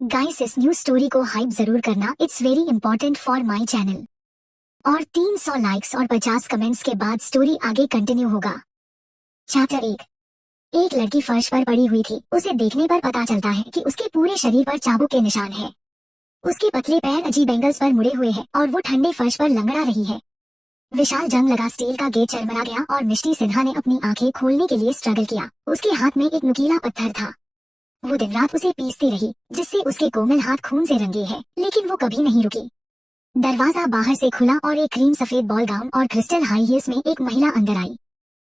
Guys, इस new story को hype जरूर करना, it's very important for my channel. और 300 लाइक्स और 50 कमेंट्स के बाद स्टोरी आगे कंटिन्यू होगा। चैप्टर 1। एक लड़की फर्श पर पड़ी हुई थी। उसे देखने पर पता चलता है कि उसके पूरे शरीर पर चाबुक के निशान हैं। उसके पतले पैर अजीब एंगल्स पर मुड़े हुए हैं और वो ठंडे फर्श पर लंगड़ा रही है। विशाल जंग लगा स्टील का गेट चरमरा गया और मिष्टी सिन्हा ने अपनी आंखें खोलने के लिए स्ट्रगल किया। उसके हाथ में एक नुकीला पत्थर था। वो दिन रात उसे पीसती रही, जिससे उसके कोमल हाथ खून से रंगे हैं, लेकिन वो कभी नहीं रुकी। दरवाजा बाहर से खुला और एक क्रीम सफेद बॉल गाउन और क्रिस्टल हाई हील्स में एक महिला अंदर आई।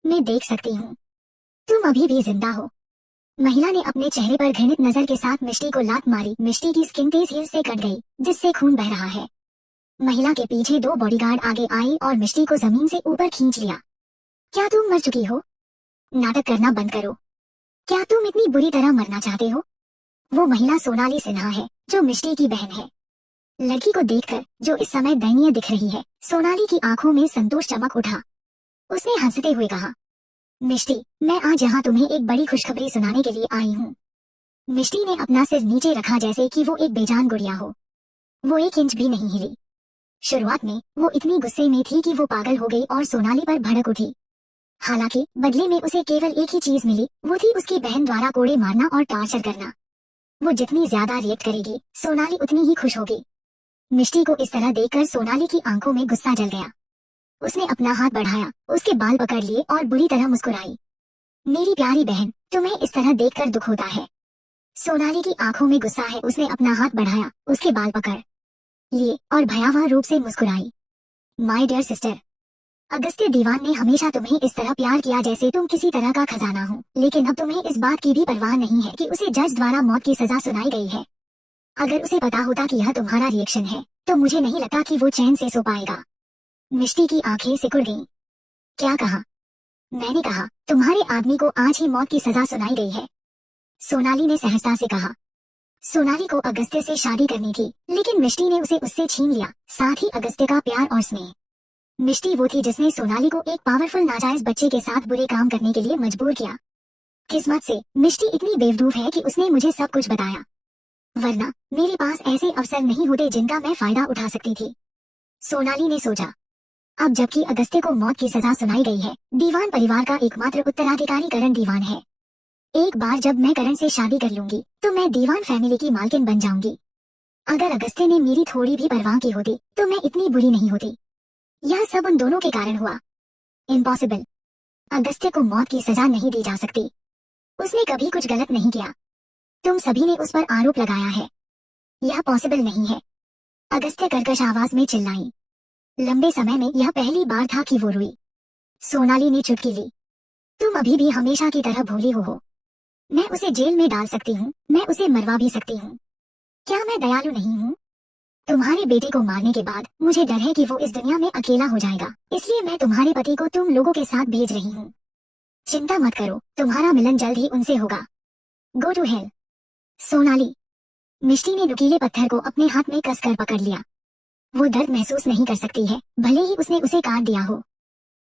मैं देख सकती हूँ, तुम अभी भी जिंदा हो। महिला ने अपने चेहरे पर घृणित नजर के साथ मिष्टी को लात मारी। मिष्टी की स्किन तेज हील से कट गई, जिससे खून बह रहा है। महिला के पीछे 2 बॉडीगार्ड आगे आई और मिष्टी को जमीन से ऊपर खींच लिया। क्या तुम मर चुकी हो? नाटक करना बंद करो। क्या तुम इतनी बुरी तरह मरना चाहते हो? वो महिला सोनाली सिन्हा है, जो मिष्टी की बहन है। लड़की को देखकर, जो इस समय दयनीय दिख रही है, सोनाली की आंखों में संतोष चमक उठा। उसने हंसते हुए कहा, मिष्टी, मैं आज यहाँ तुम्हें एक बड़ी खुशखबरी सुनाने के लिए आई हूँ। मिष्टी ने अपना सिर नीचे रखा, जैसे कि वो एक बेजान गुड़िया हो। वो 1 इंच भी नहीं हिली। शुरुआत में वो इतनी गुस्से में थी कि वो पागल हो गई और सोनाली पर भड़क उठी। हालांकि बदले में उसे केवल एक ही चीज मिली, वो थी उसकी बहन द्वारा कोड़े मारना और टॉर्चर करना। वो जितनी ज्यादा रिएक्ट करेगी, सोनाली उतनी ही खुश होगी। मिष्टी को इस तरह देखकर सोनाली की आंखों में गुस्सा जल गया। उसने अपना हाथ बढ़ाया, उसके बाल पकड़ लिए और बुरी तरह मुस्कुराई। मेरी प्यारी बहन, तुम्हें इस तरह देखकर दुख होता है। सोनाली की आंखों में गुस्सा है। उसने अपना हाथ बढ़ाया, उसके बाल पकड़ लिए और भयावह रूप से मुस्कुराई। माय डियर सिस्टर, अगस्त्य दीवान ने हमेशा तुम्हें इस तरह प्यार किया जैसे तुम किसी तरह का खजाना हो, लेकिन अब तुम्हें इस बात की भी परवाह नहीं है कि उसे जज द्वारा मौत की सजा सुनाई गई है। अगर उसे पता होता कि यह तुम्हारा रिएक्शन है, तो मुझे नहीं लगता कि वो चैन से सो पाएगा। मिष्टी की आंखें सिकुड़ गईं। क्या कहा? मैंने कहा, तुम्हारे आदमी को आज ही मौत की सजा सुनाई गई है, सोनाली ने सहजता से कहा। सोनाली को अगस्त्य से शादी करनी थी, लेकिन मिष्टी ने उसे उससे छीन लिया, साथ ही अगस्त्य का प्यार और स्नेह। मिष्टी वो थी जिसने सोनाली को एक पावरफुल नाजायज बच्चे के साथ बुरे काम करने के लिए मजबूर किया। किस्मत से मिष्टी इतनी बेवकूफ है कि उसने मुझे सब कुछ बताया, वरना मेरे पास ऐसे अवसर नहीं होते जिनका मैं फायदा उठा सकती थी। सोनाली ने सोचा, अब जबकि अगस्त्य को मौत की सजा सुनाई गई है, दीवान परिवार का एकमात्र उत्तराधिकारी करण दीवान है। एक बार जब मैं करण से शादी कर लूंगी, तो मैं दीवान फैमिली की मालकिन बन जाऊंगी। अगर अगस्त्य ने मेरी थोड़ी भी परवाह की होती, तो मैं इतनी बुरी नहीं होती। यह सब उन दोनों के कारण हुआ। इम्पॉसिबल। अगस्त्य को मौत की सजा नहीं दी जा सकती। उसने कभी कुछ गलत नहीं किया। तुम सभी ने उस पर आरोप लगाया है। यह पॉसिबल नहीं है। अगस्त्य कर्कश आवाज में चिल्लाई। लंबे समय में यह पहली बार था कि वो रोई। सोनाली ने चुटकी ली। तुम अभी भी हमेशा की तरह भोली हो। मैं उसे जेल में डाल सकती हूँ, मैं उसे मरवा भी सकती हूँ। क्या मैं दयालु नहीं हूँ? तुम्हारे बेटे को मारने के बाद मुझे डर है कि वो इस दुनिया में अकेला हो जाएगा, इसलिए मैं तुम्हारे पति को तुम लोगों के साथ भेज रही हूँ। चिंता मत करो, तुम्हारा मिलन जल्द ही उनसे होगा। Go to hell. Sonali. Mishti ने नुकीले पत्थर को अपने हाथ में कसकर पकड़ लिया। वो दर्द महसूस नहीं कर सकती है, भले ही उसने उसे काट दिया हो।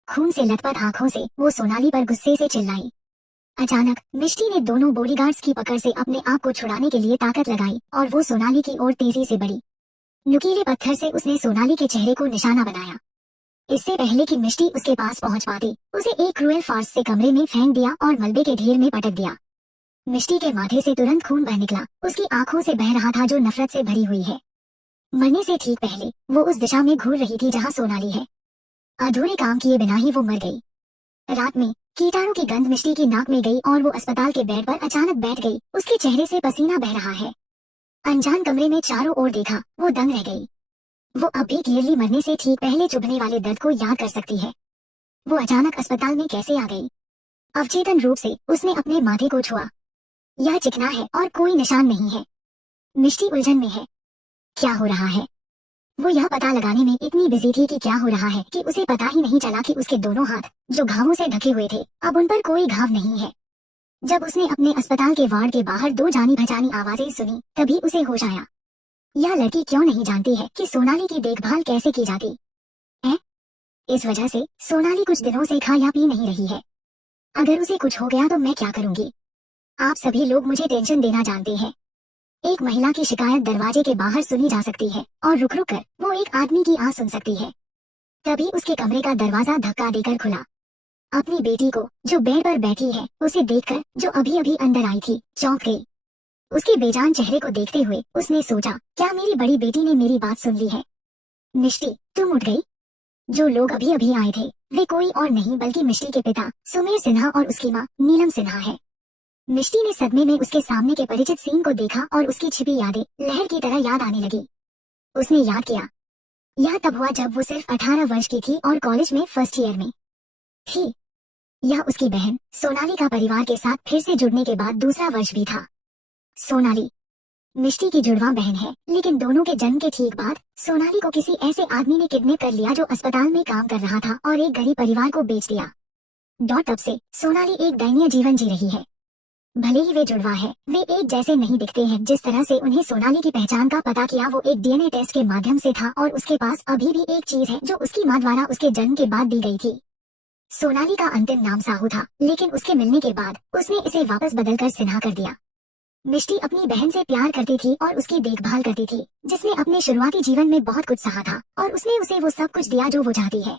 खून से लथपथ आंखों से वो सोनाली पर गुस्से से चिल्लाई। अचानक मिष्टी ने दोनों बॉडीगार्ड्स की पकड़ से अपने आप को छुड़ाने के लिए ताकत लगाई और वो सोनाली की ओर तेजी से बढ़ी। नुकीले पत्थर से उसने सोनाली के चेहरे को निशाना बनाया। इससे पहले कि मिष्टी उसके पास पहुंच पाती, उसे एक क्रूएल फार्स से कमरे में फेंक दिया और मलबे के ढेर में पटक दिया। मिष्टी के माथे से तुरंत खून बह निकला। उसकी आंखों से बह रहा था, जो नफरत से भरी हुई है। मरने से ठीक पहले वो उस दिशा में घूर रही थी जहाँ सोनाली है। अधूरे काम किए बिना ही वो मर गई। रात में कीटाणु की गंध मिष्टी की नाक में गई और वो अस्पताल के बेड पर अचानक बैठ गई। उसके चेहरे से पसीना बह रहा है। अनजान कमरे में चारों ओर देखा, वो दंग रह गई। वो अब भी क्लियरली मरने से ठीक पहले चुभने वाले दर्द को याद कर सकती है। वो अचानक अस्पताल में कैसे आ गई? अवचेतन रूप से उसने अपने माथे को छुआ। यह चिकना है और कोई निशान नहीं है। मिष्टी उलझन में है। क्या हो रहा है? वो यह पता लगाने में इतनी बिजी थी कि क्या हो रहा है कि उसे पता ही नहीं चला कि उसके दोनों हाथ, जो घावों से ढके हुए थे, अब उन पर कोई घाव नहीं है। जब उसने अपने अस्पताल के वार्ड के बाहर 2 जानी पहचानी आवाजें सुनी, तभी उसे होश आया। यह लड़की क्यों नहीं जानती है कि सोनाली की देखभाल कैसे की जाती है? इस वजह से सोनाली कुछ दिनों से खा या पी नहीं रही है। अगर उसे कुछ हो गया तो मैं क्या करूंगी? आप सभी लोग मुझे टेंशन देना जानते हैं। एक महिला की शिकायत दरवाजे के बाहर सुनी जा सकती है और रुक रुक कर वो एक आदमी की आवाज सुन सकती है। तभी उसके कमरे का दरवाजा धक्का देकर खुला। अपनी बेटी को जो बेड पर बैठी है उसे देखकर जो अभी अभी अंदर आई थी चौंक गई। उसके बेजान चेहरे को देखते हुए उसने सोचा, क्या मेरी बड़ी बेटी ने मेरी बात सुन ली है? मिष्टी, तुम उठ गई? जो लोग अभी अभी आए थे वे कोई और नहीं बल्कि मिष्टी के पिता सुमेर सिन्हा और उसकी माँ नीलम सिन्हा है। मिष्टी ने सदमे में उसके सामने के परिचित सीन को देखा और उसकी छिपी यादें लहर की तरह याद आने लगी। उसने याद किया, यह तब हुआ जब वो सिर्फ 18 वर्ष की थी और कॉलेज में फर्स्ट ईयर में थी। यह उसकी बहन सोनाली का परिवार के साथ फिर से जुड़ने के बाद दूसरा वर्ष भी था। सोनाली मिष्टी की जुड़वा बहन है, लेकिन दोनों के जन्म के ठीक बाद सोनाली को किसी ऐसे आदमी ने किडनैप कर लिया जो अस्पताल में काम कर रहा था और एक गरीब परिवार को बेच दिया। तब से सोनाली एक दयनीय जीवन जी रही है। भले ही वे जुड़वा है, वे एक जैसे नहीं दिखते हैं। जिस तरह से उन्हें सोनाली की पहचान का पता किया वो एक डीएनए टेस्ट के माध्यम से था और उसके पास अभी भी एक चीज है जो उसकी माँ द्वारा उसके जन्म के बाद दी गई थी। सोनाली का अंतिम नाम साहू था, लेकिन उसके मिलने के बाद उसने इसे वापस बदलकर सिन्हा कर दिया। मिष्टी अपनी बहन से प्यार करती थी और उसकी देखभाल करती थी, जिसने अपने शुरुआती जीवन में बहुत कुछ सहा था और उसने उसे वो सब कुछ दिया जो वो चाहती है।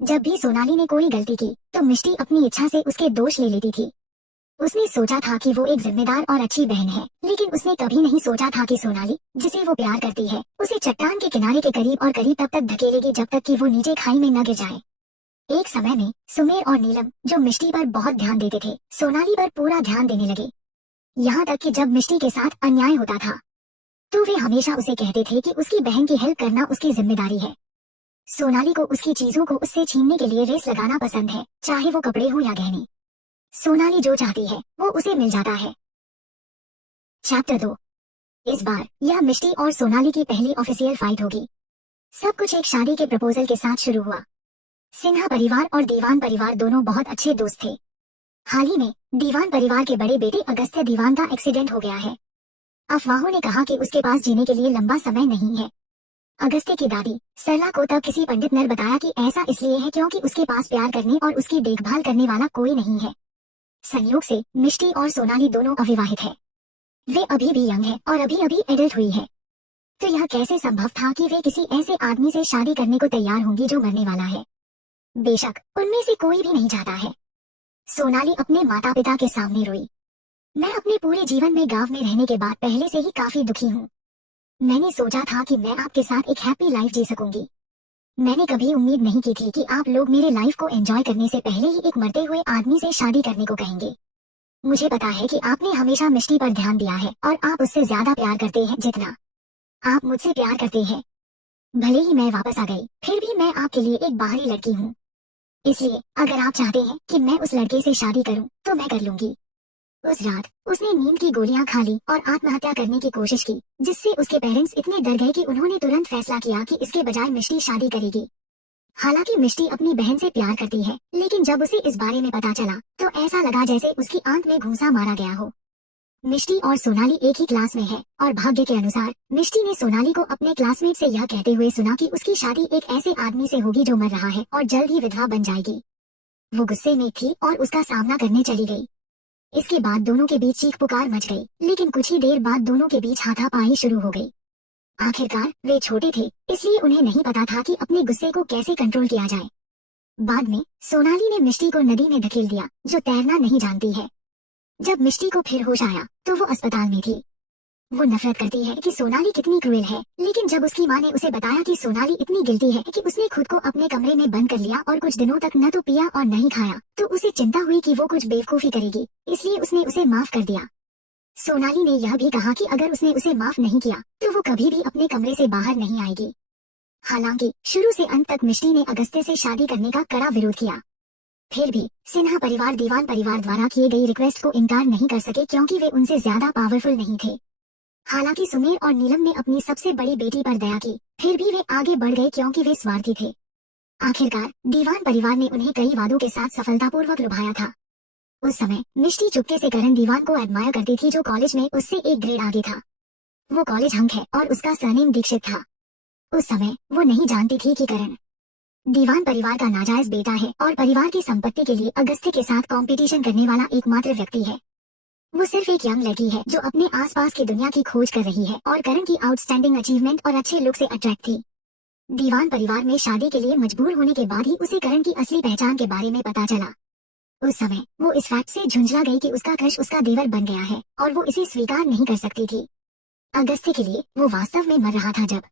जब भी सोनाली ने कोई गलती की तो मिष्टी अपनी इच्छा से उसके दोष ले लेती थी। उसने सोचा था कि वो एक जिम्मेदार और अच्छी बहन है, लेकिन उसने कभी नहीं सोचा था कि सोनाली, जिसे वो प्यार करती है, उसे चट्टान के किनारे के करीब और करीब तब तक धकेलेगी जब तक कि वो नीचे खाई में न गिर जाए। एक समय में सुमेर और नीलम, जो मिष्टी पर बहुत ध्यान देते थे, सोनाली पर पूरा ध्यान देने लगे। यहाँ तक कि जब मिष्टी के साथ अन्याय होता था तो वे हमेशा उसे कहते थे कि उसकी बहन की हेल्प करना उसकी जिम्मेदारी है। सोनाली को उसकी चीजों को उससे छीनने के लिए रेस लगाना पसंद है, चाहे वो कपड़े हो या गहने। सोनाली जो चाहती है वो उसे मिल जाता है। चैप्टर 2। इस बार यह मिष्टी और सोनाली की पहली ऑफिशियल फाइट होगी। सब कुछ एक शादी के प्रपोजल के साथ शुरू हुआ। सिन्हा परिवार और दीवान परिवार दोनों बहुत अच्छे दोस्त थे। हाल ही में दीवान परिवार के बड़े बेटे अगस्त्य दीवान का एक्सीडेंट हो गया है। अफवाहों ने कहा कि उसके पास जीने के लिए लंबा समय नहीं है। अगस्त्य की दादी सरला को तब किसी पंडित ने बताया कि ऐसा इसलिए है क्योंकि उसके पास प्यार करने और उसकी देखभाल करने वाला कोई नहीं है। संयोग से मिष्टी और सोनाली दोनों अविवाहित है। वे अभी भी यंग है और अभी अभी एडल्ट हुई है। तो यह कैसे संभव था कि वे किसी ऐसे आदमी से शादी करने को तैयार होंगी जो मरने वाला है? बेशक उनमें से कोई भी नहीं चाहता है। सोनाली अपने माता पिता के सामने रोई। मैं अपने पूरे जीवन में गांव में रहने के बाद पहले से ही काफी दुखी हूँ। मैंने सोचा था कि मैं आपके साथ एक हैप्पी लाइफ जी सकूंगी। मैंने कभी उम्मीद नहीं की थी कि आप लोग मेरे लाइफ को एंजॉय करने से पहले ही एक मरते हुए आदमी से शादी करने को कहेंगे। मुझे पता है कि आपने हमेशा मिष्टी पर ध्यान दिया है और आप उससे ज्यादा प्यार करते हैं जितना आप मुझसे प्यार करते हैं। भले ही मैं वापस आ गई, फिर भी मैं आपके लिए एक बाहरी लड़की हूँ। इसलिए अगर आप चाहते हैं कि मैं उस लड़के से शादी करूं, तो मैं कर लूंगी। उस रात उसने नींद की गोलियां खा ली और आत्महत्या करने की कोशिश की, जिससे उसके पेरेंट्स इतने डर गए कि उन्होंने तुरंत फैसला किया कि इसके बजाय मिष्टी शादी करेगी। हालांकि मिष्टी अपनी बहन से प्यार करती है, लेकिन जब उसे इस बारे में पता चला तो ऐसा लगा जैसे उसकी आंख में घूंसा मारा गया हो। मिष्टी और सोनाली एक ही क्लास में है और भाग्य के अनुसार मिष्टी ने सोनाली को अपने क्लासमेट से यह कहते हुए सुना कि उसकी शादी एक ऐसे आदमी से होगी जो मर रहा है और जल्द ही विधवा बन जाएगी। वो गुस्से में थी और उसका सामना करने चली गई। इसके बाद दोनों के बीच चीख पुकार मच गई, लेकिन कुछ ही देर बाद दोनों के बीच हाथापाई शुरू हो गई। आखिरकार वे छोटे थे, इसलिए उन्हें नहीं पता था कि अपने गुस्से को कैसे कंट्रोल किया जाए। बाद में सोनाली ने मिष्टी को नदी में धकेल दिया, जो तैरना नहीं जानती है। जब मिष्टी को फिर होश आया तो वो अस्पताल में थी। वो नफरत करती है कि सोनाली कितनी क्रूएल है, लेकिन जब उसकी माँ ने उसे बताया कि सोनाली इतनी गिल्टी है कि उसने खुद को अपने कमरे में बंद कर लिया और कुछ दिनों तक न तो पिया और न ही खाया, तो उसे चिंता हुई कि वो कुछ बेवकूफी करेगी, इसलिए उसने उसे माफ कर दिया। सोनाली ने यह भी कहा कि अगर उसने उसे माफ नहीं किया तो वो कभी भी अपने कमरे से बाहर नहीं आएगी। हालांकि शुरू से अंत तक मिष्टी ने अगस्त्य से शादी करने का कड़ा विरोध किया। फिर भी सिन्हा परिवार दीवान परिवार द्वारा किए गई रिक्वेस्ट को इनकार नहीं कर सके क्योंकि वे उनसे ज्यादा पावरफुल नहीं थे। हालांकि सुमेर और नीलम ने अपनी सबसे बड़ी बेटी पर दया की, फिर भी वे आगे बढ़ गए क्योंकि वे स्वार्थी थे। आखिरकार दीवान परिवार ने उन्हें कई वादों के साथ सफलतापूर्वक लुभाया था। उस समय मिष्टी चुपके से करण दीवान को एडमायर करती थी, जो कॉलेज में उससे एक ग्रेड आगे था। वो कॉलेज हंक है और उसका सरनेम दीक्षित था। उस समय वो नहीं जानती थी कि करण दीवान परिवार का नाजायज बेटा है और परिवार की संपत्ति के लिए अगस्त्य के साथ कंपटीशन करने वाला एकमात्र व्यक्ति है। वो सिर्फ एक यंग लड़की है जो अपने आसपास की दुनिया की खोज कर रही है और करण की आउटस्टैंडिंग अचीवमेंट और अच्छे लुक से अट्रैक्ट थी। दीवान परिवार में शादी के लिए मजबूर होने के बाद ही उसे करण की असली पहचान के बारे में पता चला। उस समय वो इस फैक्ट से झुंझला गई कि उसका क्रश उसका देवर बन गया है और वो इसे स्वीकार नहीं कर सकती थी। अगस्त्य के लिए वो वास्तव में मर रहा था जब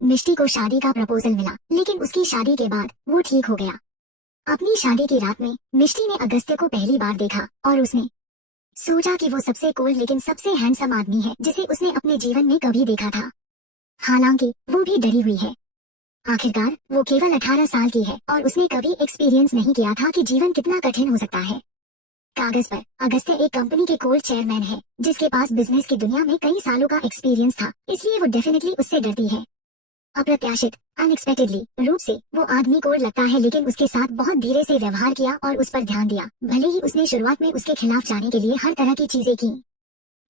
मिष्टी को शादी का प्रपोजल मिला, लेकिन उसकी शादी के बाद वो ठीक हो गया। अपनी शादी की रात में मिष्टी ने अगस्त्य को पहली बार देखा और उसने सोचा कि वो सबसे कूल लेकिन सबसे हैंडसम आदमी है जिसे उसने अपने जीवन में कभी देखा था। हालांकि वो भी डरी हुई है। आखिरकार वो केवल 18 साल की है और उसने कभी एक्सपीरियंस नहीं किया था कि जीवन कितना कठिन हो सकता है। कागज पर अगस्त्य एक कंपनी के कोल्ड चेयरमैन है जिसके पास बिजनेस की दुनिया में कई सालों का एक्सपीरियंस था, इसलिए वो डेफिनेटली उससे डरती है। अप्रत्याशित अनएक्सपेक्टेडली रूप से वो आदमी कोड लगता है, लेकिन उसके साथ बहुत धीरे से व्यवहार किया और उस पर ध्यान दिया। भले ही उसने शुरुआत में उसके खिलाफ जाने के लिए हर तरह की चीजें की,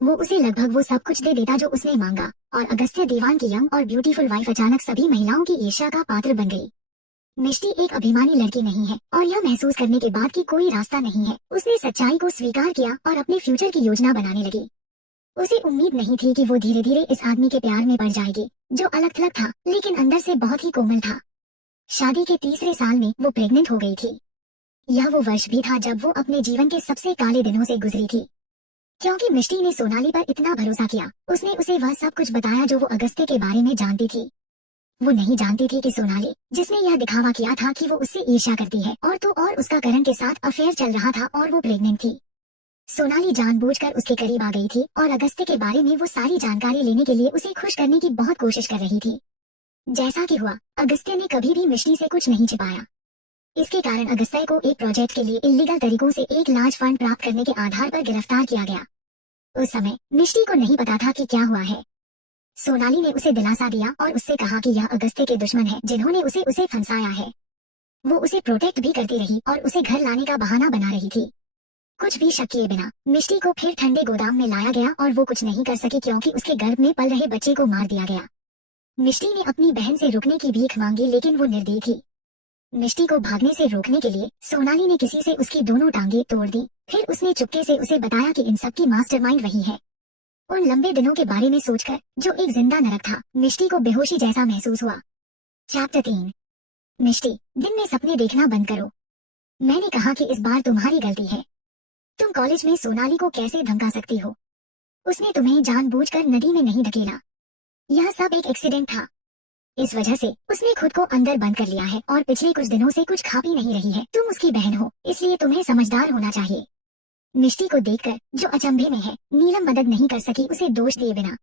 वो उसे लगभग वो सब कुछ दे देता जो उसने मांगा और अगस्त्य दीवान की यंग और ब्यूटीफुल वाइफ अचानक सभी महिलाओं की ईर्ष्या का पात्र बन गई। मिष्टी एक अभिमानी लड़की नहीं है और यह महसूस करने के बाद कि कोई रास्ता नहीं है, उसने सच्चाई को स्वीकार किया और अपने फ्यूचर की योजना बनाने लगी। उसे उम्मीद नहीं थी कि वो धीरे धीरे इस आदमी के प्यार में पड़ जाएगी जो अलग थलग था लेकिन अंदर से बहुत ही कोमल था। शादी के तीसरे साल में वो प्रेग्नेंट हो गई थी। यह वो वर्ष भी था जब वो अपने जीवन के सबसे काले दिनों से गुजरी थी। क्योंकि मिष्टी ने सोनाली पर इतना भरोसा किया, उसने उसे वह सब कुछ बताया जो वो अगस्त्य के बारे में जानती थी। वो नहीं जानती थी कि सोनाली, जिसने यह दिखावा किया था कि वो उससे ईर्ष्या करती है और तो और उसका करण के साथ अफेयर चल रहा था और वो प्रेग्नेंट थी। सोनाली जानबूझकर उसके करीब आ गई थी और अगस्त्य के बारे में वो सारी जानकारी लेने के लिए उसे खुश करने की बहुत कोशिश कर रही थी। जैसा कि हुआ, अगस्त्य ने कभी भी मिष्टी से कुछ नहीं छिपाया। इसके कारण अगस्त्य को एक प्रोजेक्ट के लिए इल्लीगल तरीकों से एक लार्ज फंड प्राप्त करने के आधार पर गिरफ्तार किया गया। उस समय मिष्टी को नहीं पता था कि क्या हुआ है। सोनाली ने उसे दिलासा दिया और उससे कहा कि यह अगस्त्य के दुश्मन है जिन्होंने उसे फंसाया है। वो उसे प्रोटेक्ट भी करती रही और उसे घर लाने का बहाना बना रही थी। कुछ भी शक किए बिना मिष्टी को फिर ठंडे गोदाम में लाया गया और वो कुछ नहीं कर सकी क्योंकि उसके गर्भ में पल रहे बच्चे को मार दिया गया। मिष्टी ने अपनी बहन से रुकने की भीख मांगी लेकिन वो निर्दयी थी। मिष्टी को भागने से रोकने के लिए सोनाली ने किसी से उसकी दोनों टांगे तोड़ दी। फिर उसने चुपके से उसे बताया कि इन सब की मास्टरमाइंड वही है। उन लंबे दिनों के बारे में सोचकर, जो एक जिंदा नरक था, मिष्टी को बेहोशी जैसा महसूस हुआ। चैप्टर 3। मिष्टी, दिन में सपने देखना बंद करो। मैंने कहा कि इस बार तुम्हारी गलती है। तुम कॉलेज में सोनाली को कैसे धमका सकती हो? उसने तुम्हें जानबूझकर नदी में नहीं धकेला। यह सब एक एक्सीडेंट था। इस वजह से उसने खुद को अंदर बंद कर लिया है और पिछले कुछ दिनों से कुछ खा पी नहीं रही है। तुम उसकी बहन हो, इसलिए तुम्हें समझदार होना चाहिए। मिष्टी को देखकर, जो अचंभे में है, नीलम मदद नहीं कर सकी उसे दोष दिए बिना।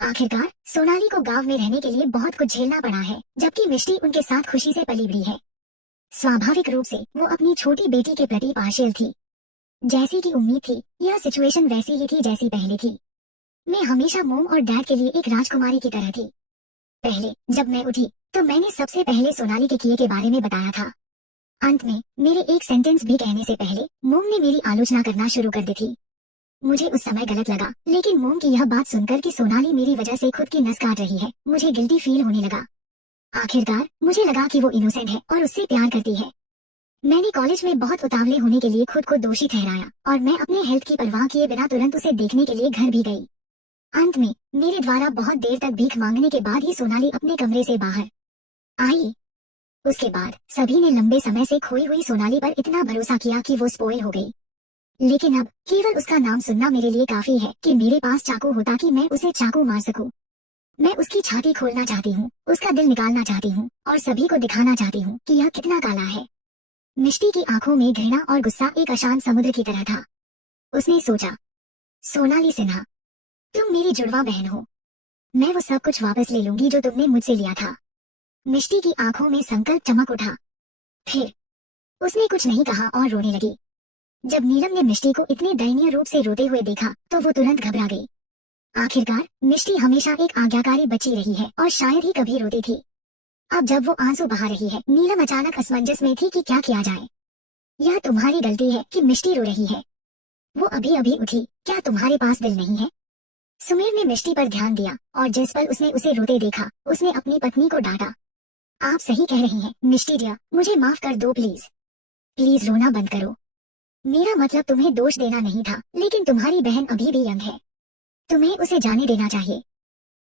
आखिरकार सोनाली को गांव में रहने के लिए बहुत कुछ झेलना पड़ा है, जबकि मिष्टी उनके साथ खुशी से पली बड़ी है। स्वाभाविक रूप से वो अपनी छोटी बेटी के प्रति पार्शियल थी। जैसी की उम्मीद थी, यह सिचुएशन वैसी ही थी जैसी पहले थी। मैं हमेशा मोम और डैड के लिए एक राजकुमारी की तरह थी। पहले जब मैं उठी तो मैंने सबसे पहले सोनाली के किए के बारे में बताया था। अंत में मेरे एक सेंटेंस भी कहने से पहले मोम ने मेरी आलोचना करना शुरू कर दी थी। मुझे उस समय गलत लगा, लेकिन मोम की यह बात सुनकर कि सोनाली मेरी वजह से खुद की नस काट रही है, मुझे गिल्टी फील होने लगा। आखिरकार मुझे लगा कि वो इनोसेंट है और उससे प्यार करती है। मैंने कॉलेज में बहुत उतावले होने के लिए खुद को दोषी ठहराया और मैं अपने हेल्थ की परवाह किए बिना तुरंत उसे देखने के लिए घर भी गई। अंत में मेरे द्वारा बहुत देर तक भीख मांगने के बाद ही सोनाली अपने कमरे से बाहर आई। उसके बाद सभी ने लंबे समय से खोई हुई सोनाली पर इतना भरोसा किया कि वो स्पॉइल हो गई। लेकिन अब केवल उसका नाम सुनना मेरे लिए काफी है कि मेरे पास चाकू होता कि मैं उसे चाकू मार सकूं। मैं उसकी छाती खोलना चाहती हूँ, उसका दिल निकालना चाहती हूँ और सभी को दिखाना चाहती हूँ कि यह कितना काला है। मिष्टी की आंखों में घृणा और गुस्सा एक अशांत समुद्र की तरह था। उसने सोचा, सोनाली सिन्हा, तुम मेरी जुड़वा बहन हो। मैं वो सब कुछ वापस ले लूंगी जो तुमने मुझसे लिया था। मिष्टी की आंखों में संकल्प चमक उठा। फिर उसने कुछ नहीं कहा और रोने लगी। जब नीलम ने मिष्टी को इतने दयनीय रूप से रोते हुए देखा तो वो तुरंत घबरा गई। आखिरकार मिष्टी हमेशा एक आज्ञाकारी बच्ची रही है और शायद ही कभी रोती थी। अब जब वो आंसू बहा रही है, नीलम अचानक असमंजस में थी कि क्या किया जाए। यह तुम्हारी गलती है कि मिष्टी रो रही है। वो अभी अभी उठी, क्या तुम्हारे पास दिल नहीं है? सुमेर ने मिष्टी पर ध्यान दिया और जिस पल उसने उसे रोते देखा, उसने अपनी पत्नी को डांटा। आप सही कह रही हैं मिष्टी डियर, मुझे माफ कर दो प्लीज। प्लीज रोना बंद करो। मेरा मतलब तुम्हें दोष देना नहीं था, लेकिन तुम्हारी बहन अभी भी यंग है, तुम्हें उसे जाने देना चाहिए।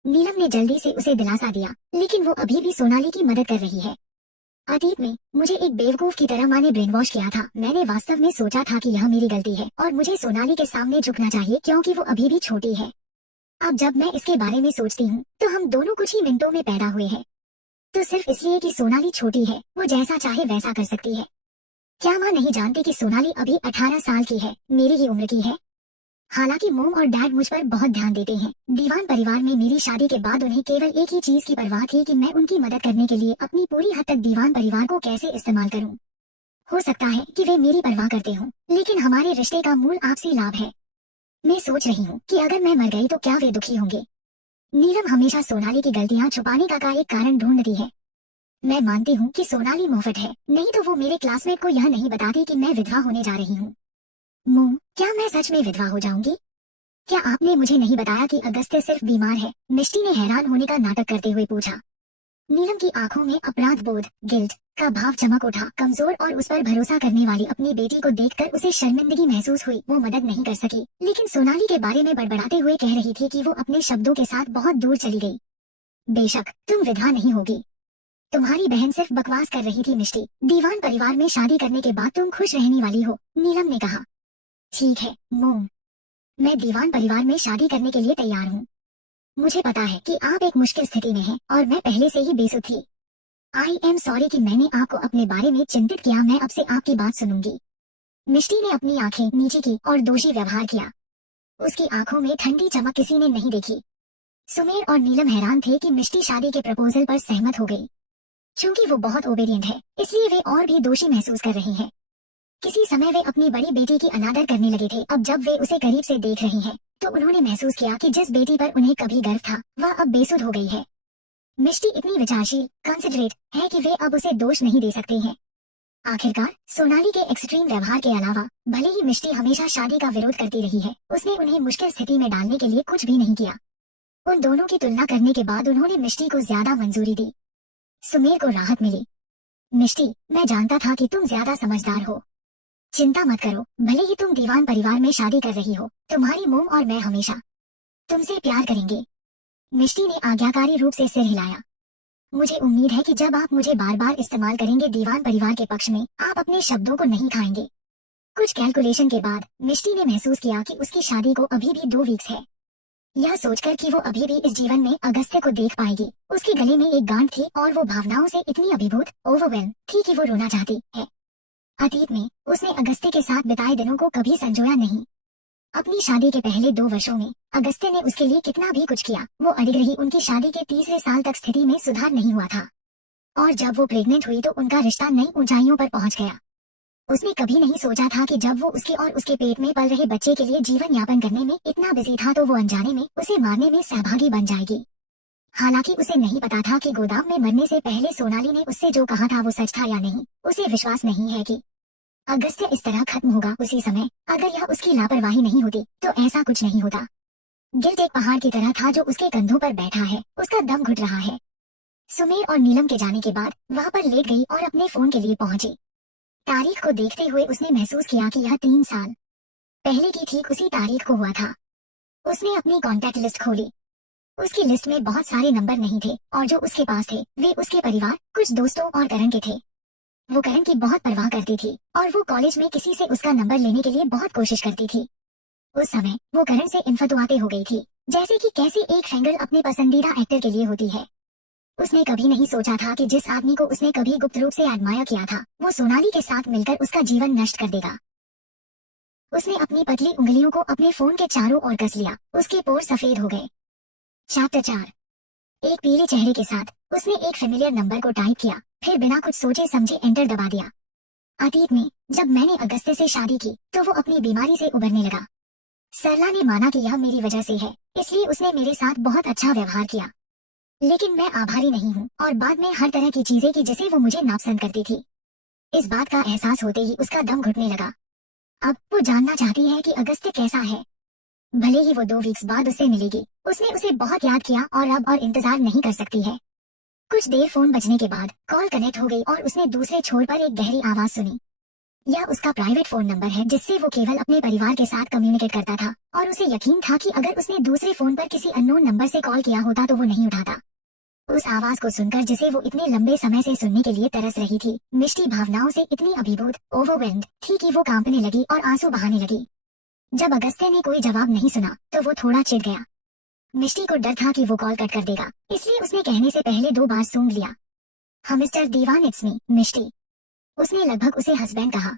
नीलम ने जल्दी से उसे दिलासा दिया, लेकिन वो अभी भी सोनाली की मदद कर रही है। अतीत में मुझे एक बेवकूफ की तरह माँ ने ब्रेन वॉश किया था। मैंने वास्तव में सोचा था कि यह मेरी गलती है और मुझे सोनाली के सामने झुकना चाहिए क्योंकि वो अभी भी छोटी है। अब जब मैं इसके बारे में सोचती हूँ तो हम दोनों कुछ ही मिनटों में पैदा हुए हैं, तो सिर्फ इसलिए कि सोनाली छोटी है वो जैसा चाहे वैसा कर सकती है। क्या माँ नहीं जानती कि सोनाली अभी 18 साल की है, मेरी ही उम्र की है। हालांकि मोम और डैड मुझ पर बहुत ध्यान देते हैं। दीवान परिवार में मेरी शादी के बाद उन्हें केवल एक ही चीज की परवाह थी कि मैं उनकी मदद करने के लिए अपनी पूरी हद तक दीवान परिवार को कैसे इस्तेमाल करूं। हो सकता है कि वे मेरी परवाह करते हों, लेकिन हमारे रिश्ते का मूल आपसी लाभ है। मैं सोच रही हूँ कि अगर मैं मर गई तो क्या वे दुखी होंगे। नीलम हमेशा सोनाली की गलतियाँ छुपाने का एक कारण ढूंढती है। मैं मानती हूँ कि सोनाली मुफ्त है, नहीं तो वो मेरे क्लासमेट को यह नहीं बताती कि मैं विधवा होने जा रही हूँ। मोम, क्या मैं सच में विधवा हो जाऊंगी? क्या आपने मुझे नहीं बताया कि अगस्त्य सिर्फ बीमार है? मिष्टी ने हैरान होने का नाटक करते हुए पूछा। नीलम की आंखों में अपराध बोध, गिल्ट का भाव चमक उठा। कमजोर और उस पर भरोसा करने वाली अपनी बेटी को देखकर उसे शर्मिंदगी महसूस हुई। वो मदद नहीं कर सकी, लेकिन सोनाली के बारे में बड़बड़ाते हुए कह रही थी कि वो अपने शब्दों के साथ बहुत दूर चली गई। बेशक तुम विधवा नहीं होगी, तुम्हारी बहन सिर्फ बकवास कर रही थी मिष्टी। दीवान परिवार में शादी करने के बाद तुम खुश रहने वाली हो, नीलम ने कहा। ठीक है मोम, मैं दीवान परिवार में शादी करने के लिए तैयार हूँ। मुझे पता है कि आप एक मुश्किल स्थिति में हैं और मैं पहले से ही बेसुध थी। आई एम सॉरी कि मैंने आपको अपने बारे में चिंतित किया। मैं अब से आपकी बात सुनूंगी। मिष्टी ने अपनी आंखें नीची की और दोषी व्यवहार किया। उसकी आंखों में ठंडी चमक किसी ने नहीं देखी। सुमेर और नीलम हैरान थे कि मिष्टी शादी के प्रपोजल पर सहमत हो गई। चूंकि वो बहुत ओबेडिएंट है, इसलिए वे और भी दोषी महसूस कर रही हैं। किसी समय वे अपनी बड़ी बेटी की अनादर करने लगे थे। अब जब वे उसे करीब से देख रही हैं, तो उन्होंने महसूस किया कि जिस बेटी पर उन्हें कभी गर्व था, वह अब बेसुध हो गई है। मिष्टी इतनी विचारशील, कंसिडरेट है कि वे अब उसे दोष नहीं दे सकते हैं। आखिरकार सोनाली के एक्सट्रीम व्यवहार के अलावा, भले ही मिष्टी हमेशा शादी का विरोध करती रही है, उसने उन्हें मुश्किल स्थिति में डालने के लिए कुछ भी नहीं किया। उन दोनों की तुलना करने के बाद उन्होंने मिष्टी को ज्यादा मंजूरी दी। सुमेर को राहत मिली। मिष्टी, मैं जानता था कि तुम ज्यादा समझदार हो। चिंता मत करो, भले ही तुम दीवान परिवार में शादी कर रही हो, तुम्हारी मोम और मैं हमेशा तुमसे प्यार करेंगे। मिष्टी ने आज्ञाकारी रूप से सिर हिलाया। मुझे उम्मीद है कि जब आप मुझे बार बार इस्तेमाल करेंगे दीवान परिवार के पक्ष में, आप अपने शब्दों को नहीं खाएंगे। कुछ कैलकुलेशन के बाद मिष्टी ने महसूस किया कि उसकी शादी को अभी भी 2 वीक्स है। यह सोचकर कि वो अभी भी इस जीवन में अगस्त्य को देख पाएगी, उसके गले में एक गांठ थी और वो भावनाओं से इतनी अभिभूत, ओवरवेल्म थी कि वो रोना चाहती है। अतीत में उसने अगस्त्य के साथ बिताए दिनों को कभी संजोया नहीं। अपनी शादी के पहले 2 वर्षों में अगस्त्य ने उसके लिए कितना भी कुछ किया, वो अड़िग रही। उनकी शादी के 3रे साल तक स्थिति में सुधार नहीं हुआ था, और जब वो प्रेग्नेंट हुई तो उनका रिश्ता नई ऊंचाइयों पर पहुंच गया। उसने कभी नहीं सोचा था कि जब वो उसके और उसके पेट में पल रहे बच्चे के लिए जीवन यापन करने में इतना बिजी था तो वो अनजाने में उसे मारने में सहभागी बन जाएगी। हालांकि उसे नहीं पता था कि गोदाम में मरने से पहले सोनाली ने उससे जो कहा था वो सच था या नहीं। उसे विश्वास नहीं है कि अगस्त्य इस तरह खत्म होगा उसी समय। अगर यह उसकी लापरवाही नहीं होती तो ऐसा कुछ नहीं होता। गिल्ट एक पहाड़ की तरह था जो उसके कंधों पर बैठा है। उसका दम घुट रहा है। सुमेर और नीलम के जाने के बाद वहाँ पर लेट गई और अपने फोन के लिए पहुंची। तारीख को देखते हुए उसने महसूस किया कि यह 3 साल पहले की ठीक उसी तारीख को हुआ था। उसने अपनी कॉन्टैक्ट लिस्ट खोली। उसकी लिस्ट में बहुत सारे नंबर नहीं थे, और जो उसके पास थे वे उसके परिवार, कुछ दोस्तों और करण के थे। वो करण की बहुत परवाह करती थी और वो कॉलेज में किसी से उसका नंबर लेने के लिए बहुत कोशिश करती थी। उस समय वो करण से इन्फतुआते हो गई थी, जैसे कि कैसे एक फैंगर्ल अपने पसंदीदा एक्टर के लिए होती है। उसने कभी नहीं सोचा था कि जिस आदमी को उसने कभी गुप्त रूप से एडमायर किया था, वो सोनाली के साथ मिलकर उसका जीवन नष्ट कर देगा। उसने अपनी पतली उंगलियों को अपने फोन के चारों ओर कस लिया। उसके पोर सफेद हो गए। चैप्टर 4। एक पीले चेहरे के साथ उसने एक फेमिलियर नंबर को टाइप किया, फिर बिना कुछ सोचे समझे एंटर दबा दिया। अतीत में जब मैंने अगस्त्य से शादी की तो वो अपनी बीमारी से उबरने लगा। सरला ने माना कि यह मेरी वजह से है, इसलिए उसने मेरे साथ बहुत अच्छा व्यवहार किया। लेकिन मैं आभारी नहीं हूँ, और बाद में हर तरह की चीजें की जिसे वो मुझे नापसंद करती थी। इस बात का एहसास होते ही उसका दम घुटने लगा। अब वो जानना चाहती है कि अगस्त्य कैसा है। भले ही वो 2 वीक्स बाद उससे मिलेगी। उसने उसे बहुत याद किया और अब और इंतजार नहीं कर सकती है। कुछ देर फोन बजने के बाद कॉल कनेक्ट हो गई और उसने दूसरे छोर पर एक गहरी आवाज सुनी। यह उसका प्राइवेट फोन नंबर है जिससे वो केवल अपने परिवार के साथ कम्युनिकेट करता था, और उसे यकीन था कि अगर उसने दूसरे फोन पर किसी अननोन नंबर से कॉल किया होता तो वो नहीं उठाता। उस आवाज को सुनकर, जिसे वो इतने लंबे समय से सुनने के लिए तरस रही थी, मिष्टी भावनाओं से इतनी अभिभूत, ओवरवेल्म्ड थी कि वो कांपने लगी और आंसू बहाने लगी। जब अगस्त्य ने कोई जवाब नहीं सुना तो वो थोड़ा चिढ़ गया। मिष्टी को डर था कि वो कॉल कट कर देगा, इसलिए उसने कहने से पहले 2 बार सूंघ लिया। हाँ मिस्टर दीवान, इट्स मी, मिष्टी। उसने लगभग उसे हस्बैंड कहा।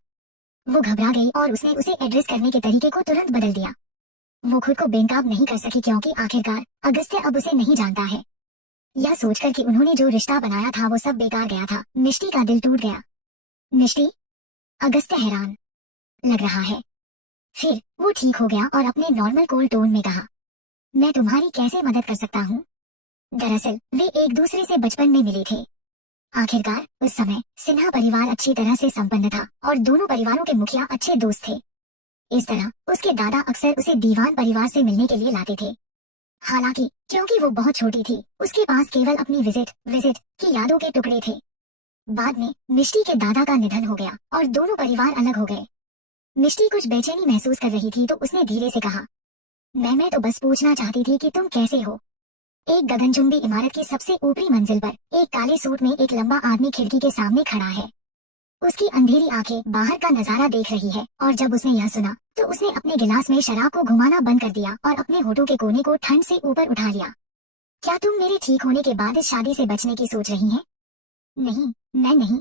वो घबरा गई और उसने उसे एड्रेस करने के तरीके को तुरंत बदल दिया। वो खुद को बेनकाब नहीं कर सकी क्योंकि आखिरकार अगस्त्य अब उसे नहीं जानता है। यह सोचकर कि उन्होंने जो रिश्ता बनाया था वो सब बेकार गया था, मिष्टी का दिल टूट गया। मिष्टी? अगस्त्य हैरान लग रहा है। फिर वो ठीक हो गया और अपने नॉर्मल कोल्ड टोन में कहा, मैं तुम्हारी कैसे मदद कर सकता हूँ? दरअसल वे एक दूसरे से बचपन में मिले थे। आखिरकार उस समय सिन्हा परिवार अच्छी तरह से संपन्न था और दोनों परिवारों के मुखिया अच्छे दोस्त थे। इस तरह उसके दादा अक्सर उसे दीवान परिवार से मिलने के लिए लाते थे। हालांकि क्योंकि वो बहुत छोटी थी, उसके पास केवल अपनी विजिट की यादों के टुकड़े थे। बाद में मिष्टी के दादा का निधन हो गया और दोनों परिवार अलग हो गए। मिष्टी कुछ बेचैनी महसूस कर रही थी तो उसने धीरे से कहा, मैं तो बस पूछना चाहती थी कि तुम कैसे हो? एक गगनचुंबी इमारत की सबसे ऊपरी मंजिल पर एक काले सूट में एक लंबा आदमी खिड़की के सामने खड़ा है। उसकी अंधेरी आंखें बाहर का नजारा देख रही है, और जब उसने यह सुना तो उसने अपने गिलास में शराब को घुमाना बंद कर दिया और अपने होठों के कोने को ठंड से ऊपर उठा लिया। क्या तुम मेरे ठीक होने के बाद इस शादी से बचने की सोच रही हैं? नहीं, मैं नहीं।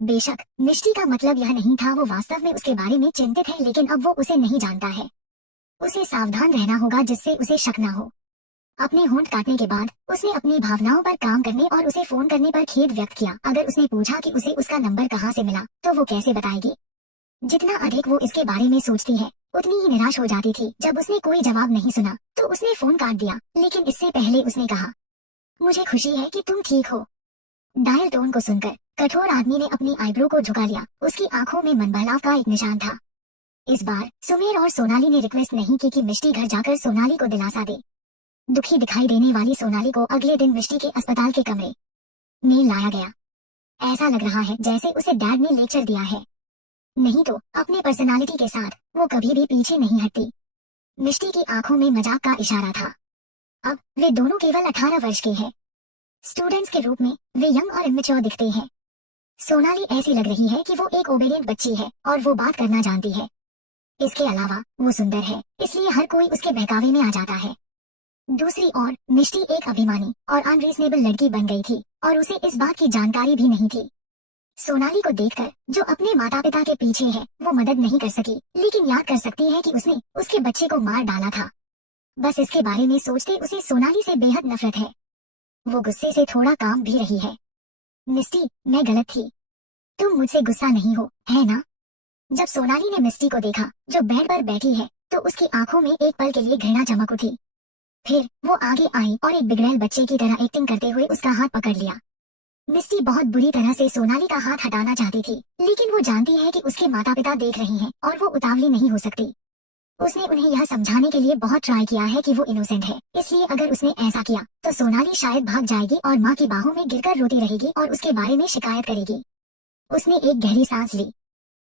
बेशक मिष्टी का मतलब यह नहीं था, वो वास्तव में उसके बारे में चिंतित है, लेकिन अब वो उसे नहीं जानता है। उसे सावधान रहना होगा जिससे उसे शक न हो। अपने होंठ काटने के बाद उसने अपनी भावनाओं पर काम करने और उसे फोन करने पर खेद व्यक्त किया। अगर उसने पूछा कि उसे उसका नंबर कहाँ से मिला तो वो कैसे बताएगी? जितना अधिक वो इसके बारे में सोचती है उतनी ही निराश हो जाती थी। जब उसने कोई जवाब नहीं सुना तो उसने फोन काट दिया, लेकिन इससे पहले उसने कहा, मुझे खुशी है कि तुम ठीक हो। डायल टोन को सुनकर कठोर आदमी ने अपनी आईब्रो को झुका लिया। उसकी आंखों में मनबहलाव का एक निशान था। इस बार सुमेर और सोनाली ने रिक्वेस्ट नहीं की कि मिष्टी घर जाकर सोनाली को दिलासा दे। दुखी दिखाई देने वाली सोनाली को अगले दिन मिष्टी के अस्पताल के कमरे में लाया गया। ऐसा लग रहा है जैसे उसे डैड ने लेक्चर दिया है। नहीं तो अपने पर्सनालिटी के साथ वो कभी भी पीछे नहीं हटती। मिष्टी की आंखों में मजाक का इशारा था। अब वे दोनों केवल 18 वर्ष के हैं। स्टूडेंट्स के रूप में वे यंग और इमेच्योर दिखते हैं। सोनाली ऐसी लग रही है कि वो एक ओबेडिएंट बच्ची है और वो बात करना जानती है। इसके अलावा वो सुंदर है, इसलिए हर कोई उसके बहकावे में आ जाता है। दूसरी ओर मिष्टी एक अभिमानी और अनरीजनेबल लड़की बन गई थी और उसे इस बात की जानकारी भी नहीं थी। सोनाली को देखकर, जो अपने माता पिता के पीछे है, वो मदद नहीं कर सकी, लेकिन याद कर सकती है कि उसने उसके बच्चे को मार डाला था। बस इसके बारे में सोचते उसे सोनाली से बेहद नफरत है। वो गुस्से से थोड़ा काम भी रही है। मिष्टी, मैं गलत थी। तुम मुझसे गुस्सा नहीं हो, है ना? जब सोनाली ने मिष्टी को देखा जो बेड पर बैठी है तो उसकी आंखों में एक पल के लिए घृणा चमक उठी। फिर वो आगे आई और एक बिगड़ैल बच्चे की तरह एक्टिंग करते हुए उसका हाथ पकड़ लिया। मिष्टी बहुत बुरी तरह से सोनाली का हाथ हटाना चाहती थी, लेकिन वो जानती है कि उसके माता पिता देख रहे हैं और वो उतावली नहीं हो सकती। उसने उन्हें यह समझाने के लिए बहुत ट्राई किया है कि वो इनोसेंट है, इसलिए अगर उसने ऐसा किया तो सोनाली शायद भाग जाएगी और माँ की बाहों में गिरकर रोती रहेगी और उसके बारे में शिकायत करेगी। उसने एक गहरी सांस ली।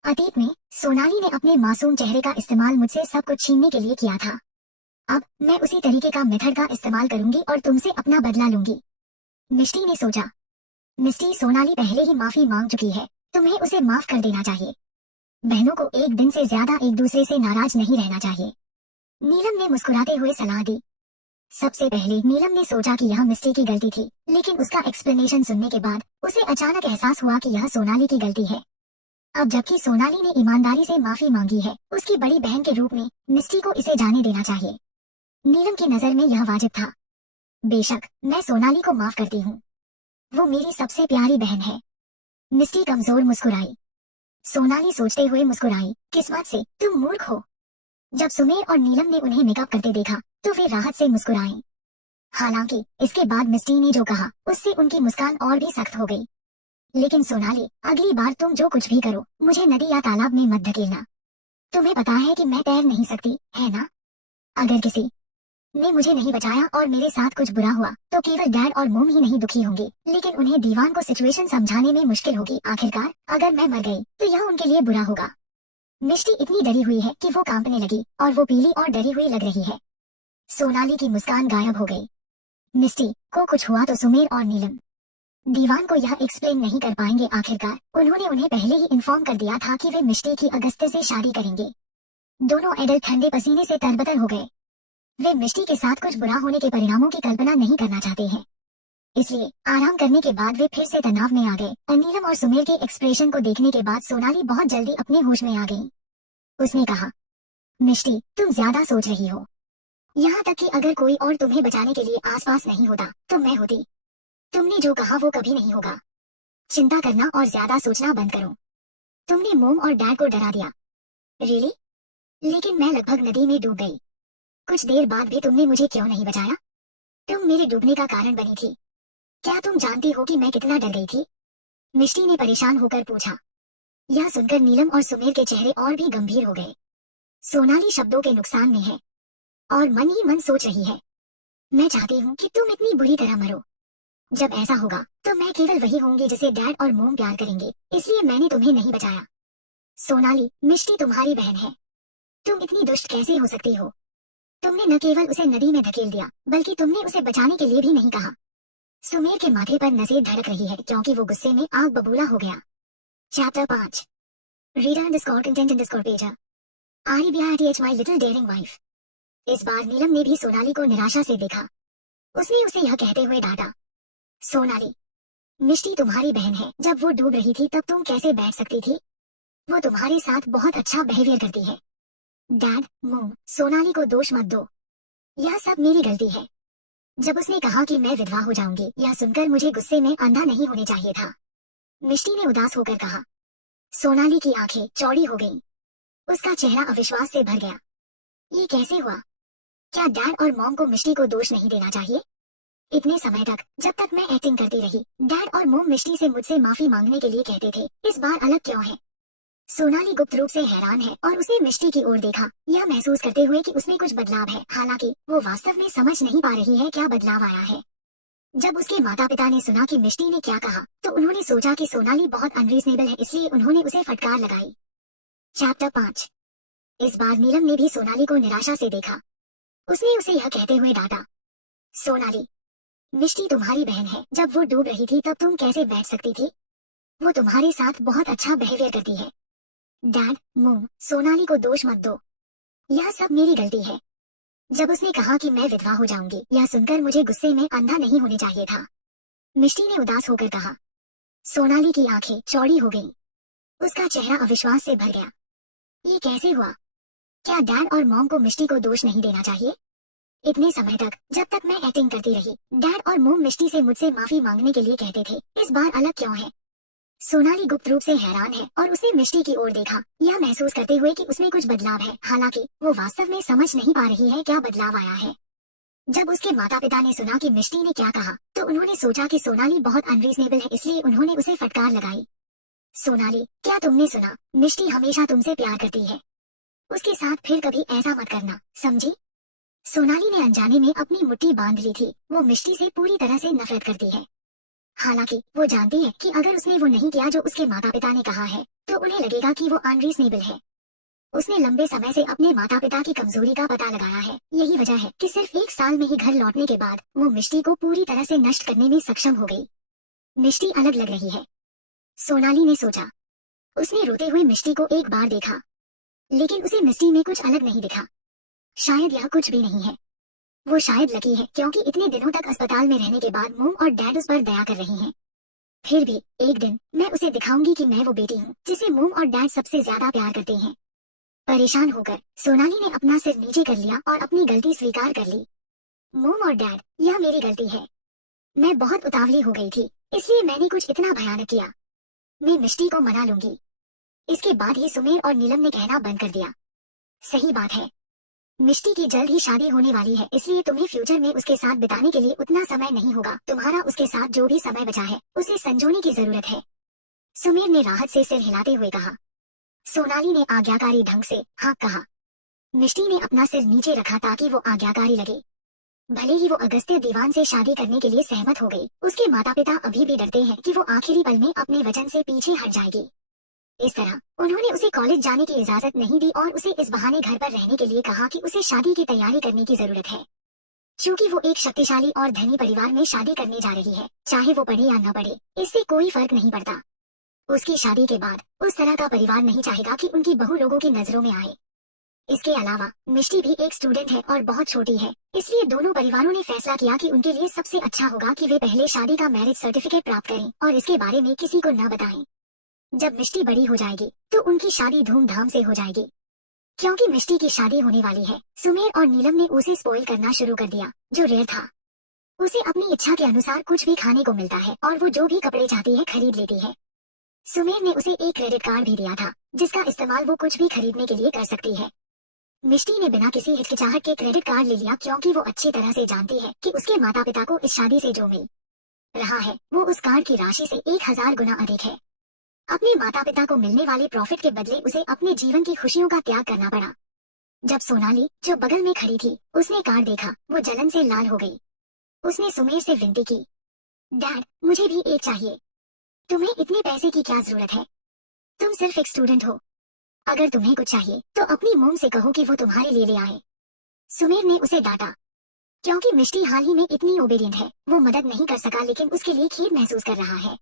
अतीत में सोनाली ने अपने मासूम चेहरे का इस्तेमाल मुझसे सब कुछ छीनने के लिए किया था। अब मैं उसी तरीके का मेथड का इस्तेमाल करूंगी और तुमसे अपना बदला लूंगी। मिष्टी ने सोचा, मिष्टी, सोनाली पहले ही माफी मांग चुकी है, तुम्हें उसे माफ कर देना चाहिए। बहनों को एक दिन से ज्यादा एक दूसरे से नाराज नहीं रहना चाहिए। नीलम ने मुस्कुराते हुए सलाह दी। सबसे पहले नीलम ने सोचा कि यह मिष्टी की गलती थी, लेकिन उसका एक्सप्लेनेशन सुनने के बाद उसे अचानक एहसास हुआ कि यह सोनाली की गलती है। अब जबकि सोनाली ने ईमानदारी से माफी मांगी है, उसकी बड़ी बहन के रूप में मिष्टी को इसे जाने देना चाहिए। नीलम की नजर में यह वाजिब था। बेशक मैं सोनाली को माफ करती हूँ, वो मेरी सबसे प्यारी बहन है। मिष्टी कमजोर मुस्कुराई। सोनाली सोचते हुए मुस्कुराई, किस्मत से तुम मूर्ख हो। जब सुमेर और नीलम ने उन्हें मेकअप करते देखा तो वे राहत से मुस्कुराईं। हालांकि इसके बाद मिष्टी ने जो कहा उससे उनकी मुस्कान और भी सख्त हो गई। लेकिन सोनाली, अगली बार तुम जो कुछ भी करो मुझे नदी या तालाब में मत धकेलना। तुम्हें पता है कि मैं तैर नहीं सकती, है ना? अगर किसी ने मुझे नहीं बचाया और मेरे साथ कुछ बुरा हुआ तो केवल डैड और मोम ही नहीं दुखी होंगे, लेकिन उन्हें दीवान को सिचुएशन समझाने में मुश्किल होगी। आखिरकार अगर मैं मर गई तो यह उनके लिए बुरा होगा। मिष्टी इतनी डरी हुई है कि वो कांपने लगी और वो पीली और डरी हुई लग रही है। सोनाली की मुस्कान गायब हो गई। मिष्टी को कुछ हुआ तो सुमेर और नीलम दीवान को यह एक्सप्लेन नहीं कर पाएंगे। आखिरकार उन्होंने उन्हें पहले ही इन्फॉर्म कर दिया था कि वे मिष्टी की अगस्त्य से शादी करेंगे। दोनों एडल्ट ठंडे पसीने से तरबतर हो गए। वे मिष्टी के साथ कुछ बुरा होने के परिणामों की कल्पना नहीं करना चाहते हैं, इसलिए आराम करने के बाद वे फिर से तनाव में आ गए। नीलम और सुमेर के एक्सप्रेशन को देखने के बाद सोनाली बहुत जल्दी अपने होश में आ गई। उसने कहा, मिष्टी तुम ज्यादा सोच रही हो, यहाँ तक कि अगर कोई और तुम्हें बचाने के लिए आसपास नहीं होता तो मैं होती। तुमने जो कहा वो कभी नहीं होगा। चिंता करना और ज्यादा सोचना बंद करो। तुमने मोम और डैड को डरा दिया। रियली? लेकिन मैं लगभग नदी में डूब गई। कुछ देर बाद भी तुमने मुझे क्यों नहीं बचाया? तुम मेरे डूबने का कारण बनी थी। क्या तुम जानती हो कि मैं कितना डर गई थी? मिष्टी ने परेशान होकर पूछा। यह सुनकर नीलम और सुमेर के चेहरे और भी गंभीर हो गए। सोनाली शब्दों के नुकसान में है और मन ही मन सोच रही है, मैं चाहती हूँ कि तुम इतनी बुरी तरह मरो। जब ऐसा होगा तो मैं केवल वही होंगी जिसे डैड और मोम प्यार करेंगे, इसलिए मैंने तुम्हें नहीं बचाया। सोनाली, मिष्टी तुम्हारी बहन है। तुम इतनी दुष्ट कैसे हो सकती हो? तुमने न केवल उसे नदी में धकेल दिया बल्कि तुमने उसे बचाने के लिए भी नहीं कहा। सुमेर के माथे पर नसें धड़क रही है क्योंकि वो गुस्से में आग बबूला हो गया। Chapter 5 Reader_content_pager REBITH My Little Daring Wife। इस बार नीलम ने भी सोनाली को निराशा से देखा। उसने उसे यह कहते हुए डांटा, सोनाली, मिष्टी तुम्हारी बहन है। जब वो डूब रही थी तब तुम कैसे बैठ सकती थी? वो तुम्हारे साथ बहुत अच्छा बिहेवियर करती है। डैड, मोम, सोनाली को दोष मत दो, यह सब मेरी गलती है। जब उसने कहा कि मैं विधवा हो जाऊंगी, यह सुनकर मुझे गुस्से में अंधा नहीं होने चाहिए था। मिष्टी ने उदास होकर कहा। सोनाली की आंखें चौड़ी हो गईं। उसका चेहरा अविश्वास से भर गया। ये कैसे हुआ? क्या डैड और मॉम को मिष्टी को दोष नहीं देना चाहिए? इतने समय तक जब तक मैं एक्टिंग करती रही, डैड और मोम मिष्टी से मुझसे माफी मांगने के लिए कहते थे। इस बार अलग क्यों है? सोनाली गुप्त रूप से हैरान है और उसने मिष्टी की ओर देखा, यह महसूस करते हुए कि उसमें कुछ बदलाव है। हालांकि वो वास्तव में समझ नहीं पा रही है क्या बदलाव आया है। जब उसके माता पिता ने सुना कि मिष्टी ने क्या कहा तो उन्होंने सोचा कि सोनाली बहुत अनरीजनेबल है, इसलिए उन्होंने उसे फटकार लगाई। चैप्टर 5 इस बार नीलम ने भी सोनाली को निराशा से देखा। उसने उसे यह कहते हुए डांटा, सोनाली, मिष्टी तुम्हारी बहन है। जब वो डूब रही थी तब तुम कैसे बैठ सकती थी? वो तुम्हारे साथ बहुत अच्छा बिहेवियर करती है। डैड, मोम, सोनाली को दोष मत दो, यह सब मेरी गलती है। जब उसने कहा कि मैं विधवा हो जाऊंगी, यह सुनकर मुझे गुस्से में अंधा नहीं होने चाहिए था। मिष्टी ने उदास होकर कहा। सोनाली की आंखें चौड़ी हो गईं। उसका चेहरा अविश्वास से भर गया। ये कैसे हुआ? क्या डैड और मॉम को मिष्टी को दोष नहीं देना चाहिए? इतने समय तक जब तक मैं एक्टिंग करती रही, डैड और मोम मिष्टी से मुझसे माफी मांगने के लिए कहते थे। इस बार अलग क्यों है? सोनाली गुप्त रूप से हैरान है और उसने मिष्टी की ओर देखा, यह महसूस करते हुए कि उसमें कुछ बदलाव है। हालांकि वो वास्तव में समझ नहीं पा रही है क्या बदलाव आया है। जब उसके माता पिता ने सुना कि मिष्टी ने क्या कहा तो उन्होंने सोचा कि सोनाली बहुत अनरीजनेबल है, इसलिए उन्होंने उसे फटकार लगाई। सोनाली, क्या तुमने सुना? मिष्टी हमेशा तुमसे प्यार करती है। उसके साथ फिर कभी ऐसा मत करना, समझी? सोनाली ने अनजाने में अपनी मुट्ठी बांध ली थी। वो मिष्टी से पूरी तरह से नफरत करती है। हालांकि वो जानती है कि अगर उसने वो नहीं किया जो उसके माता पिता ने कहा है तो उन्हें लगेगा कि वो अनरीजनेबल है। उसने लंबे समय से अपने माता पिता की कमजोरी का पता लगाया है। यही वजह है कि सिर्फ 1 साल में ही घर लौटने के बाद वो मिष्टी को पूरी तरह से नष्ट करने में सक्षम हो गई। मिष्टी अलग लग रही है, सोनाली ने सोचा। उसने रोते हुए मिष्टी को एक बार देखा, लेकिन उसे मिष्टी में कुछ अलग नहीं दिखा। शायद यह कुछ भी नहीं है। वो शायद लकी है क्योंकि इतने दिनों तक अस्पताल में रहने के बाद मोम और डैड उस पर दया कर रही हैं। फिर भी एक दिन मैं उसे दिखाऊंगी कि मैं वो बेटी हूँ जिसे मोम और डैड सबसे ज्यादा प्यार करते हैं। परेशान होकर सोनाली ने अपना सिर नीचे कर लिया और अपनी गलती स्वीकार कर ली। मोम और डैड, यह मेरी गलती है। मैं बहुत उतावली हो गई थी, इसलिए मैंने कुछ इतना भयानक किया। मैं मिष्टी को मना लूंगी। इसके बाद ही सुमेर और नीलम ने कहना बंद कर दिया। सही बात है, मिष्टी की जल्द ही शादी होने वाली है, इसलिए तुम्हें फ्यूचर में उसके साथ बिताने के लिए उतना समय नहीं होगा। तुम्हारा उसके साथ जो भी समय बचा है उसे संजोने की जरूरत है। सुमेर ने राहत से सिर हिलाते हुए कहा। सोनाली ने आज्ञाकारी ढंग से हाँ कहा। मिष्टी ने अपना सिर नीचे रखा ताकि वो आज्ञाकारी लगे। भले ही वो अगस्त्य दीवान से शादी करने के लिए सहमत हो गई, उसके माता पिता अभी भी डरते हैं कि वो आखिरी पल में अपने वचन से पीछे हट जाएगी। इस तरह उन्होंने उसे कॉलेज जाने की इजाजत नहीं दी और उसे इस बहाने घर पर रहने के लिए कहा कि उसे शादी की तैयारी करने की जरूरत है। क्योंकि वो एक शक्तिशाली और धनी परिवार में शादी करने जा रही है, चाहे वो पढ़े या न पढ़े, इससे कोई फर्क नहीं पड़ता। उसकी शादी के बाद उस तरह का परिवार नहीं चाहेगा कि उनकी बहू लोगों की नजरों में आए। इसके अलावा मिष्टी भी एक स्टूडेंट है और बहुत छोटी है, इसलिए दोनों परिवारों ने फैसला किया कि उनके लिए सबसे अच्छा होगा कि वे पहले शादी का मैरिज सर्टिफिकेट प्राप्त करें और इसके बारे में किसी को न बताएं। जब मिष्टी बड़ी हो जाएगी तो उनकी शादी धूमधाम से हो जाएगी। क्योंकि मिष्टी की शादी होने वाली है, सुमेर और नीलम ने उसे स्पॉइल करना शुरू कर दिया, जो रेयर था। उसे अपनी इच्छा के अनुसार कुछ भी खाने को मिलता है और वो जो भी कपड़े चाहती है खरीद लेती है। सुमेर ने उसे एक क्रेडिट कार्ड भी दिया था, जिसका इस्तेमाल वो कुछ भी खरीदने के लिए कर सकती है। मिष्टी ने बिना किसी हिचकिचाहट के क्रेडिट कार्ड ले लिया, क्योंकि वो अच्छी तरह से जानती है कि उसके माता पिता को इस शादी से जो मिल रहा है वो उस कार्ड की राशि से 1000 गुना अधिक है। अपने माता पिता को मिलने वाले प्रॉफिट के बदले उसे अपने जीवन की खुशियों का त्याग करना पड़ा। जब सोनाली, जो बगल में खड़ी थी, उसने कार्ड देखा, वो जलन से लाल हो गई। उसने सुमेर से विनती की, डैड, मुझे भी एक चाहिए। तुम्हें इतने पैसे की क्या जरूरत है? तुम सिर्फ एक स्टूडेंट हो। अगर तुम्हें कुछ चाहिए तो अपनी मोम से कहो कि वो तुम्हारे लिए ले आए। सुमेर ने उसे डांटा, क्योंकि मिष्टी हाल ही में इतनी ओबीडियंट है, वो मदद नहीं कर सका, लेकिन उसके लिए खेद महसूस कर रहा है।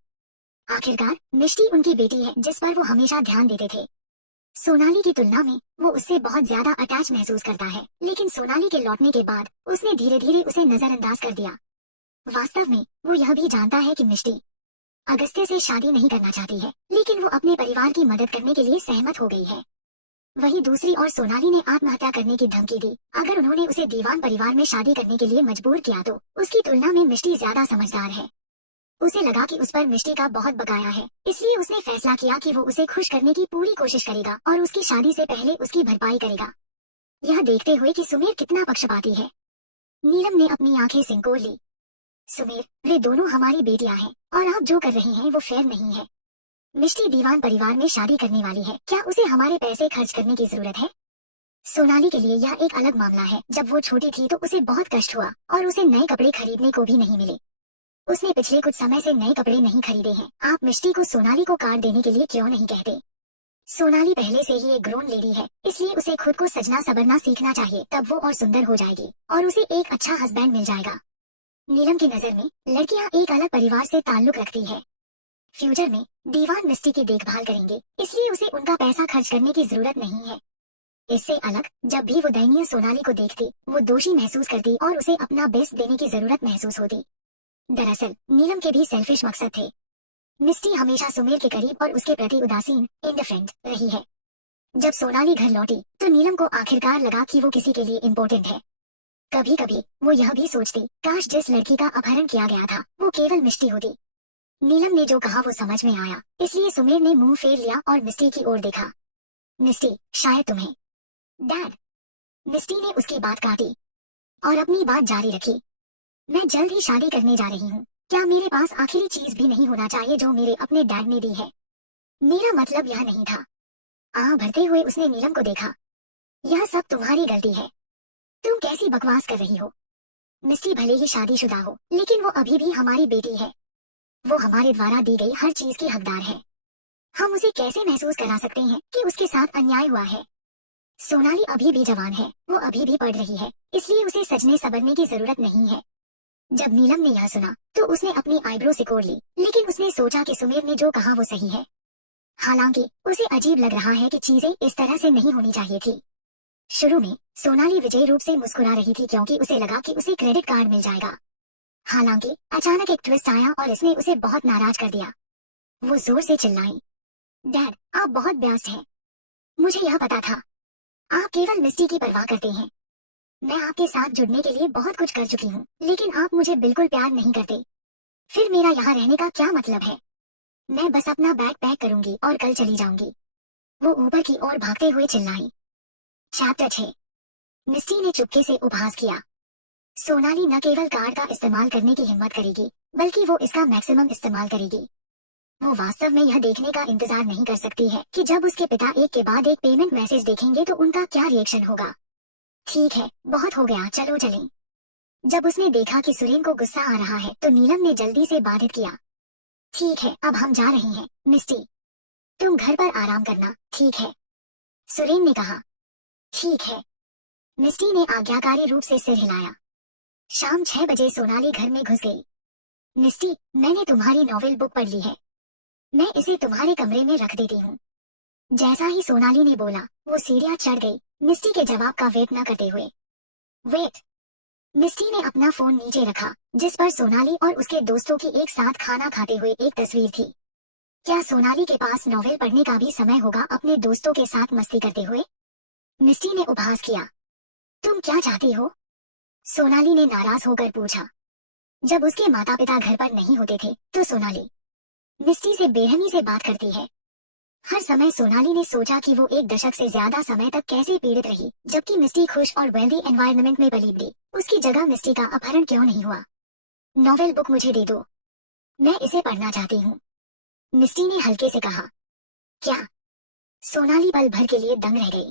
आखिरकार मिष्टी उनकी बेटी है, जिस पर वो हमेशा ध्यान देते थे। सोनाली की तुलना में वो उससे बहुत ज्यादा अटैच महसूस करता है, लेकिन सोनाली के लौटने के बाद उसने धीरे धीरे उसे नजरअंदाज कर दिया। वास्तव में वो यह भी जानता है कि मिष्टी अगस्त्य से शादी नहीं करना चाहती है, लेकिन वो अपने परिवार की मदद करने के लिए सहमत हो गई है। वहीं दूसरी ओर सोनाली ने आत्महत्या करने की धमकी दी अगर उन्होंने उसे दीवान परिवार में शादी करने के लिए मजबूर किया तो। उसकी तुलना में मिष्टी ज्यादा समझदार है। उसे लगा कि उस पर मिष्टी का बहुत बकाया है, इसलिए उसने फैसला किया कि वो उसे खुश करने की पूरी कोशिश करेगा और उसकी शादी से पहले उसकी भरपाई करेगा। यह देखते हुए कि सुमेर कितना पक्षपाती है, नीलम ने अपनी आंखें सिंकोड़ ली। सुमेर, वे दोनों हमारी बेटियां हैं और आप जो कर रहे हैं वो फेयर नहीं है। मिष्टी दीवान परिवार में शादी करने वाली है, क्या उसे हमारे पैसे खर्च करने की जरूरत है? सोनाली के लिए यह एक अलग मामला है। जब वो छोटी थी तो उसे बहुत कष्ट हुआ और उसे नए कपड़े खरीदने को भी नहीं मिले। उसने पिछले कुछ समय से नए कपड़े नहीं खरीदे हैं। आप मिष्टी को सोनाली को कार्ड देने के लिए क्यों नहीं कहते? सोनाली पहले से ही एक ग्रोन लेडी है, इसलिए उसे खुद को सजना संवरना सीखना चाहिए, तब वो और सुंदर हो जाएगी और उसे एक अच्छा हस्बैंड मिल जाएगा। नीलम की नजर में लड़कियां एक अलग परिवार से ताल्लुक रखती है। फ्यूचर में दीवान मिष्टी की देखभाल करेंगे, इसलिए उसे उनका पैसा खर्च करने की जरूरत नहीं है। इससे अलग, जब भी वो दयनीय सोनाली को देखती, वो दोषी महसूस करती और उसे अपना बेस्ट देने की जरूरत महसूस होती। दरअसल नीलम के भी सेल्फिश मकसद थे। मिष्टी हमेशा सुमेर के करीब और उसके प्रति उदासीन, इंडिफरेंट रही है। जब सोनाली घर लौटी तो नीलम को आखिरकार लगा कि वो किसी के लिए इम्पोर्टेंट है। कभी कभी वो यह भी सोचती, काश जिस लड़की का अपहरण किया गया था वो केवल मिष्टी होती। नीलम ने जो कहा वो समझ में आया, इसलिए सुमेर ने मुंह फेर लिया और मिष्टी की ओर देखा। मिष्टी, शायद तुम्हें। डैड। मिष्टी ने उसकी बात काटी और अपनी बात जारी रखी। मैं जल्द ही शादी करने जा रही हूँ। क्या मेरे पास आखिरी चीज भी नहीं होना चाहिए जो मेरे अपने डैड ने दी है? मेरा मतलब यह नहीं था। आह भरते हुए उसने नीलम को देखा। यह सब तुम्हारी गलती है। तुम कैसी बकवास कर रही हो? मिष्टी भले ही शादीशुदा हो, लेकिन वो अभी भी हमारी बेटी है। वो हमारे द्वारा दी गई हर चीज की हकदार है। हम उसे कैसे महसूस करा सकते हैं कि उसके साथ अन्याय हुआ है? सोनाली अभी भी जवान है, वो अभी भी पढ़ रही है, इसलिए उसे सजने संवरने की जरूरत नहीं है। जब नीलम ने यह सुना तो उसने अपनी आईब्रो सिकोड़ ली, लेकिन उसने सोचा कि सुमेर ने जो कहा वो सही है। हालांकि उसे अजीब लग रहा है कि चीजें इस तरह से नहीं होनी चाहिए थी। शुरू में सोनाली विजयी रूप से मुस्कुरा रही थी, क्योंकि उसे लगा कि उसे क्रेडिट कार्ड मिल जाएगा। हालांकि अचानक एक ट्विस्ट आया और इसने उसे बहुत नाराज कर दिया। वो जोर से चिल्लाई, डैड, आप बहुत व्यस्त हैं। मुझे यह पता था। आप केवल मिष्टी की परवाह करते हैं। मैं आपके साथ जुड़ने के लिए बहुत कुछ कर चुकी हूँ, लेकिन आप मुझे बिल्कुल प्यार नहीं करते। फिर मेरा यहाँ रहने का क्या मतलब है? मैं बस अपना बैग पैक करूंगी और कल चली जाऊंगी। वो ऊपर की ओर भागते हुए चिल्लाई। चैप्टर 6। मिष्टी ने चुपके से उपहास किया। सोनाली न केवल कार्ड का इस्तेमाल करने की हिम्मत करेगी, बल्कि वो इसका मैक्सिमम इस्तेमाल करेगी। वो वास्तव में यह देखने का इंतजार नहीं कर सकती है कि जब उसके पिता एक के बाद एक पेमेंट मैसेज देखेंगे तो उनका क्या रिएक्शन होगा। ठीक है, बहुत हो गया, चलो चलें। जब उसने देखा कि सुरेन को गुस्सा आ रहा है तो नीलम ने जल्दी से बाधित किया। ठीक है, अब हम जा रहे हैं मिस्टी, तुम घर पर आराम करना, ठीक है? सुरेन ने कहा। ठीक है। मिस्टी ने आज्ञाकारी रूप से सिर हिलाया। शाम 6 बजे सोनाली घर में घुस गई। मिस्टी, मैंने तुम्हारी नॉवेल बुक पढ़ ली है, मैं इसे तुम्हारे कमरे में रख देती हूँ। जैसा ही सोनाली ने बोला वो सीढ़ियाँ चढ़ गई, मिस्टी के जवाब का वेट न करते हुए। वेट। मिस्टी ने अपना फोन नीचे रखा जिस पर सोनाली और उसके दोस्तों की एक साथ खाना खाते हुए एक तस्वीर थी। क्या सोनाली के पास नॉवेल पढ़ने का भी समय होगा अपने दोस्तों के साथ मस्ती करते हुए? मिस्टी ने उपहास किया। तुम क्या चाहती हो? सोनाली ने नाराज होकर पूछा। जब उसके माता पिता घर पर नहीं होते थे तो सोनाली मिस्टी से बेरहमी से बात करती है। हर समय सोनाली ने सोचा कि वो एक दशक से ज्यादा समय तक कैसे पीड़ित रही, जबकि मिस्टी खुश और वेल्दी एनवायरनमेंट में पली बड़ी। उसकी जगह मिस्टी का अपहरण क्यों नहीं हुआ? नॉवेल बुक मुझे दे दो, मैं इसे पढ़ना चाहती हूँ, मिस्टी ने हल्के से कहा। क्या? सोनाली पल भर के लिए दंग रह गई।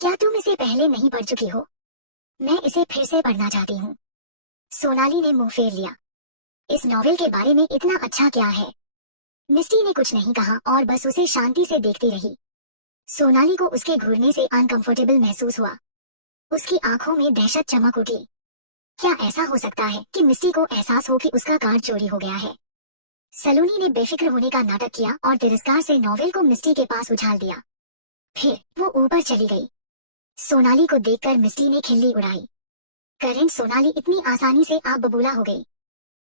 क्या तुम इसे पहले नहीं पढ़ चुकी हो? मैं इसे फिर से पढ़ना चाहती हूँ। सोनाली ने मुंह फेर लिया। इस नॉवेल के बारे में इतना अच्छा क्या है? मिस्टी ने कुछ नहीं कहा और बस उसे शांति से देखती रही। सोनाली को उसके घूरने से अनकंफर्टेबल महसूस हुआ। उसकी आंखों में दहशत चमक उठी। क्या ऐसा हो सकता है कि मिस्टी को एहसास हो कि उसका कार्ड चोरी हो गया है? सलोनी ने बेफिक्र होने का नाटक किया और तिरस्कार से नॉवेल को मिस्टी के पास उछाल दिया। फिर वो ऊपर चली गई। सोनाली को देखकर मिस्टी ने खिल्ली उड़ाई। करंट सोनाली इतनी आसानी से आप बबूला हो गई।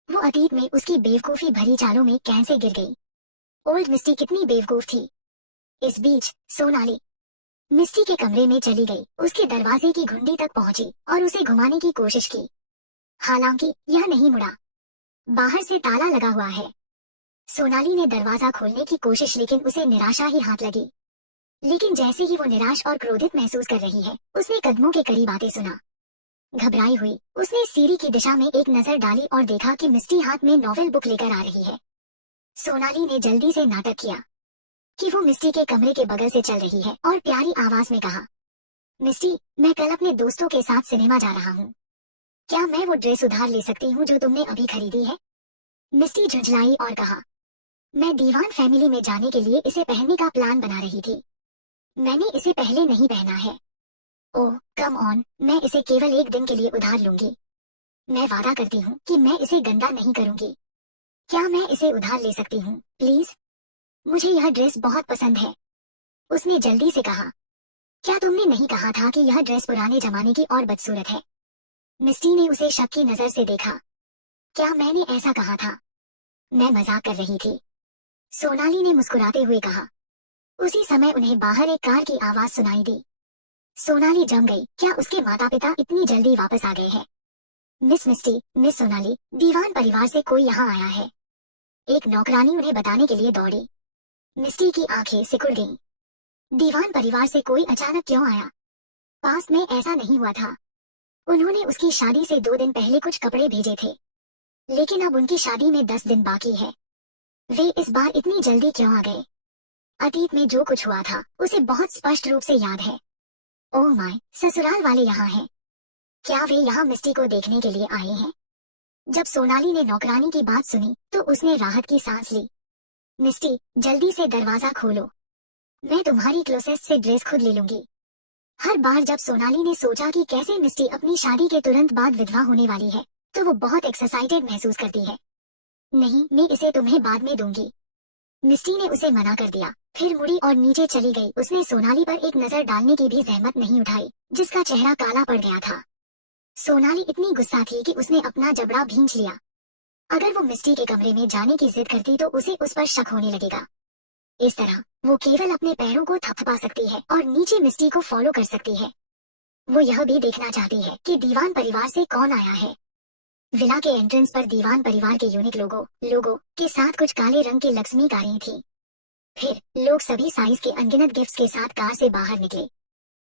वो अतीत में उसकी बेवकूफी भरी चालों में कैसे गिर गई। ओल्ड मिस्टी कितनी बेवकूफ थी। इस बीच सोनाली मिस्टी के कमरे में चली गई, उसके दरवाजे की घुंडी तक पहुंची और उसे घुमाने की कोशिश की। हालांकि यह नहीं मुड़ा। बाहर से ताला लगा हुआ है। सोनाली ने दरवाजा खोलने की कोशिश लेकिन उसे निराशा ही हाथ लगी। लेकिन जैसे ही वो निराश और क्रोधित महसूस कर रही है, उसने कदमों के करीब आते सुना। घबराई हुई उसने सीढ़ी की दिशा में एक नजर डाली और देखा कि मिस्टी हाथ में नॉवेल बुक लेकर आ रही है। सोनाली ने जल्दी से नाटक किया कि वो मिस्टी के कमरे के बगल से चल रही है और प्यारी आवाज में कहा, मिस्टी, मैं कल अपने दोस्तों के साथ सिनेमा जा रहा हूँ। क्या मैं वो ड्रेस उधार ले सकती हूँ जो तुमने अभी खरीदी है? मिस्टी झुंझलाई और कहा, मैं दीवान फैमिली में जाने के लिए इसे पहनने का प्लान बना रही थी। मैंने इसे पहले नहीं पहना है। ओह कम ऑन, मैं इसे केवल एक दिन के लिए उधार लूंगी। मैं वादा करती हूँ कि मैं इसे गंदा नहीं करूंगी। क्या मैं इसे उधार ले सकती हूँ प्लीज? मुझे यह ड्रेस बहुत पसंद है, उसने जल्दी से कहा। क्या तुमने नहीं कहा था कि यह ड्रेस पुराने जमाने की और बदसूरत है? मिस्टी ने उसे शक की नजर से देखा। क्या मैंने ऐसा कहा था? मैं मजाक कर रही थी, सोनाली ने मुस्कुराते हुए कहा। उसी समय उन्हें बाहर एक कार की आवाज सुनाई दी। सोनाली जम गई। क्या उसके माता पिता इतनी जल्दी वापस आ गए हैं? मिस मिस्टी, मिस सोनाली, दीवान परिवार से कोई यहाँ आया है, एक नौकरानी उन्हें बताने के लिए दौड़ी। मिस्टी की आंखें सिकुड़ गईं। दीवान परिवार से कोई अचानक क्यों आया? पास में ऐसा नहीं हुआ था। उन्होंने उसकी शादी से 2 दिन पहले कुछ कपड़े भेजे थे, लेकिन अब उनकी शादी में 10 दिन बाकी है। वे इस बार इतनी जल्दी क्यों आ गए? अतीत में जो कुछ हुआ था उसे बहुत स्पष्ट रूप से याद है। ओह माय, ससुराल वाले यहाँ हैं। क्या वे यहाँ मिस्टी को देखने के लिए आए हैं? जब सोनाली ने नौकरानी की बात सुनी तो उसने राहत की सांस ली। मिस्टी, जल्दी से दरवाजा खोलो, मैं तुम्हारी क्लोसेस्ट से ड्रेस खुद ले लूंगी। हर बार जब सोनाली ने सोचा कि कैसे मिस्टी अपनी शादी के तुरंत बाद विधवा होने वाली है, तो वो बहुत एक्साइटेड महसूस करती है। नहीं, मैं इसे तुम्हें बाद में दूंगी, मिस्टी ने उसे मना कर दिया। फिर मुड़ी और नीचे चली गई। उसने सोनाली पर एक नजर डालने की भी जहमत नहीं उठाई, जिसका चेहरा काला पड़ गया था। सोनाली इतनी गुस्सा थी कि उसने अपना जबड़ा भींच लिया। अगर वो मिस्टी के कमरे में जाने की जिद करती तो उसे उस पर शक होने लगेगा। इस तरह वो केवल अपने पैरों को थपथपा सकती है और नीचे मिस्टी को फॉलो कर सकती है। वो यह भी देखना चाहती है कि दीवान परिवार से कौन आया है। विला के एंट्रेंस पर दीवान परिवार के यूनिक लोगो के साथ कुछ काले रंग की लक्ष्मी कारें थीं। फिर लोग सभी साइज के अनगिनत गिफ्ट्स के साथ कार से बाहर निकले।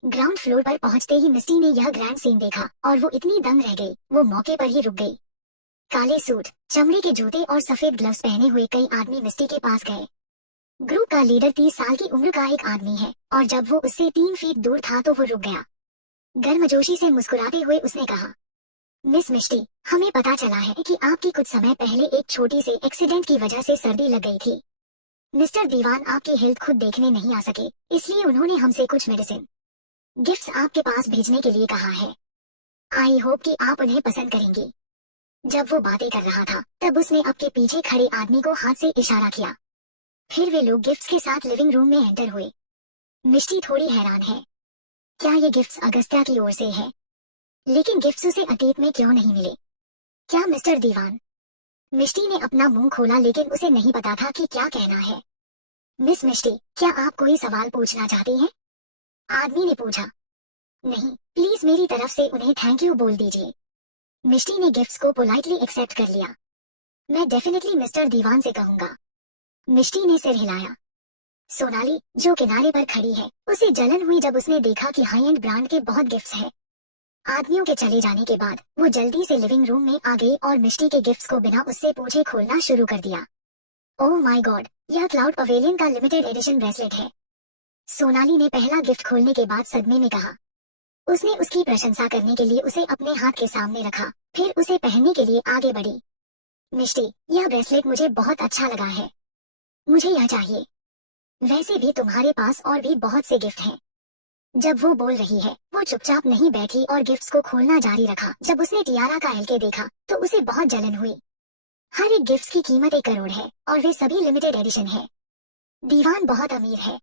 ग्राउंड फ्लोर पर पहुंचते ही मिस्टी ने यह ग्रैंड सीन देखा और वो इतनी दंग रह गई, वो मौके पर ही रुक गई। काले सूट, चमड़े के जूते और सफेद ग्लव्स पहने हुए कई आदमी मिस्टी के पास गए। ग्रुप का लीडर 30 साल की उम्र का एक आदमी है और जब वो उससे 3 फीट दूर था तो वो रुक गया। गर्मजोशी से मुस्कुराते हुए उसने कहा, मिस मिष्टी, हमें पता चला है कि आपकी कुछ समय पहले एक छोटी सी एक्सीडेंट की वजह से सर्दी लग गई थी। मिस्टर दीवान आपकी हेल्थ खुद देखने नहीं आ सके, इसलिए उन्होंने हमसे कुछ मेडिसिन गिफ्ट्स आपके पास भेजने के लिए कहा है। आई होप कि आप उन्हें पसंद करेंगी। जब वो बातें कर रहा था तब उसने आपके पीछे खड़े आदमी को हाथ से इशारा किया। फिर वे लोग गिफ्ट्स के साथ लिविंग रूम में एंटर हुए। मिष्टी थोड़ी हैरान है। क्या ये गिफ्ट्स अगस्त्या की ओर से है? लेकिन गिफ्ट्स उसे अतीत में क्यों नहीं मिले? क्या मिस्टर दीवान? मिष्टी ने अपना मुंह खोला लेकिन उसे नहीं पता था कि क्या कहना है। मिस मिष्टी, क्या आप कोई सवाल पूछना चाहती हैं? आदमी ने पूछा। नहीं, प्लीज मेरी तरफ से उन्हें थैंक यू बोल दीजिए। मिष्टी ने गिफ्ट्स को पोलाइटली एक्सेप्ट कर लिया। मैं डेफिनेटली मिस्टर दीवान से कहूंगा। मिष्टी ने सिर हिलाया। सोनाली, जो किनारे पर खड़ी है, उसे जलन हुई जब उसने देखा कि हाई एंड ब्रांड के बहुत गिफ्ट्स हैं। आदमियों के चले जाने के बाद वो जल्दी से लिविंग रूम में आ गई और मिष्टी के गिफ्ट्स को बिना उससे पूछे खोलना शुरू कर दिया। ओह माय गॉड, यह क्लाउड पवेलियन का लिमिटेड एडिशन ब्रेसलेट है। सोनाली ने पहला गिफ्ट खोलने के बाद सदमे में कहा। उसने उसकी प्रशंसा करने के लिए उसे अपने हाथ के सामने रखा, फिर उसे पहनने के लिए आगे बढ़ी। मिष्टी, यह ब्रेसलेट मुझे बहुत अच्छा लगा है। मुझे यह चाहिए। वैसे भी तुम्हारे पास और भी बहुत से गिफ्ट हैं। जब वो बोल रही है, वो चुपचाप नहीं बैठी और गिफ्ट्स को खोलना जारी रखा। जब उसने टियारा का हल्के देखा तो उसे बहुत जलन हुई। हर एक गिफ्ट की कीमत 1 करोड़ है और वे सभी लिमिटेड एडिशन है। दीवान बहुत अमीर है।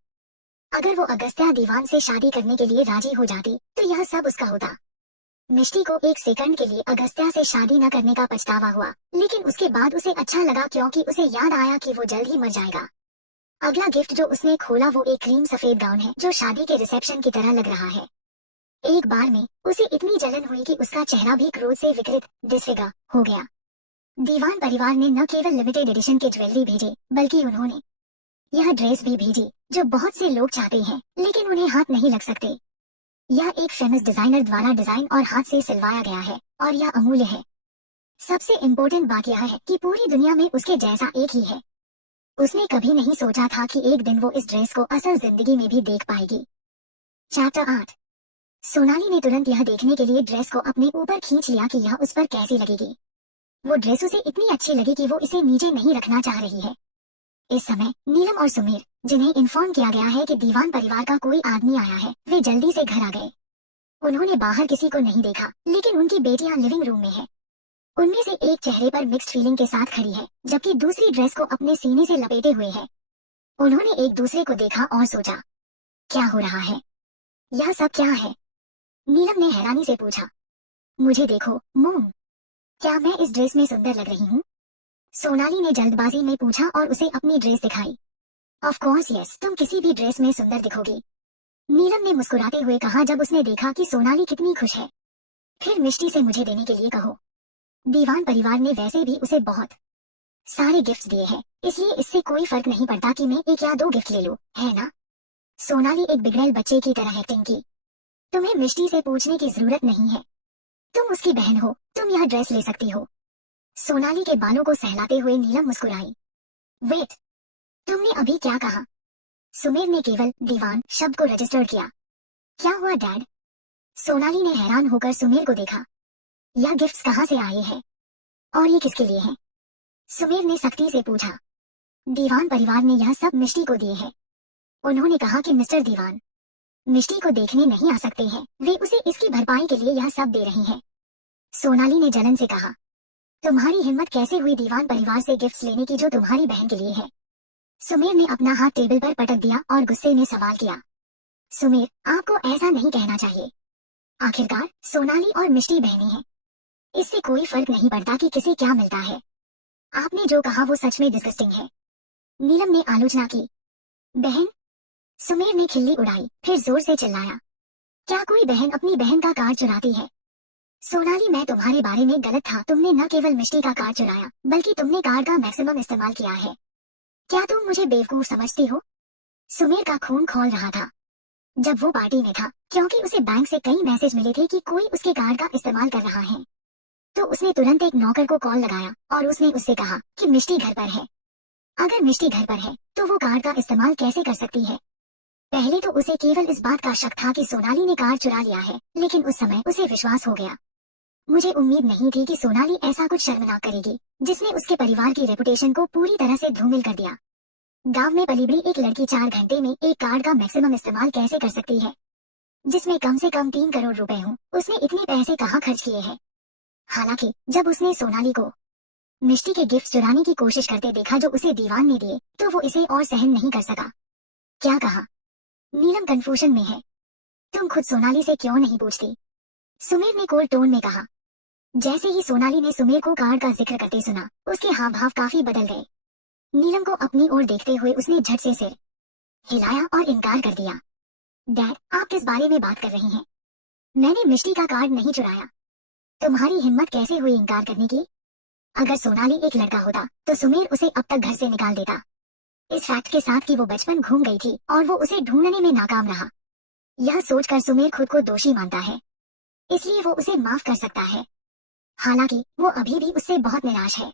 अगर वो अगस्त्या दीवान से शादी करने के लिए राजी हो जाती तो यह सब उसका होता। मिष्टी को एक सेकंड के लिए अगस्त्या से शादी न करने का पछतावा हुआ, लेकिन उसके बाद उसे अच्छा लगा क्योंकि उसे याद आया कि वो जल्द ही मर जाएगा। अगला गिफ्ट जो उसने खोला वो एक क्रीम सफेद गाउन है जो शादी के रिसेप्शन की तरह लग रहा है। एक बार में उसे इतनी जलन हुई कि उसका चेहरा भी क्रोध से विकृत डिसफिगर हो गया। दीवान परिवार ने न केवल लिमिटेड एडिशन के ज्वेलरी भेजे, बल्कि उन्होंने यह ड्रेस भी भेजी जो बहुत से लोग चाहते हैं लेकिन उन्हें हाथ नहीं लग सकते। यह एक फेमस डिजाइनर द्वारा डिजाइन और हाथ से सिलवाया गया है और यह अमूल्य है। सबसे इम्पोर्टेंट बात यह है कि पूरी दुनिया में उसके जैसा एक ही है। उसने कभी नहीं सोचा था कि एक दिन वो इस ड्रेस को असल जिंदगी में भी देख पाएगी। चैप्टर 8। सोनाली ने तुरंत यह देखने के लिए ड्रेस को अपने ऊपर खींच लिया कि यह उस पर कैसी लगेगी। वो ड्रेस उसे इतनी अच्छी लगी कि वो इसे नीचे नहीं रखना चाह रही है। इस समय नीलम और सुमीर, जिन्हें इन्फॉर्म किया गया है कि दीवान परिवार का कोई आदमी आया है, वे जल्दी से घर आ गए। उन्होंने बाहर किसी को नहीं देखा, लेकिन उनकी बेटियां लिविंग रूम में है। उनमें से एक चेहरे पर मिक्स्ड फीलिंग के साथ खड़ी है, जबकि दूसरी ड्रेस को अपने सीने से लपेटे हुए है। उन्होंने एक दूसरे को देखा और सोचा, क्या हो रहा है? यह सब क्या है? नीलम ने हैरानी से पूछा। मुझे देखो, मोम। क्या मैं इस ड्रेस में सुंदर लग रही हूँ? सोनाली ने जल्दबाजी में पूछा और उसे अपनी ड्रेस दिखाई। ऑफ कोर्स यस, तुम किसी भी ड्रेस में सुंदर दिखोगी, नीलम ने मुस्कुराते हुए कहा जब उसने देखा कि सोनाली कितनी खुश है। फिर मिष्टी से मुझे देने के लिए कहो। दीवान परिवार ने वैसे भी उसे बहुत सारे गिफ्ट्स दिए हैं, इसलिए इससे कोई फर्क नहीं पड़ता कि मैं 1 या 2 गिफ्ट ले लूं, है ना? सोनाली एक बिगड़ैल बच्चे की तरह एक्टिंग की। तुम्हें मिष्टी से पूछने की जरूरत नहीं है। तुम उसकी बहन हो, तुम यह ड्रेस ले सकती हो। सोनाली के बालों को सहलाते हुए नीलम मुस्कुराई। वेट, तुमने अभी क्या कहा? सुमीर ने केवल दीवान शब्द को रजिस्टर किया। क्या हुआ डैड? सोनाली ने हैरान होकर सुमीर को देखा। यह गिफ्ट्स कहाँ से आए हैं और ये किसके लिए हैं? सुमीर ने सख्ती से पूछा। दीवान परिवार ने यह सब मिष्टी को दिए हैं। उन्होंने कहा कि मिस्टर दीवान मिष्टी को देखने नहीं आ सकते हैं, वे उसे इसकी भरपाई के लिए यह सब दे रही हैं। सोनाली ने जलन से कहा, तुम्हारी हिम्मत कैसे हुई दीवान परिवार से गिफ्ट्स लेने की जो तुम्हारी बहन के लिए है? सुमीर ने अपना हाथ टेबल पर पटक दिया और गुस्से में सवाल किया। सुमीर, आपको ऐसा नहीं कहना चाहिए। आखिरकार सोनाली और मिष्टी बहनें हैं। इससे कोई फर्क नहीं पड़ता कि किसे क्या मिलता है। आपने जो कहा वो सच में डिस्गस्टिंग है, नीलम ने आलोचना की। बहन? सुमीर ने खिल्ली उड़ाई, फिर जोर से चिल्लाया, क्या कोई बहन अपनी बहन का कार्ड चुराती है? सोनाली, मैं तुम्हारे बारे में गलत था। तुमने न केवल मिष्टी का कार्ड चुराया, बल्कि तुमने कार्ड का मैक्सिमम इस्तेमाल किया है। क्या तुम मुझे बेवकूफ समझती हो? सुमीर का खून खौल रहा था। जब वो पार्टी में था, क्योंकि उसे बैंक से कई मैसेज मिले थे कि कोई उसके कार्ड का इस्तेमाल कर रहा है, तो उसने तुरंत एक नौकर को कॉल लगाया और उसने उससे कहा कि मिष्टी घर पर है। अगर मिष्टी घर पर है तो वो कार्ड का इस्तेमाल कैसे कर सकती है? पहले तो उसे केवल इस बात का शक था कि सोनाली ने कार्ड चुरा लिया है, लेकिन उस समय उसे विश्वास हो गया। मुझे उम्मीद नहीं थी कि सोनाली ऐसा कुछ शर्मनाक करेगी जिसने उसके परिवार की रेपुटेशन को पूरी तरह से धूमिल कर दिया। गांव में पली बड़ी एक लड़की 4 घंटे में एक कार्ड का मैक्सिमम इस्तेमाल कैसे कर सकती है, जिसमें कम से कम 3 करोड़ रुपए हों। उसने इतने पैसे कहाँ खर्च किए हैं। हालांकि जब उसने सोनाली को मिष्टी के गिफ्ट चुराने की कोशिश करते देखा जो उसे दीवान ने दिए, तो वो इसे और सहन नहीं कर सका। क्या कहा? नीलम कंफ्यूजन में है। तुम खुद सोनाली से क्यों नहीं पूछती? सुमेर ने कोल्ड टोन में कहा। जैसे ही सोनाली ने सुमेर को कार्ड का जिक्र करते सुना, उसके हाव भाव काफी बदल गए। नीलम को अपनी ओर देखते हुए उसने झट से सिर हिलाया और इनकार कर दिया। डैड, आप किस बारे में बात कर रही हैं? मैंने मिष्टी का कार्ड नहीं चुराया। तुम्हारी हिम्मत कैसे हुई इनकार करने की? अगर सोनाली एक लड़का होता तो सुमेर उसे अब तक घर से निकाल देता। इस फैक्ट के साथ कि वो बचपन घूम गई थी और वो उसे ढूंढने में नाकाम रहा, यह सोचकर सुमेर खुद को दोषी मानता है, इसलिए वो उसे माफ कर सकता है। हालांकि वो अभी भी उससे बहुत निराश है।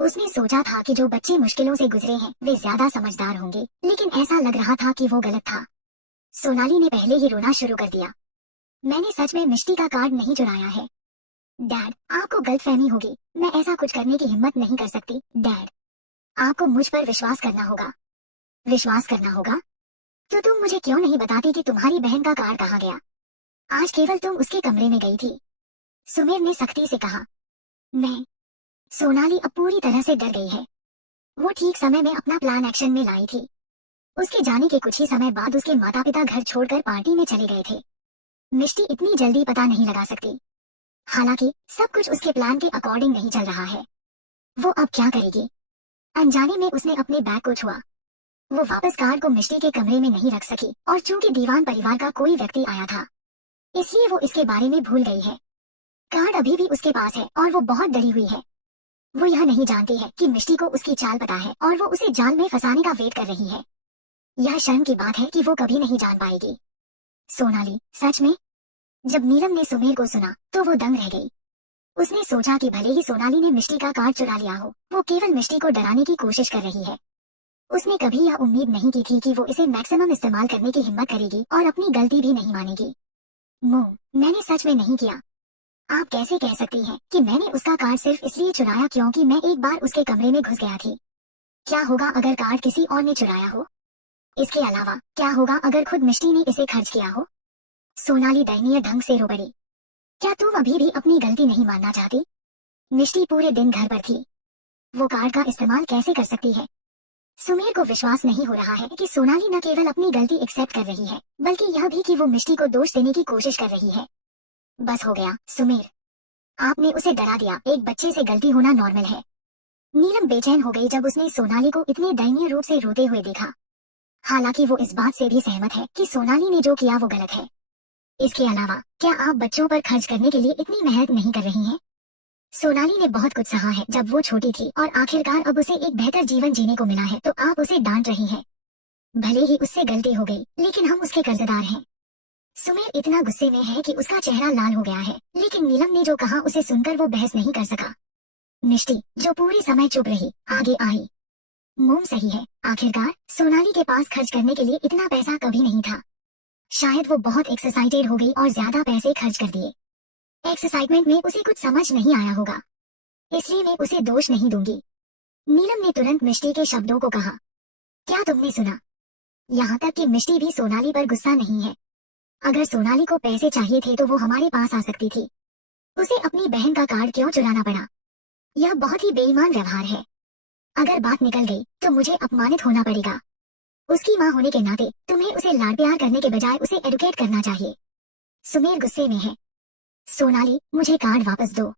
उसने सोचा था कि जो बच्चे मुश्किलों से गुजरे हैं वे ज्यादा समझदार होंगे, लेकिन ऐसा लग रहा था कि वो गलत था। सोनाली ने पहले ही रोना शुरू कर दिया। मैंने सच में मिष्टी का कार्ड नहीं चुराया है। डैड, आपको गलतफहमी होगी। मैं ऐसा कुछ करने की हिम्मत नहीं कर सकती। डैड, आपको मुझ पर विश्वास करना होगा। विश्वास करना होगा? तो तुम मुझे क्यों नहीं बताती कि तुम्हारी बहन का कार्ड कहाँ गया? आज केवल तुम उसके कमरे में गई थी। सुमेर ने सख्ती से कहा। मैं सोनाली अब पूरी तरह से डर गई है। वो ठीक समय में अपना प्लान एक्शन में लाई थी। उसके जाने के कुछ ही समय बाद उसके माता पिता घर छोड़कर पार्टी में चले गए थे। मिष्टी इतनी जल्दी पता नहीं लगा सकती। हालांकि सब कुछ उसके प्लान के अकॉर्डिंग नहीं चल रहा है। वो अब क्या करेगी? अनजाने में उसने अपने बैग को छुआ। वो वापस कार्ड को मिष्टी के कमरे में नहीं रख सकी और चूंकि दीवान परिवार का कोई व्यक्ति आया था, इसलिए वो इसके बारे में भूल गई है। कार्ड अभी भी उसके पास है और वो बहुत डरी हुई है। वो यह नहीं जानती है कि मिष्टी को उसकी चाल पता है और वो उसे जाल में फंसाने का वेट कर रही है। यह शर्म की बात है कि वो कभी नहीं जान पाएगी। सोनाली, सच में? जब नीलम ने सुमेर को सुना तो वो दंग रह गई। उसने सोचा कि भले ही सोनाली ने मिष्टी का कार्ड चुरा लिया हो, वो केवल मिष्टी को डराने की कोशिश कर रही है। उसने कभी यह उम्मीद नहीं की थी कि वो इसे मैक्सिमम इस्तेमाल करने की हिम्मत करेगी और अपनी गलती भी नहीं मानेगी। मोम, मैंने सच में नहीं किया। आप कैसे कह सकती हैं कि मैंने उसका कार्ड सिर्फ इसलिए चुराया क्योंकि मैं एक बार उसके कमरे में घुस गया थी? क्या होगा अगर कार्ड किसी और ने चुराया हो? इसके अलावा क्या होगा अगर खुद मिष्टी ने इसे खर्च किया हो? सोनाली दयनीय ढंग से रो पड़ी। क्या तुम अभी भी अपनी गलती नहीं मानना चाहती? मिष्टी पूरे दिन घर पर थी। वो कार्ड का इस्तेमाल कैसे कर सकती है? सुमेर को विश्वास नहीं हो रहा है कि सोनाली न केवल अपनी गलती एक्सेप्ट कर रही है, बल्कि यह भी कि वो मिष्टी को दोष देने की कोशिश कर रही है। बस हो गया सुमेर, आपने उसे डरा दिया। एक बच्चे से गलती होना नॉर्मल है। नीलम बेचैन हो गई जब उसने सोनाली को इतने दयनीय रूप से रोते हुए देखा। हालांकि वो इस बात से भी सहमत है कि सोनाली ने जो किया वो गलत है। इसके अलावा क्या आप बच्चों पर खर्च करने के लिए इतनी मेहनत नहीं कर रही हैं? सोनाली ने बहुत कुछ सहा है जब वो छोटी थी और आखिरकार अब उसे एक बेहतर जीवन जीने को मिला है, तो आप उसे डांट रही हैं। भले ही उससे गलती हो गई, लेकिन हम उसके कर्जदार हैं। सुमेर इतना गुस्से में है कि उसका चेहरा लाल हो गया है, लेकिन नीलम ने जो कहा उसे सुनकर वो बहस नहीं कर सका। मिष्टी, जो पूरे समय चुप रही, आगे आई। मोम सही है, आखिरकार सोनाली के पास खर्च करने के लिए इतना पैसा कभी नहीं था। शायद वो बहुत एक्साइटेड हो गई और ज्यादा पैसे खर्च कर दिए। एक्साइटमेंट में उसे कुछ समझ नहीं आया होगा, इसलिए मैं उसे दोष नहीं दूंगी। नीलम ने तुरंत मिष्टी के शब्दों को कहा। क्या तुमने सुना? यहाँ तक कि मिष्टी भी सोनाली पर गुस्सा नहीं है। अगर सोनाली को पैसे चाहिए थे तो वो हमारे पास आ सकती थी। उसे अपनी बहन का कार्ड क्यों चुराना पड़ा? यह बहुत ही बेईमान व्यवहार है। अगर बात निकल गई तो मुझे अपमानित होना पड़ेगा। उसकी माँ होने के नाते तुम्हें उसे लाड प्यार करने के बजाय उसे एडुकेट करना चाहिए। सुमेर गुस्से में है। सोनाली, मुझे कार्ड वापस दो।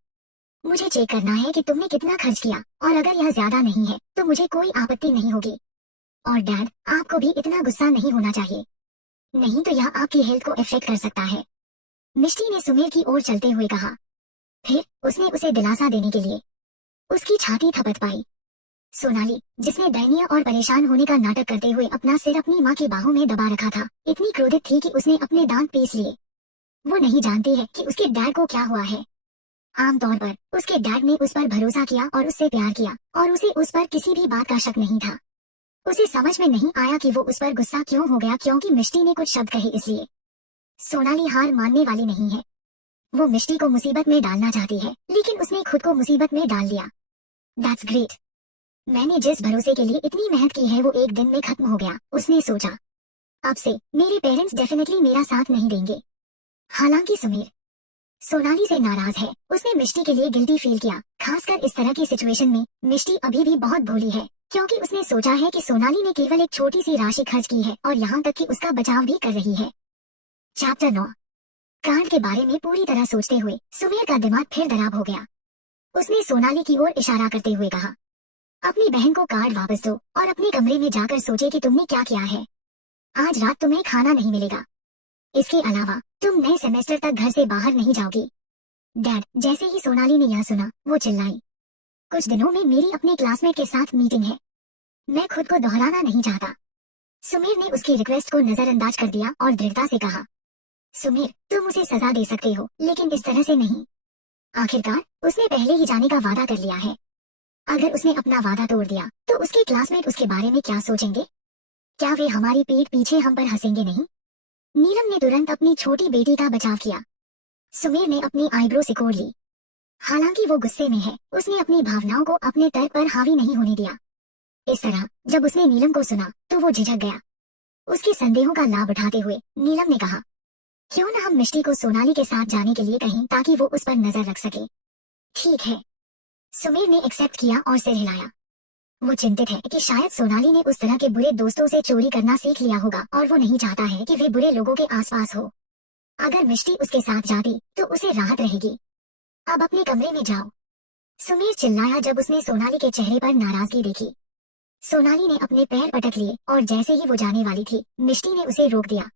मुझे चेक करना है कि तुमने कितना खर्च किया, और अगर यह ज्यादा नहीं है तो मुझे कोई आपत्ति नहीं होगी। और डैड, आपको भी इतना गुस्सा नहीं होना चाहिए, नहीं तो यह आपकी हेल्थ को इफेक्ट कर सकता है। मिष्टी ने सुमेर की ओर चलते हुए कहा। फिर उसने उसे दिलासा देने के लिए उसकी छाती थपथपाई। सोनाली, जिसने दयनीय और परेशान होने का नाटक करते हुए अपना सिर अपनी माँ की बाहों में दबा रखा था, इतनी क्रोधित थी कि उसने अपने दांत पीस लिए। वो नहीं जानती है कि उसके डैड को क्या हुआ है। आमतौर पर उसके डैड ने उस पर भरोसा किया और उससे प्यार किया, और उसे उस पर किसी भी बात का शक नहीं था। उसे समझ में नहीं आया कि वो उस पर गुस्सा क्यों हो गया, क्योंकि मिष्टी ने कुछ शब्द कहे इसलिए। सोनाली हार मानने वाली नहीं है। वो मिष्टी को मुसीबत में डालना चाहती है, लेकिन उसने खुद को मुसीबत में डाल लिया। That's great. मैंने जिस भरोसे के लिए इतनी मेहनत की है वो एक दिन में खत्म हो गया। उसने सोचा, अब से मेरे पेरेंट्स डेफिनेटली मेरा साथ नहीं देंगे। हालांकि सुमीर सोनाली से नाराज है। उसने मिष्टी के लिए गिल्टी फील किया। खासकर इस तरह की सिचुएशन में मिष्टी अभी भी बहुत भोली है, क्योंकि उसने सोचा है कि सोनाली ने केवल एक छोटी सी राशि खर्च की है और यहाँ तक कि उसका बचाव भी कर रही है। चैप्टर 9। कार्ड के बारे में पूरी तरह सोचते हुए सुमीर का दिमाग फिर खराब हो गया। उसने सोनाली की ओर इशारा करते हुए कहा, अपनी बहन को कार्ड वापस दो और अपने कमरे में जाकर सोचे कि तुमने क्या किया है। आज रात तुम्हें खाना नहीं मिलेगा। इसके अलावा तुम नए सेमेस्टर तक घर से बाहर नहीं जाओगी। डैड, जैसे ही सोनाली ने यह सुना वो चिल्लाई, कुछ दिनों में मेरी अपने क्लासमेट के साथ मीटिंग है। मैं खुद को दोहराना नहीं चाहता। सुमीर ने उसकी रिक्वेस्ट को नजरअंदाज कर दिया और दृढ़ता से कहा, सुमीर, तुम उसे सजा दे सकते हो, लेकिन इस तरह से नहीं। आखिरकार उसने पहले ही जाने का वादा कर लिया है। अगर उसने अपना वादा तोड़ दिया तो उसके क्लासमेट उसके बारे में क्या सोचेंगे? क्या वे हमारी पीठ पीछे हम पर हंसेंगे नहीं? नीलम ने तुरंत अपनी छोटी बेटी का बचाव किया। सुमीर ने अपनी आईब्रो सिकोड़ ली। हालांकि वो गुस्से में है, उसने अपनी भावनाओं को अपने तर्क पर हावी नहीं होने दिया। इस तरह जब उसने नीलम को सुना तो वो झिझक गया। उसके संदेहों का लाभ उठाते हुए नीलम ने कहा, क्यों न हम मिष्टी को सोनाली के साथ जाने के लिए कहें ताकि वो उस पर नजर रख सके। ठीक है। सुमीर ने एक्सेप्ट किया और सिर हिलाया। वो चिंतित है कि शायद सोनाली ने उस तरह के बुरे दोस्तों से चोरी करना सीख लिया होगा और वो नहीं चाहता है कि वे बुरे लोगों के आसपास हो। अगर मिष्टी उसके साथ जाती तो उसे राहत रहेगी। अब अपने कमरे में जाओ। सुमीर चिल्लाया जब उसने सोनाली के चेहरे पर नाराजगी देखी। सोनाली ने अपने पैर पटक लिए और जैसे ही वो जाने वाली थी मिष्टी ने उसे रोक दिया।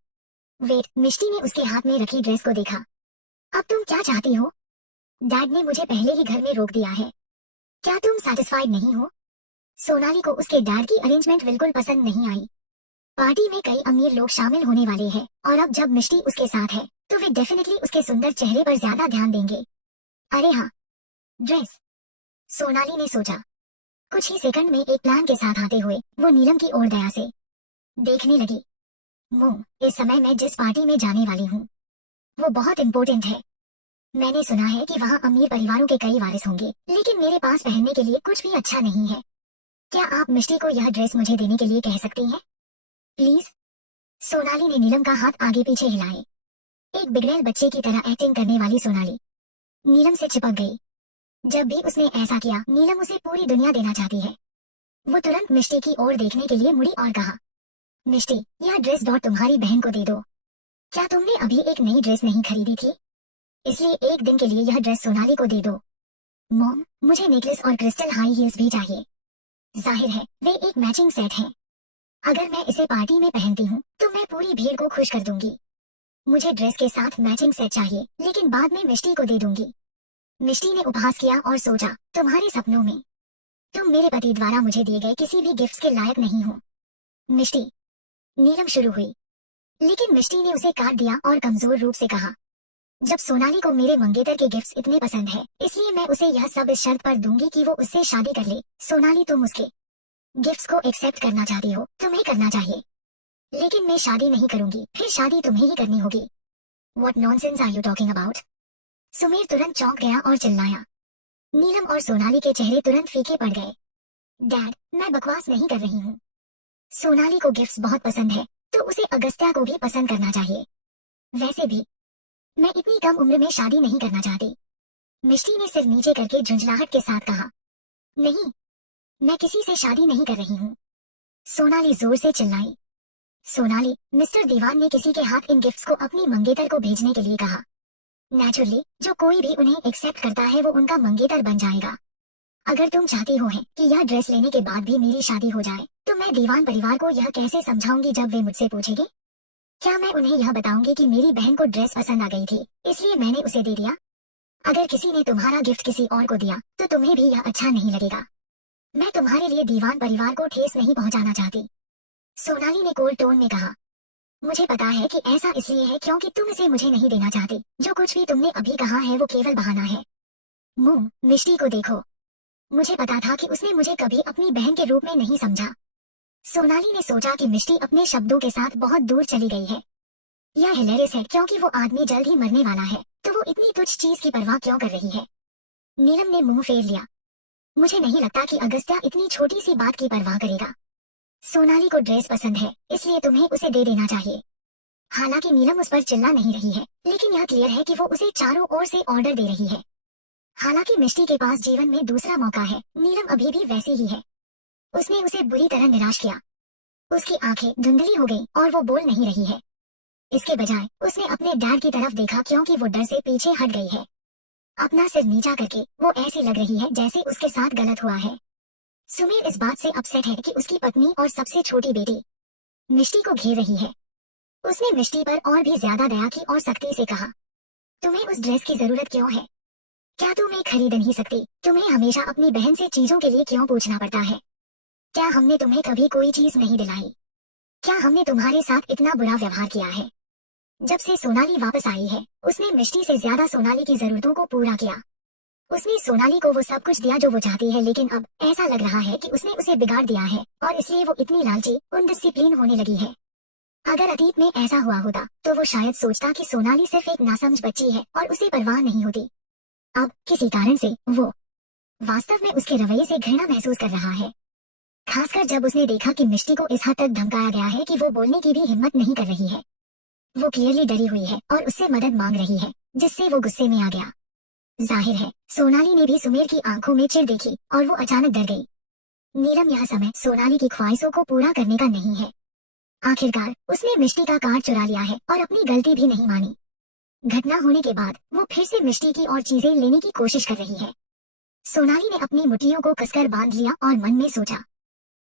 वेट, मिष्टी ने उसके हाथ में रखी ड्रेस को देखा। अब तुम क्या चाहती हो? डैड ने मुझे पहले ही घर में रोक दिया है। क्या तुम सेटिस्फाइड नहीं हो? सोनाली को उसके डैड की अरेंजमेंट बिल्कुल पसंद नहीं आई। पार्टी में कई अमीर लोग शामिल होने वाले हैं और अब जब मिष्टी उसके साथ है तो वे डेफिनेटली उसके सुंदर चेहरे पर ज्यादा ध्यान देंगे। अरे हाँ, ड्रेस, सोनाली ने सोचा। कुछ ही सेकंड में एक प्लान के साथ आते हुए वो नीलम की ओर दया से देखने लगी। इस समय मैं जिस पार्टी में जाने वाली हूँ वो बहुत इम्पोर्टेंट है। मैंने सुना है कि वहाँ अमीर परिवारों के कई वारिस होंगे, लेकिन मेरे पास पहनने के लिए कुछ भी अच्छा नहीं है। क्या आप मिष्टी को यह ड्रेस मुझे देने के लिए कह सकती हैं? प्लीज। सोनाली ने नीलम का हाथ आगे पीछे हिलाए। एक बिगड़ैल बच्चे की तरह एक्टिंग करने वाली सोनाली नीलम से चिपक गई। जब भी उसने ऐसा किया नीलम उसे पूरी दुनिया देना चाहती है। वो तुरंत मिष्टी की ओर देखने के लिए मुड़ी और कहा, मिष्टी, यह ड्रेस तुम्हारी बहन को दे दो। क्या तुमने अभी एक नई ड्रेस नहीं खरीदी थी? इसलिए एक दिन के लिए यह ड्रेस सोनाली को दे दो। मॉम, मुझे नेकलेस और क्रिस्टल हाई हील्स भी चाहिए। जाहिर है वे एक मैचिंग सेट हैं। अगर मैं इसे पार्टी में पहनती हूँ तो मैं पूरी भीड़ को खुश कर दूंगी। मुझे ड्रेस के साथ मैचिंग सेट चाहिए, लेकिन बाद में मिष्टी को दे दूंगी। मिष्टी ने उपहास किया और सोचा, तुम्हारे सपनों में तुम मेरे पति द्वारा मुझे दिए गए किसी भी गिफ्ट्स के लायक नहीं हो। मिष्टी, नीलम शुरू हुई, लेकिन मिष्टी ने उसे काट दिया और कमजोर रूप से कहा, जब सोनाली को मेरे मंगेतर के गिफ्ट्स इतने पसंद है इसलिए मैं उसे यह सब इस शर्त पर दूंगी कि वो उससे शादी कर ले। सोनाली, तुम उसके गिफ्ट्स को एक्सेप्ट करना चाहती हो, तुम्हें करना चाहिए, लेकिन मैं शादी नहीं करूंगी। फिर शादी तुम्हें ही करनी होगी। What nonsense are you talking about? Sumeer तुरंत चौंक गया और चिल्लाया। नीलम और सोनाली के चेहरे तुरंत फीके पड़ गए। डैड, मैं बकवास नहीं कर रही हूँ। सोनाली को गिफ्ट्स बहुत पसंद है तो उसे अगस्त्या को भी पसंद करना चाहिए। वैसे भी मैं इतनी कम उम्र में शादी नहीं करना चाहती। मिष्टी ने सिर नीचे करके झुंझलाहट के साथ कहा, नहीं, मैं किसी से शादी नहीं कर रही हूँ। सोनाली जोर से चिल्लाई। सोनाली, मिस्टर दीवान ने किसी के हाथ इन गिफ्ट्स को अपनी मंगेतर को भेजने के लिए कहा। नेचुरली जो कोई भी उन्हें एक्सेप्ट करता है वो उनका मंगेतर बन जाएगा। अगर तुम चाहती हो है कि यह ड्रेस लेने के बाद भी मेरी शादी हो जाए तो मैं दीवान परिवार को यह कैसे समझाऊंगी जब वे मुझसे पूछेंगे? क्या मैं उन्हें यह बताऊंगी कि मेरी बहन को ड्रेस पसंद आ गई थी इसलिए मैंने उसे दे दिया? अगर किसी ने तुम्हारा गिफ्ट किसी और को दिया तो तुम्हें भी यह अच्छा नहीं लगेगा। मैं तुम्हारे लिए दीवान परिवार को ठेस नहीं पहुंचाना चाहती। सोनाली ने कोल्ड टोन में कहा, मुझे पता है कि ऐसा इसलिए है क्योंकि तुम इसे मुझे नहीं देना चाहती। जो कुछ भी तुमने अभी कहा है वो केवल बहाना है। मिष्टी को देखो, मुझे पता था कि उसने मुझे कभी अपनी बहन के रूप में नहीं समझा। सोनाली ने सोचा कि मिष्टी अपने शब्दों के साथ बहुत दूर चली गई है। यह हिलेरियस है क्योंकि वो आदमी जल्द ही मरने वाला है तो वो इतनी तुच्छ चीज की परवाह क्यों कर रही है? नीलम ने मुंह फेर लिया। मुझे नहीं लगता कि अगस्त्या इतनी छोटी सी बात की परवाह करेगा। सोनाली को ड्रेस पसंद है, इसलिए तुम्हें उसे दे देना चाहिए। हालांकि नीलम उस पर चिल्ला नहीं रही है, लेकिन यह क्लियर है कि वो उसे चारों ओर से ऑर्डर दे रही है। हालांकि मिष्टी के पास जीवन में दूसरा मौका है, नीलम अभी भी वैसी ही है। उसने उसे बुरी तरह निराश किया। उसकी आंखें धुंधली हो गईं और वो बोल नहीं रही है। इसके बजाय उसने अपने डैड की तरफ देखा, क्योंकि वो डर से पीछे हट गई है। अपना सिर नीचा करके वो ऐसी लग रही है जैसे उसके साथ गलत हुआ है। सुमेर इस बात से अपसेट है कि उसकी पत्नी और सबसे छोटी बेटी मिष्टी को घेर रही है। उसने मिष्टी पर और भी ज्यादा दया की और सख्ती से कहा, तुम्हें उस ड्रेस की जरूरत क्यों है? क्या तुम एक खरीद नहीं सकती? तुम्हें हमेशा अपनी बहन से चीजों के लिए क्यों पूछना पड़ता है? क्या हमने तुम्हें कभी कोई चीज नहीं दिलाई? क्या हमने तुम्हारे साथ इतना बुरा व्यवहार किया है? जब से सोनाली वापस आई है, उसने मिष्टी से ज्यादा सोनाली की जरूरतों को पूरा किया। उसने सोनाली को वो सब कुछ दिया जो वो चाहती है, लेकिन अब ऐसा लग रहा है कि उसने उसे बिगाड़ दिया है और इसलिए वो इतनी लालची, अनडिसिप्लिन होने लगी है। अगर अतीत में ऐसा हुआ होता तो वो शायद सोचता कि सोनाली सिर्फ एक नासमझ बच्ची है और उसे परवाह नहीं होती। अब किसी कारण से वो वास्तव में उसके रवैये से घृणा महसूस कर रहा है, खासकर जब उसने देखा कि मिष्टी को इस हद तक धमकाया गया है कि वो बोलने की भी हिम्मत नहीं कर रही है। वो क्लियरली डरी हुई है और उससे मदद मांग रही है, जिससे वो गुस्से में आ गया। जाहिर है सोनाली ने भी सुमेर की आंखों में चिढ़ देखी और वो अचानक डर गई। नीलम यह समय सोनाली की ख्वाहिशों को पूरा करने का नहीं है। आखिरकार उसने मिष्टी का कार्ड चुरा लिया है और अपनी गलती भी नहीं मानी। घटना होने के बाद वो फिर से मिष्टी की और चीजें लेने की कोशिश कर रही है। सोनाली ने अपनी मुट्ठियों को कसकर बांध लिया और मन में सोचा,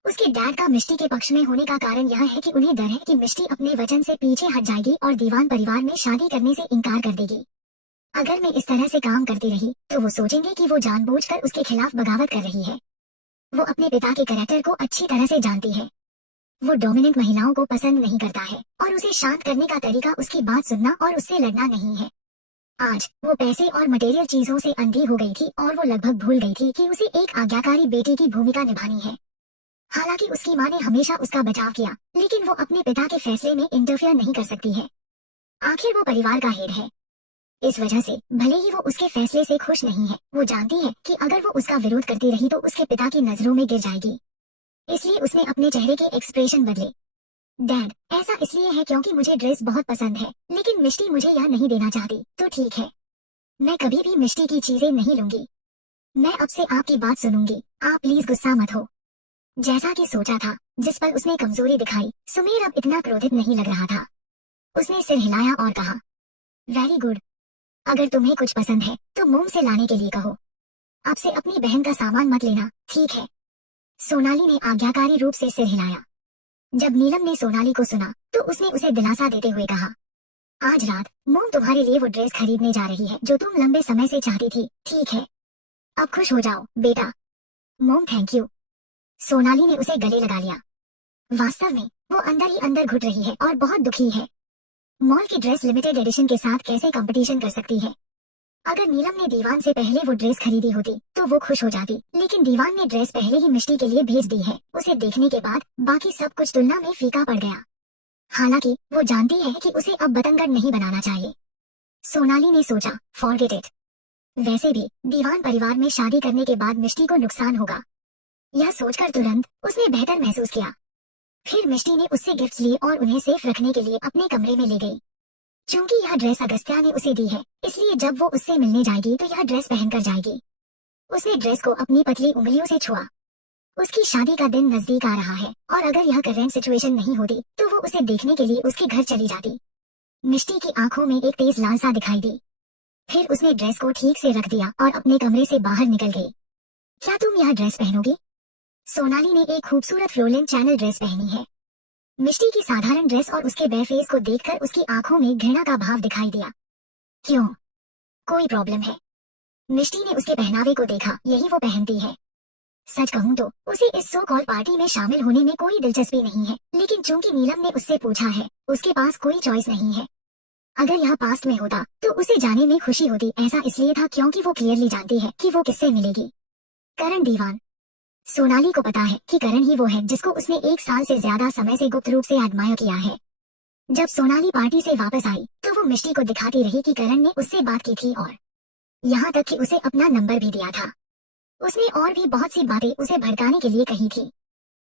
उसके डैड का मिष्टी के पक्ष में होने का कारण यह है कि उन्हें डर है कि मिष्टी अपने वचन से पीछे हट जाएगी और दीवान परिवार में शादी करने से इनकार कर देगी। अगर मैं इस तरह से काम करती रही तो वो सोचेंगे कि वो जानबूझकर उसके खिलाफ बगावत कर रही है। वो अपने पिता के कैरेक्टर को अच्छी तरह से जानती है। वो डोमिनेंट महिलाओं को पसंद नहीं करता है और उसे शांत करने का तरीका उसकी बात सुनना और उससे लड़ना नहीं है। आज वो पैसे और मटेरियल चीजों से अंधी हो गई थी और वो लगभग भूल गई थी कि उसे एक आज्ञाकारी बेटी की भूमिका निभानी है। हालांकि उसकी माँ ने हमेशा उसका बचाव किया, लेकिन वो अपने पिता के फैसले में इंटरफेयर नहीं कर सकती है। आखिर वो परिवार का हेड है। इस वजह से भले ही वो उसके फैसले से खुश नहीं है, वो जानती है कि अगर वो उसका विरोध करती रही तो उसके पिता की नजरों में गिर जाएगी। इसलिए उसने अपने चेहरे के एक्सप्रेशन बदले। डैड, ऐसा इसलिए है क्योंकि मुझे ड्रेस बहुत पसंद है, लेकिन मिष्टी मुझे यह नहीं देना चाहती। तो ठीक है, मैं कभी भी मिष्टी की चीजें नहीं लूंगी। मैं अब से आपकी बात सुनूंगी। आप प्लीज गुस्सा मत हो। जैसा कि सोचा था, जिस पर उसने कमजोरी दिखाई, सुमेर अब इतना क्रोधित नहीं लग रहा था। उसने सिर हिलाया और कहा, वेरी गुड। अगर तुम्हें कुछ पसंद है तो मोम से लाने के लिए कहो। अब से अपनी बहन का सामान मत लेना, ठीक है? सोनाली ने आज्ञाकारी रूप से सिर हिलाया। जब नीलम ने सोनाली को सुना तो उसने उसे दिलासा देते हुए कहा, आज रात मोम तुम्हारे लिए वो ड्रेस खरीदने जा रही है जो तुम लंबे समय से चाहती थी, ठीक है? अब खुश हो जाओ बेटा। मोम, थैंक यू। सोनाली ने उसे गले लगा लिया। वास्तव में वो अंदर ही अंदर घुट रही है और बहुत दुखी है। मॉल की ड्रेस लिमिटेड एडिशन के साथ कैसे कंपटीशन कर सकती है? अगर नीलम ने दीवान से पहले वो ड्रेस खरीदी होती तो वो खुश हो जाती, लेकिन दीवान ने ड्रेस पहले ही मिष्टी के लिए भेज दी है। उसे देखने के बाद बाकी सब कुछ तुलना में फीका पड़ गया। हालांकि वो जानती है कि उसे अब बतंगड़ नहीं बनाना चाहिए। सोनाली ने सोचा, फॉरगेट इट। वैसे भी दीवान परिवार में शादी करने के बाद मिष्टी को नुकसान होगा। यह सोचकर तुरंत उसने बेहतर महसूस किया। फिर मिष्टी ने उससे गिफ्ट्स लिए और उन्हें सेफ रखने के लिए अपने कमरे में ले गई। चूंकि यह ड्रेस अगस्त्या ने उसे दी है, इसलिए जब वो उससे मिलने जाएगी तो यह ड्रेस पहनकर जाएगी। उसने ड्रेस को अपनी पतली उंगलियों से छुआ। उसकी शादी का दिन नजदीक आ रहा है और अगर यह करंट सिचुएशन नहीं होती तो वो उसे देखने के लिए उसके घर चली जाती। मिष्टी की आंखों में एक तेज लालसा दिखाई दी। फिर उसने ड्रेस को ठीक से रख दिया और अपने कमरे से बाहर निकल गई। क्या तुम यह ड्रेस पहनोगी? सोनाली ने एक खूबसूरत फ्लोरेंट चैनल ड्रेस पहनी है। मिष्टी की साधारण ड्रेस और उसके बेयर फेस को देखकर उसकी आंखों में घृणा का भाव दिखाई दिया। क्यों, कोई प्रॉब्लम है? मिष्टी ने उसके पहनावे को देखा, यही वो पहनती है। सच कहूँ तो उसे इस सो कॉल पार्टी में शामिल होने में कोई दिलचस्पी नहीं है, लेकिन चूंकि नीलम ने उससे पूछा है, उसके पास कोई चॉइस नहीं है। अगर यह पास्ट में होता तो उसे जाने में खुशी होती। ऐसा इसलिए था क्योंकि वो क्लियरली जानती है कि वो किससे मिलेगी। करण दीवान। सोनाली को पता है कि करण ही वो है जिसको उसने 1 साल से ज्यादा समय से गुप्त रूप से एडमायर किया है। जब सोनाली पार्टी से वापस आई तो वो मिष्टी को दिखाती रही कि करण ने उससे बात की थी और यहाँ तक कि उसे अपना नंबर भी दिया था। उसने और भी बहुत सी बातें उसे भड़काने के लिए कही थी।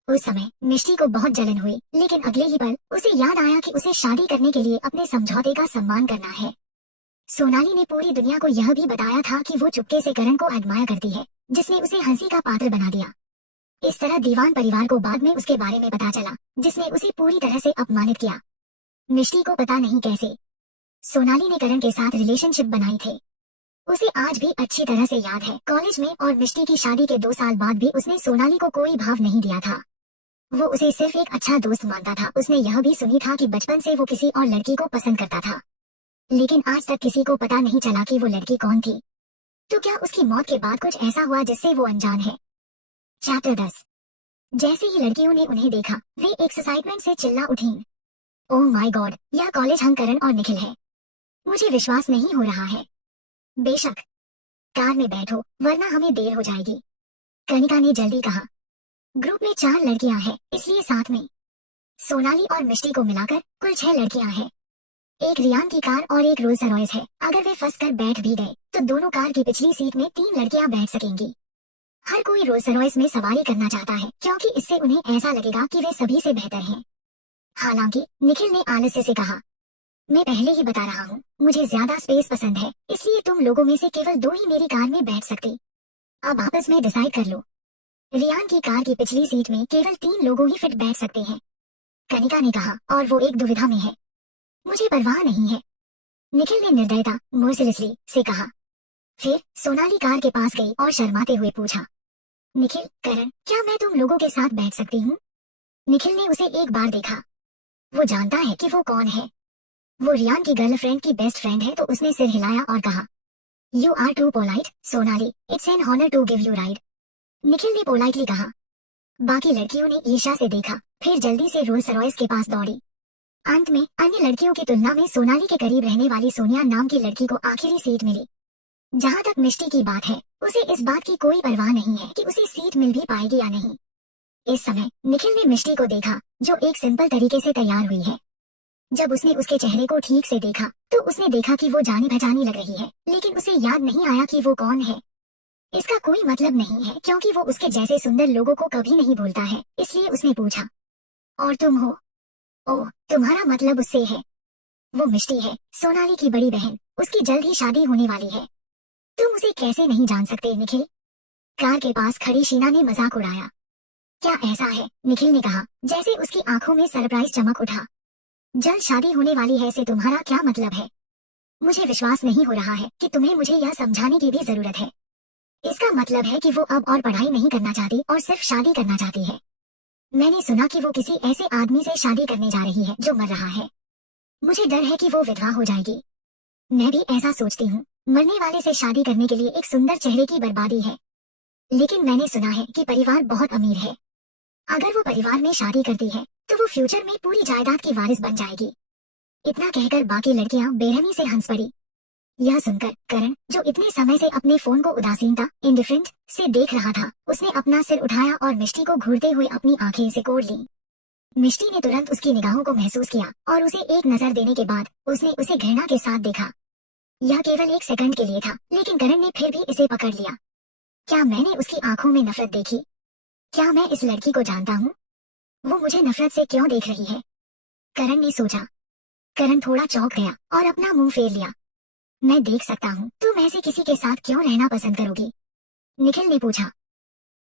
उस समय मिष्टी को बहुत जलन हुई, लेकिन अगले ही पल उसे याद आया कि उसे शादी करने के लिए अपने समझौते का सम्मान करना है। सोनाली ने पूरी दुनिया को यह भी बताया था कि वो चुपके से करण को एडमायर करती है, जिसने उसे हंसी का पात्र बना दिया। इस तरह दीवान परिवार को बाद में उसके बारे में पता चला, जिसने उसे पूरी तरह से अपमानित किया। मिष्टी को पता नहीं कैसे सोनाली ने करण के साथ रिलेशनशिप बनाई थे। उसे आज भी अच्छी तरह से याद है, कॉलेज में और मिष्टी की शादी के 2 साल बाद भी उसने सोनाली को कोई भाव नहीं दिया था। वो उसे सिर्फ एक अच्छा दोस्त मानता था। उसने यह भी सुनी था कि बचपन से वो किसी और लड़की को पसंद करता था, लेकिन आज तक किसी को पता नहीं चला कि वो लड़की कौन थी। तो क्या उसकी मौत के बाद कुछ ऐसा हुआ जिससे वो अनजान है? चैप्टर 10। जैसे ही लड़कियों ने उन्हें देखा, वे एक्साइटमेंट से चिल्ला उठीं। ओह माय गॉड, यह कॉलेज हम करण और निखिल है। मुझे विश्वास नहीं हो रहा है। बेशक, कार में बैठो वरना हमें देर हो जाएगी, कनिका ने जल्दी कहा। ग्रुप में 4 लड़कियां हैं, इसलिए साथ में सोनाली और मिष्टी को मिलाकर कुल 6 लड़कियां हैं। एक रियान की कार और एक रोल्स रॉयस है। अगर वे फंस कर बैठ भी गए तो दोनों कार की पिछली सीट में 3 लड़कियां बैठ सकेंगी। हर कोई रोल्स रॉयस में सवारी करना चाहता है, क्योंकि इससे उन्हें ऐसा लगेगा कि वे सभी से बेहतर हैं। हालांकि निखिल ने आलस्य से कहा, मैं पहले ही बता रहा हूँ, मुझे ज्यादा स्पेस पसंद है, इसलिए तुम लोगों में से केवल 2 ही मेरी कार में बैठ सकते। अब आपस में डिसाइड कर लो। रियान की कार की पिछली सीट में केवल 3 लोग ही फिट बैठ सकते हैं, कनिका ने कहा, और वो एक दुविधा में है। मुझे परवाह नहीं है, निखिल ने निर्दयता मर्सिलेसली से कहा। फिर सोनाली कार के पास गई और शर्माते हुए पूछा, निखिल, करण, क्या मैं तुम लोगों के साथ बैठ सकती हूँ? निखिल ने उसे एक बार देखा। वो जानता है कि वो कौन है। वो रियान की गर्लफ्रेंड की बेस्ट फ्रेंड है। तो उसने सिर हिलाया और कहा, you are too polite Sonali, it's an honour to give you ride. Nikhil ने पोलाइटली कहा। बाकी लड़कियों ने ईर्ष्या से देखा, फिर जल्दी से रोल्स रॉयस के पास दौड़ी। अंत में अन्य लड़कियों की तुलना में सोनाली के करीब रहने वाली सोनिया नाम की लड़की को आखिरी सीट मिली। जहाँ तक मिष्टी की बात है, उसे इस बात की कोई परवाह नहीं है कि उसे सीट मिल भी पाएगी या नहीं। इस समय निखिल ने मिष्टी को देखा, जो एक सिंपल तरीके से तैयार हुई है। जब उसने उसके चेहरे को ठीक से देखा तो उसने देखा कि वो जानी पहचानी लग रही है, लेकिन उसे याद नहीं आया कि वो कौन है। इसका कोई मतलब नहीं है, क्योंकि वो उसके जैसे सुंदर लोगों को कभी नहीं भूलता है। इसलिए उसने पूछा, और तुम हो? ओह, तुम्हारा मतलब उससे है। वो मिष्टी है, सोनाली की बड़ी बहन। उसकी जल्द ही शादी होने वाली है। तुम उसे कैसे नहीं जान सकते निखिल? कार के पास खड़ी शीना ने मजाक उड़ाया। क्या ऐसा है? निखिल ने कहा, जैसे उसकी आंखों में सरप्राइज चमक उठा। जल्द शादी होने वाली है से तुम्हारा क्या मतलब है? मुझे विश्वास नहीं हो रहा है कि तुम्हें मुझे यह समझाने की भी जरूरत है। इसका मतलब है कि वो अब और पढ़ाई नहीं करना चाहती और सिर्फ शादी करना चाहती है। मैंने सुना कि वो किसी ऐसे आदमी से शादी करने जा रही है जो मर रहा है। मुझे डर है कि वो विधवा हो जाएगी। मैं भी ऐसा सोचती हूँ। मरने वाले से शादी करने के लिए एक सुंदर चेहरे की बर्बादी है। लेकिन मैंने सुना है कि परिवार बहुत अमीर है। अगर वो परिवार में शादी करती है तो वो फ्यूचर में पूरी जायदाद की वारिस बन जाएगी। इतना कहकर बाकी लड़कियां बेरहमी से हंस पड़ी। यह सुनकर करण, जो इतने समय से अपने फोन को उदासीनता इंडिफरेंट से देख रहा था, उसने अपना सिर उठाया और मिष्टी को घूरते हुए अपनी आंखें सिकोड़ ली। मिष्टी ने तुरंत उसकी निगाहों को महसूस किया और उसे एक नजर देने के बाद उसने उसे घृणा के साथ देखा। यह केवल 1 सेकंड के लिए था, लेकिन करण ने फिर भी इसे पकड़ लिया। क्या मैंने उसकी आंखों में नफरत देखी? क्या मैं इस लड़की को जानता हूँ? वो मुझे नफरत से क्यों देख रही है? करण ने सोचा। करण थोड़ा चौंक गया और अपना मुंह फेर लिया। मैं देख सकता हूँ, तुम ऐसे किसी के साथ क्यों रहना पसंद करोगी? निखिल ने पूछा।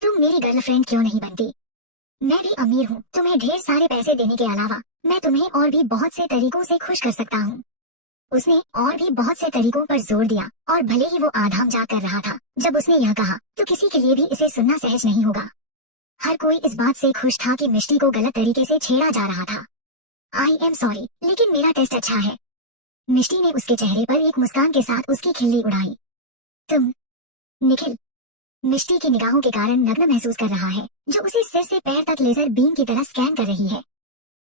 तुम मेरी गर्लफ्रेंड क्यों नहीं बनती? मैं भी अमीर हूँ, तुम्हें ढेर सारे पैसे देने के अलावा मैं तुम्हें और भी बहुत से तरीकों से खुश कर सकता हूँ। उसने और भी बहुत से तरीकों पर जोर दिया, और भले ही वो आधाम जा कर रहा था जब उसने यह कहा, तो किसी के लिए भी इसे सुनना सहज नहीं होगा। हर कोई इस बात से खुश था कि मिष्टी को गलत तरीके से छेड़ा जा रहा था। आई एम सॉरी, लेकिन मेरा टेस्ट अच्छा है। मिष्टी ने उसके चेहरे पर एक मुस्कान के साथ उसकी खिल्ली उड़ाई। तुम? निखिल मिष्टी की निगाहों के कारण नग्न महसूस कर रहा है, जो उसे सिर से पैर तक लेजर बीम की तरह स्कैन कर रही है।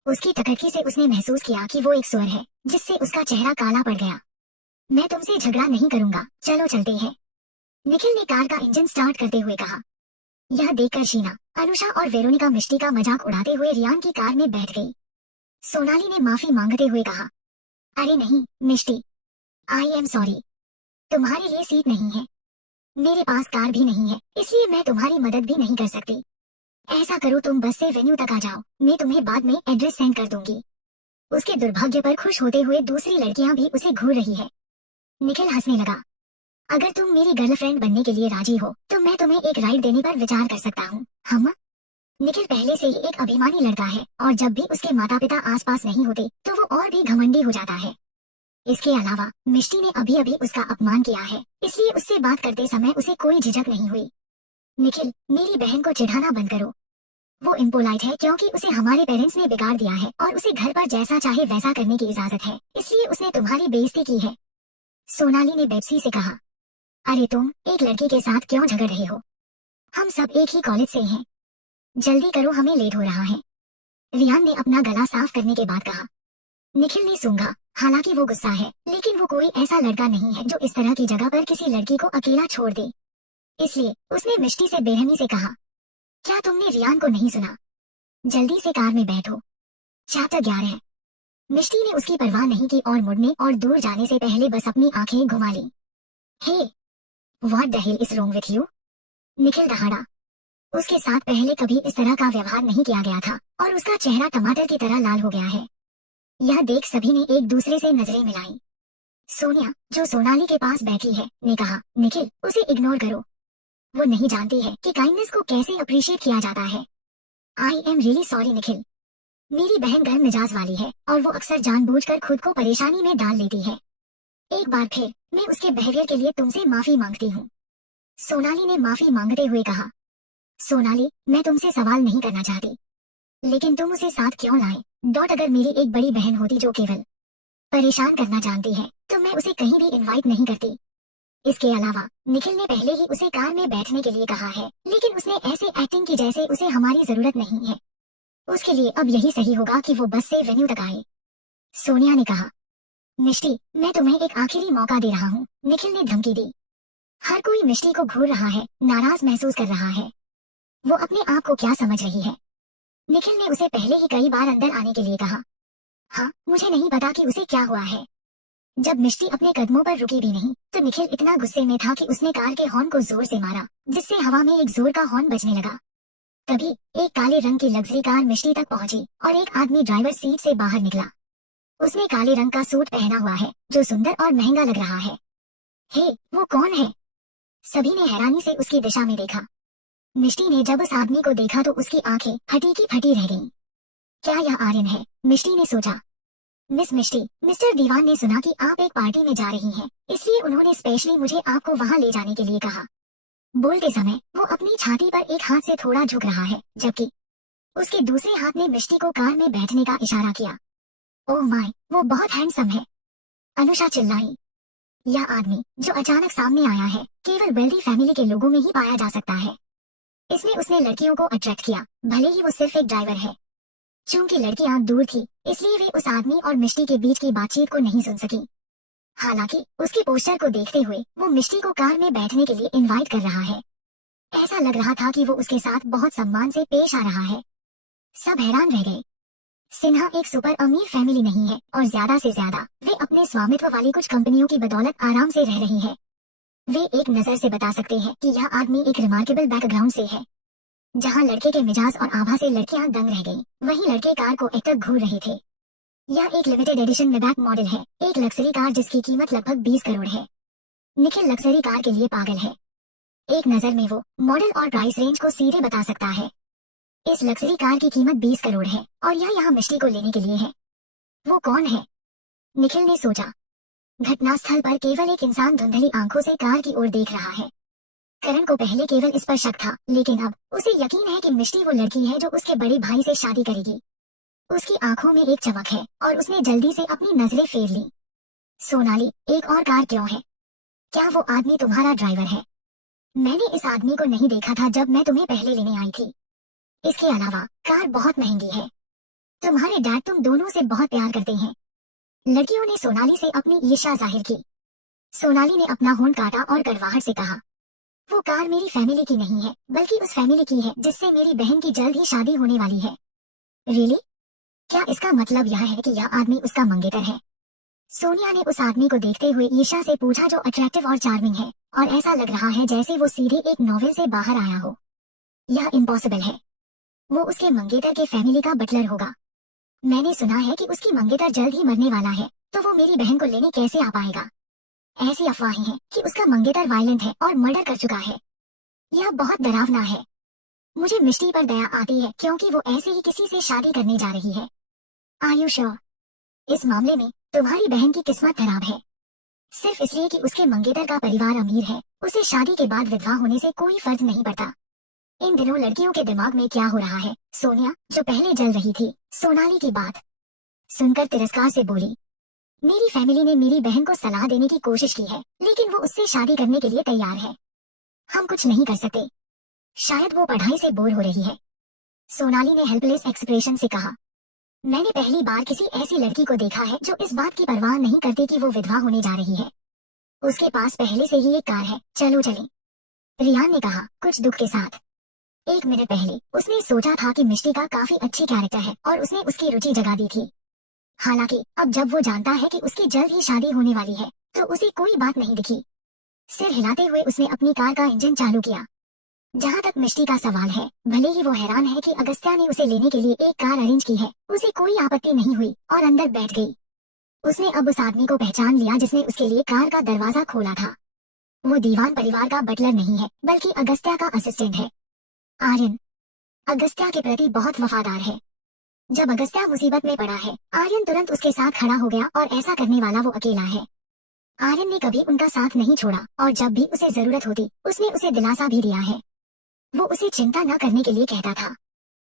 उसकी टकटकी से उसने महसूस किया कि वो एक स्वर है, जिससे उसका चेहरा काला पड़ गया। मैं तुमसे झगड़ा नहीं करूंगा, चलो चलते हैं, निखिल ने कार का इंजन स्टार्ट करते हुए कहा। यह देखकर शीना, अनुषा और वेरोनिका मिष्टी का मजाक उड़ाते हुए रियान की कार में बैठ गई। सोनाली ने माफी मांगते हुए कहा। अरे नहीं मिष्टी, आई एम सॉरी, तुम्हारे लिए सीट नहीं है, मेरे पास कार भी नहीं है, इसलिए मैं तुम्हारी मदद भी नहीं कर सकती। ऐसा करो तुम बस से वेन्यू तक आ जाओ, मैं तुम्हें बाद में एड्रेस सेंड कर दूंगी। उसके दुर्भाग्य पर खुश होते हुए दूसरी लड़कियां भी उसे घूर रही है। निखिल हंसने लगा। अगर तुम मेरी गर्लफ्रेंड बनने के लिए राजी हो तो मैं तुम्हें एक राइड देने पर विचार कर सकता हूँ। हम निखिल पहले से ही एक अभिमानी लड़का है और जब भी उसके माता पिता आसपास नहीं होते तो वो और भी घमंडी हो जाता है। इसके अलावा मिष्टी ने अभी अभी उसका अपमान किया है, इसलिए उससे बात करते समय उसे कोई झिझक नहीं हुई। निखिल, मेरी बहन को चिढ़ाना बंद करो। वो इम्पोलाइट है क्योंकि उसे हमारे पेरेंट्स ने बिगाड़ दिया है और उसे घर पर जैसा चाहे वैसा करने की इजाजत है, इसलिए उसने तुम्हारी बेइज्जती की है। सोनाली ने बेप्सी से कहा। अरे तुम एक लड़की के साथ क्यों झगड़ रहे हो? हम सब एक ही कॉलेज से हैं। जल्दी करो, हमें लेट हो रहा है। रियान ने अपना गला साफ करने के बाद कहा। निखिल ने सूंघा। हालांकि वो गुस्सा है, लेकिन वो कोई ऐसा लड़का नहीं है जो इस तरह की जगह पर किसी लड़की को अकेला छोड़ दे। इसलिए उसने मिष्टी से बेरहमी से कहा, क्या तुमने रियान को नहीं सुना? जल्दी से कार में बैठो। चैप्टर 11। मिष्टी ने उसकी परवाह नहीं की और मुड़ने और दूर जाने से पहले बस अपनी आंखें घुमा ली। Hey, what the hell is wrong with you? Nikhil दहाड़ा। उसके साथ पहले कभी इस तरह का व्यवहार नहीं किया गया था और उसका चेहरा टमाटर की तरह लाल हो गया है। यह देख सभी ने एक दूसरे से नजरें मिलाई। सोनिया, जो सोनाली के पास बैठी है, ने कहा, निखिल उसे इग्नोर करो। वो नहीं जानती है कि काइंडनेस को कैसे अप्रिशिएट किया जाता है। I am really sorry Nikhil. मेरी बहन गर्म मिजाज वाली है और वो अक्सर जानबूझकर खुद को परेशानी में डाल लेती है। एक बार फिर मैं उसके बिहेवियर के लिए तुमसे माफी मांगती हूँ। सोनाली ने माफी मांगते हुए कहा। सोनाली, मैं तुमसे सवाल नहीं करना चाहती, लेकिन तुम उसे साथ क्यों लाए? अगर मेरी एक बड़ी बहन होती जो केवल परेशान करना जानती है तो मैं उसे कहीं भी इनवाइट नहीं करती। इसके अलावा निखिल ने पहले ही उसे कार में बैठने के लिए कहा है, लेकिन उसने ऐसे एक्टिंग की जैसे उसे हमारी जरूरत नहीं है। उसके लिए अब यही सही होगा कि वो बस से वेन्यू तक आए। सोनिया ने कहा। मिष्टी, मैं तुम्हें एक आखिरी मौका दे रहा हूँ, निखिल ने धमकी दी। हर कोई मिष्टी को घूर रहा है, नाराज महसूस कर रहा है। वो अपने आप को क्या समझ रही है? निखिल ने उसे पहले ही कई बार अंदर आने के लिए कहा। हाँ, मुझे नहीं पता कि उसे क्या हुआ है। जब मिष्टी अपने कदमों पर रुकी भी नहीं तो निखिल इतना गुस्से में था कि उसने कार के हॉर्न को जोर से मारा, जिससे हवा में एक जोर का हॉर्न बजने लगा। तभी एक काले रंग की लग्जरी कार मिष्टी तक पहुंची और एक आदमी ड्राइवर सीट से बाहर निकला। उसने काले रंग का सूट पहना हुआ है जो सुंदर और महंगा लग रहा है। हे, वो कौन है? सभी ने हैरानी से उसकी दिशा में देखा। मिष्टी ने जब उस आदमी को देखा तो उसकी आंखें फटी की फटी रह गईं। क्या यह आर्यन है? मिष्टी ने सोचा। मिस मिष्टी, मिस्टर दीवान ने सुना कि आप एक पार्टी में जा रही हैं, इसलिए उन्होंने स्पेशली मुझे आपको वहां ले जाने के लिए कहा। बोलते समय वो अपनी छाती पर एक हाथ से थोड़ा झुक रहा है, जबकि उसके दूसरे हाथ ने मिष्टी को कार में बैठने का इशारा किया। ओह माय, वो बहुत हैंडसम है, अनुषा चिल्लाई। यह आदमी जो अचानक सामने आया है केवल वेल्दी फैमिली के लोगों में ही पाया जा सकता है। इसने उसने लड़कियों को अट्रैक्ट किया, भले ही वो सिर्फ एक ड्राइवर है। चूंकि लड़कियां दूर थी, इसलिए वे उस आदमी और मिष्टी के बीच की बातचीत को नहीं सुन सकी। हालांकि उसके पोस्टर को देखते हुए वो मिष्टी को कार में बैठने के लिए इनवाइट कर रहा है। ऐसा लग रहा था कि वो उसके साथ बहुत सम्मान से पेश आ रहा है। सब हैरान रह गए। सिन्हा एक सुपर अमीर फैमिली नहीं है और ज्यादा से ज्यादा वे अपने स्वामित्व वाली कुछ कंपनियों की बदौलत आराम से रह रही है। वे एक नजर से बता सकते हैं कि यह आदमी एक रिमार्केबल बैकग्राउंड से है। जहां लड़के के मिजाज और आभा से लड़कियां दंग रह गईं, वहीं लड़के कार को एकटक घूर रहे थे। यह एक लिमिटेड एडिशन मैबैक मॉडल है, एक लग्जरी कार जिसकी कीमत लगभग 20 करोड़ है। निखिल लग्जरी कार के लिए पागल है। एक नजर में वो मॉडल और प्राइस रेंज को सीधे बता सकता है। इस लग्जरी कार की कीमत 20 करोड़ है और यह यहाँ मिष्टी को लेने के लिए है। वो कौन है? निखिल ने सोचा। घटनास्थल पर केवल एक इंसान धुंधली आंखों से कार की ओर देख रहा है। करण को पहले केवल इस पर शक था, लेकिन अब उसे यकीन है कि मिष्टी वो लड़की है जो उसके बड़े भाई से शादी करेगी। उसकी आंखों में एक चमक है और उसने जल्दी से अपनी नजरें फेर ली। सोनाली, एक और कार क्यों है? क्या वो आदमी तुम्हारा ड्राइवर है? मैंने इस आदमी को नहीं देखा था जब मैं तुम्हें पहले लेने आई थी। इसके अलावा कार बहुत महंगी है। तुम्हारे डैड तुम दोनों से बहुत प्यार करते हैं। लड़कियों ने सोनाली से अपनी ईर्ष्या जाहिर की। सोनाली ने अपना होंठ काटा और कड़वाहट से कहा, वो कार मेरी फैमिली की नहीं है, बल्कि उस फैमिली की है जिससे मेरी बहन की जल्द ही शादी होने वाली है। रियली? क्या इसका मतलब यह है कि यह आदमी उसका मंगेतर है? सोनिया ने उस आदमी को देखते हुए ईर्ष्या से पूछा जो अट्रैक्टिव और चार्मिंग है और ऐसा लग रहा है जैसे वो सीधे एक नॉवेल से बाहर आया हो। यह इम्पॉसिबल है। वो उसके मंगेतर के फैमिली का बटलर होगा। मैंने सुना है कि उसकी मंगेतर जल्द ही मरने वाला है, तो वो मेरी बहन को लेने कैसे आ पाएगा? ऐसी अफवाहें हैं कि उसका मंगेतर वायलेंट है और मर्डर कर चुका है। यह बहुत डरावना है। मुझे मिष्टी पर दया आती है क्योंकि वो ऐसे ही किसी से शादी करने जा रही है। Are you sure? इस मामले में तुम्हारी बहन की किस्मत खराब है। सिर्फ इसलिए कि उसके मंगेतर का परिवार अमीर है, उसे शादी के बाद विधवा होने से कोई फर्क नहीं पड़ता। इन दिनों लड़कियों के दिमाग में क्या हो रहा है? सोनिया, जो पहले जल रही थी, सोनाली की बात सुनकर तिरस्कार से बोली, मेरी फैमिली ने मेरी बहन को सलाह देने की कोशिश की है, लेकिन वो उससे शादी करने के लिए तैयार है। हम कुछ नहीं कर सकते। शायद वो पढ़ाई से बोर हो रही है। सोनाली ने हेल्पलेस एक्सप्रेशन से कहा, मैंने पहली बार किसी ऐसी लड़की को देखा है जो इस बात की परवाह नहीं करती कि वो विधवा होने जा रही है। उसके पास पहले से ही एक कार है, चलो चलें। रियान ने कहा, कुछ दुख के साथ। 1 मिनट पहले उसने सोचा था कि मिष्टी का काफी अच्छी कैरेक्टर है और उसने उसकी रुचि जगा दी थी। हालांकि अब जब वो जानता है कि उसकी जल्द ही शादी होने वाली है, तो उसे कोई बात नहीं दिखी। सिर हिलाते हुए उसने अपनी कार का इंजन चालू किया। जहाँ तक मिष्टी का सवाल है, भले ही वो हैरान है कि अगस्त्या ने उसे लेने के लिए एक कार अरेंज की है, उसे कोई आपत्ति नहीं हुई और अंदर बैठ गई। उसने अब उस आदमी को पहचान लिया जिसने उसके लिए कार का दरवाजा खोला था। वो दीवान परिवार का बटलर नहीं है, बल्कि अगस्त्या का असिस्टेंट है। आर्यन अगस्त्या के प्रति बहुत वफादार है। जब अगस्त्या मुसीबत में पड़ा है, आर्यन तुरंत उसके साथ खड़ा हो गया और ऐसा करने वाला वो अकेला है। आर्यन ने कभी उनका साथ नहीं छोड़ा और जब भी उसे जरूरत होती, उसने उसे दिलासा भी दिया है। वो उसे चिंता न करने के लिए कहता था।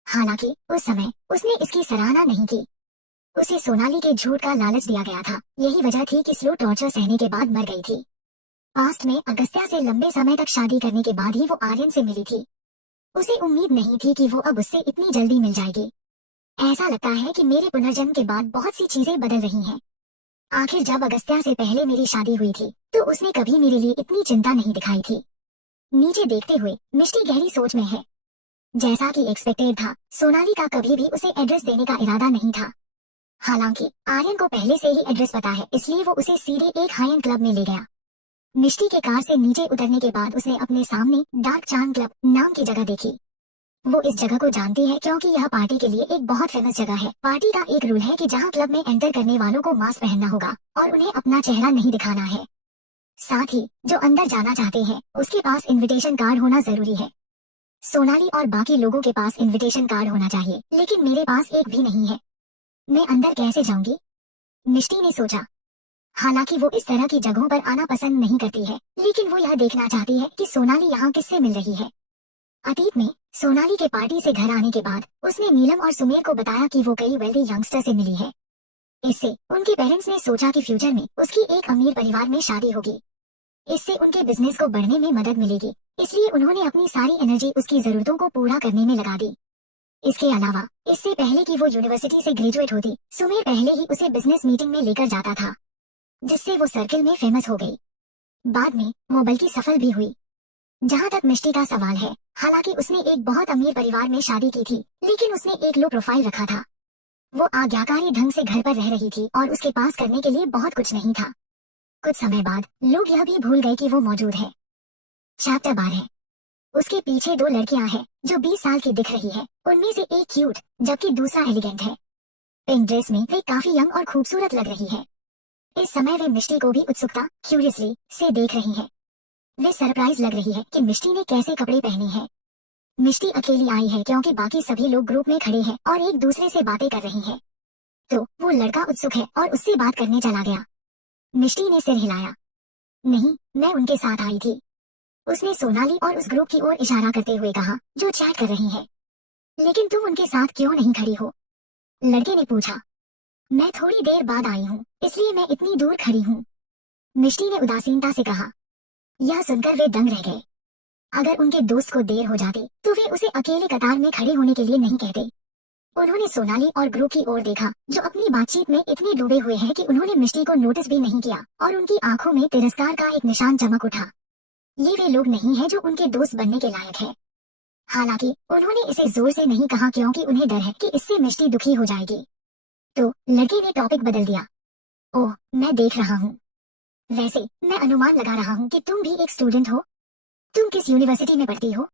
हालांकि उस समय उसने इसकी सराहना नहीं की। उसे सोनाली के झूठ का लालच दिया गया था। यही वजह थी कि स्लो टॉर्चर सहने के बाद मर गई थी। पास्ट में अगस्त्या से लंबे समय तक शादी करने के बाद ही वो आर्यन से मिली थी। उसे उम्मीद नहीं थी कि वो अब उससे इतनी जल्दी मिल जाएगी। ऐसा लगता है कि मेरे पुनर्जन्म के बाद बहुत सी चीजें बदल रही हैं। आखिर जब अगस्त्या से पहले मेरी शादी हुई थी, तो उसने कभी मेरे लिए इतनी चिंता नहीं दिखाई थी। नीचे देखते हुए मिष्टी गहरी सोच में है। जैसा कि एक्सपेक्टेड था, सोनाली का कभी भी उसे एड्रेस देने का इरादा नहीं था। हालांकि आर्यन को पहले से ही एड्रेस पता है, इसलिए वो उसे सीधे एक हाई एंड क्लब में ले गया। मिष्टी के कार से नीचे उतरने के बाद उसने अपने सामने डार्क चांद क्लब नाम की जगह देखी। वो इस जगह को जानती है क्योंकि यह पार्टी के लिए एक बहुत फेमस जगह है। पार्टी का एक रूल है कि जहाँ क्लब में एंटर करने वालों को मास्क पहनना होगा और उन्हें अपना चेहरा नहीं दिखाना है। साथ ही जो अंदर जाना चाहते हैं, उसके पास इनविटेशन कार्ड होना जरूरी है। सोनाली और बाकी लोगों के पास इनविटेशन कार्ड होना चाहिए, लेकिन मेरे पास एक भी नहीं है। मैं अंदर कैसे जाऊंगी? मिष्टी ने सोचा। हालांकि वो इस तरह की जगहों पर आना पसंद नहीं करती है, लेकिन वो यह देखना चाहती है कि सोनाली यहाँ किससे मिल रही है। अतीत में सोनाली के पार्टी से घर आने के बाद उसने नीलम और सुमेर को बताया कि वो कई वेल्दी यंगस्टर से मिली है। इससे उनके पेरेंट्स ने सोचा कि फ्यूचर में उसकी एक अमीर परिवार में शादी होगी। इससे उनके बिजनेस को बढ़ने में मदद मिलेगी, इसलिए उन्होंने अपनी सारी एनर्जी उसकी जरूरतों को पूरा करने में लगा दी। इसके अलावा इससे पहले कि वो यूनिवर्सिटी से ग्रेजुएट होती, सुमेर पहले ही उसे बिजनेस मीटिंग में लेकर जाता था, जिससे वो सर्किल में फेमस हो गई। बाद में वो बल्कि सफल भी हुई। जहाँ तक मिष्टी का सवाल है, हालांकि उसने एक बहुत अमीर परिवार में शादी की थी, लेकिन उसने एक लो प्रोफाइल रखा था। वो आज्ञाकारी ढंग से घर पर रह रही थी और उसके पास करने के लिए बहुत कुछ नहीं था। कुछ समय बाद लोग यह भी भूल गए कि वो मौजूद है। चैप्टर 12। उसके पीछे 2 लड़कियां हैं जो 20 साल की दिख रही है। उनमें से एक क्यूट जबकि दूसरा एलिगेंट है। पिंक ड्रेस में वे काफी यंग और खूबसूरत लग रही है। इस समय वे मिष्टी को भी उत्सुकता क्यूरियसली से देख रही है। वे सरप्राइज लग रही है कि मिष्टी ने कैसे कपड़े पहने हैं। मिष्टी अकेली आई है क्योंकि बाकी सभी लोग ग्रुप में खड़े हैं और एक दूसरे से बातें कर रही हैं। तो वो लड़का उत्सुक है और उससे बात करने चला गया। मिष्टी ने सिर हिलाया। नहीं, मैं उनके साथ आई थी। उसने सोनाली और उस ग्रुप की ओर इशारा करते हुए कहा जो चैट कर रही है। लेकिन तुम उनके साथ क्यों नहीं खड़ी हो? लड़के ने पूछा। मैं थोड़ी देर बाद आई हूँ, इसलिए मैं इतनी दूर खड़ी हूँ, मिष्टी ने उदासीनता से कहा। यह सुनकर वे दंग रह गए। अगर उनके दोस्त को देर हो जाती तो वे उसे अकेले कतार में खड़े होने के लिए नहीं कहते। उन्होंने सोनाली और ग्रुप की ओर देखा, जो अपनी बातचीत में इतने डूबे हुए हैं कि उन्होंने मिष्टी को नोटिस भी नहीं किया और उनकी आंखों में तिरस्कार का एक निशान चमक उठा। ये वे लोग नहीं हैं जो उनके दोस्त बनने के लायक है। हालांकि उन्होंने इसे जोर से नहीं कहा क्योंकि उन्हें डर है कि इससे मिष्टी दुखी हो जाएगी। तो लड़के ने टॉपिक बदल दिया। ओह, मैं देख रहा हूँ। वैसे मैं अनुमान लगा रहा हूँ कि तुम भी एक स्टूडेंट हो। तुम किस यूनिवर्सिटी में पढ़ती हो?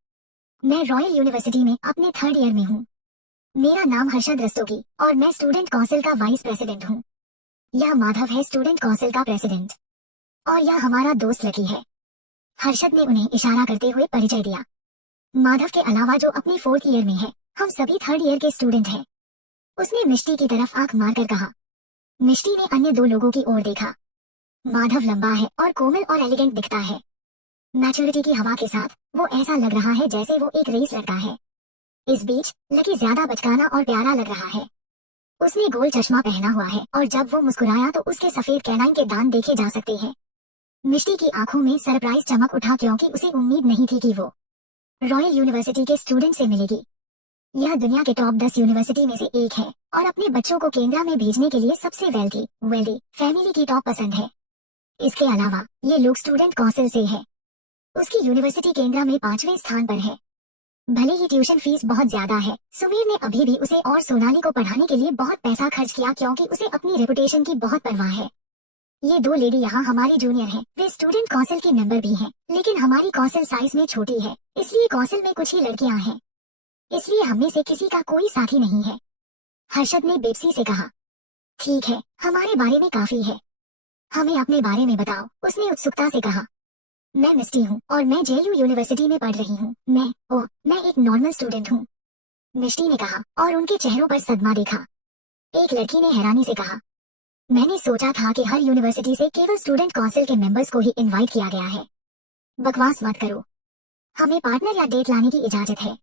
मैं रॉयल यूनिवर्सिटी में अपने 3rd ईयर में हूँ। मेरा नाम हर्षद रस्तोगी और मैं स्टूडेंट काउंसिल का वाइस प्रेसिडेंट हूँ। यह माधव है, स्टूडेंट काउंसिल का प्रेसिडेंट। और यह हमारा दोस्त लकी है। हर्षद ने उन्हें इशारा करते हुए परिचय दिया। माधव के अलावा जो अपनी 4th ईयर में है, हम सभी 3rd ईयर के स्टूडेंट हैं। उसने मिष्टी की तरफ आंख मारकर कहा। मिष्टी ने अन्य 2 लोगों की ओर देखा। माधव लंबा है और कोमल और एलिगेंट दिखता है। मैच्योरिटी की हवा के साथ वो ऐसा लग रहा है जैसे वो एक रईस लड़का है। इस बीच लकी ज्यादा बचकाना और प्यारा लग रहा है। उसने गोल चश्मा पहना हुआ है और जब वो मुस्कुराया तो उसके सफेद कैनाइन के दांत देखे जा सकते हैं। मिष्टी की आंखों में सरप्राइज चमक उठा क्योंकि उसे उम्मीद नहीं थी कि वो रॉयल यूनिवर्सिटी के स्टूडेंट से मिलेगी। यह दुनिया के टॉप 10 यूनिवर्सिटी में से एक है और अपने बच्चों को केंद्रा में भेजने के लिए सबसे वेल्दी फैमिली की टॉप पसंद है। इसके अलावा ये लोग स्टूडेंट काउंसिल से है। उसकी यूनिवर्सिटी केंद्रा में 5वें स्थान पर है। भले ही ट्यूशन फीस बहुत ज्यादा है, सुमीर ने अभी भी उसे और सोनाली को पढ़ाने के लिए बहुत पैसा खर्च किया क्योंकि उसे अपनी रेपुटेशन की बहुत परवाह है। ये 2 लेडी यहाँ हमारी जूनियर हैं। वे स्टूडेंट काउंसिल के मेंबर भी हैं, लेकिन हमारी काउंसिल साइज में छोटी है, इसलिए काउंसिल में कुछ ही लड़कियां हैं। इसलिए हममें से किसी का कोई साथी नहीं है। हर्षद ने बेपसी से कहा। ठीक है, हमारे बारे में काफी है, हमें अपने बारे में बताओ, उसने उत्सुकता से कहा। मैं मिस्टी हूँ और मैं जेएलयू यूनिवर्सिटी में पढ़ रही हूँ। मैं एक नॉर्मल स्टूडेंट हूँ, मिष्टी ने कहा और उनके चेहरों पर सदमा देखा। एक लड़की ने हैरानी से कहा। मैंने सोचा था कि हर यूनिवर्सिटी से केवल स्टूडेंट काउंसिल के मेंबर्स को ही इनवाइट किया गया है। बकवास मत करो, हमें पार्टनर या डेट लाने की इजाजत है।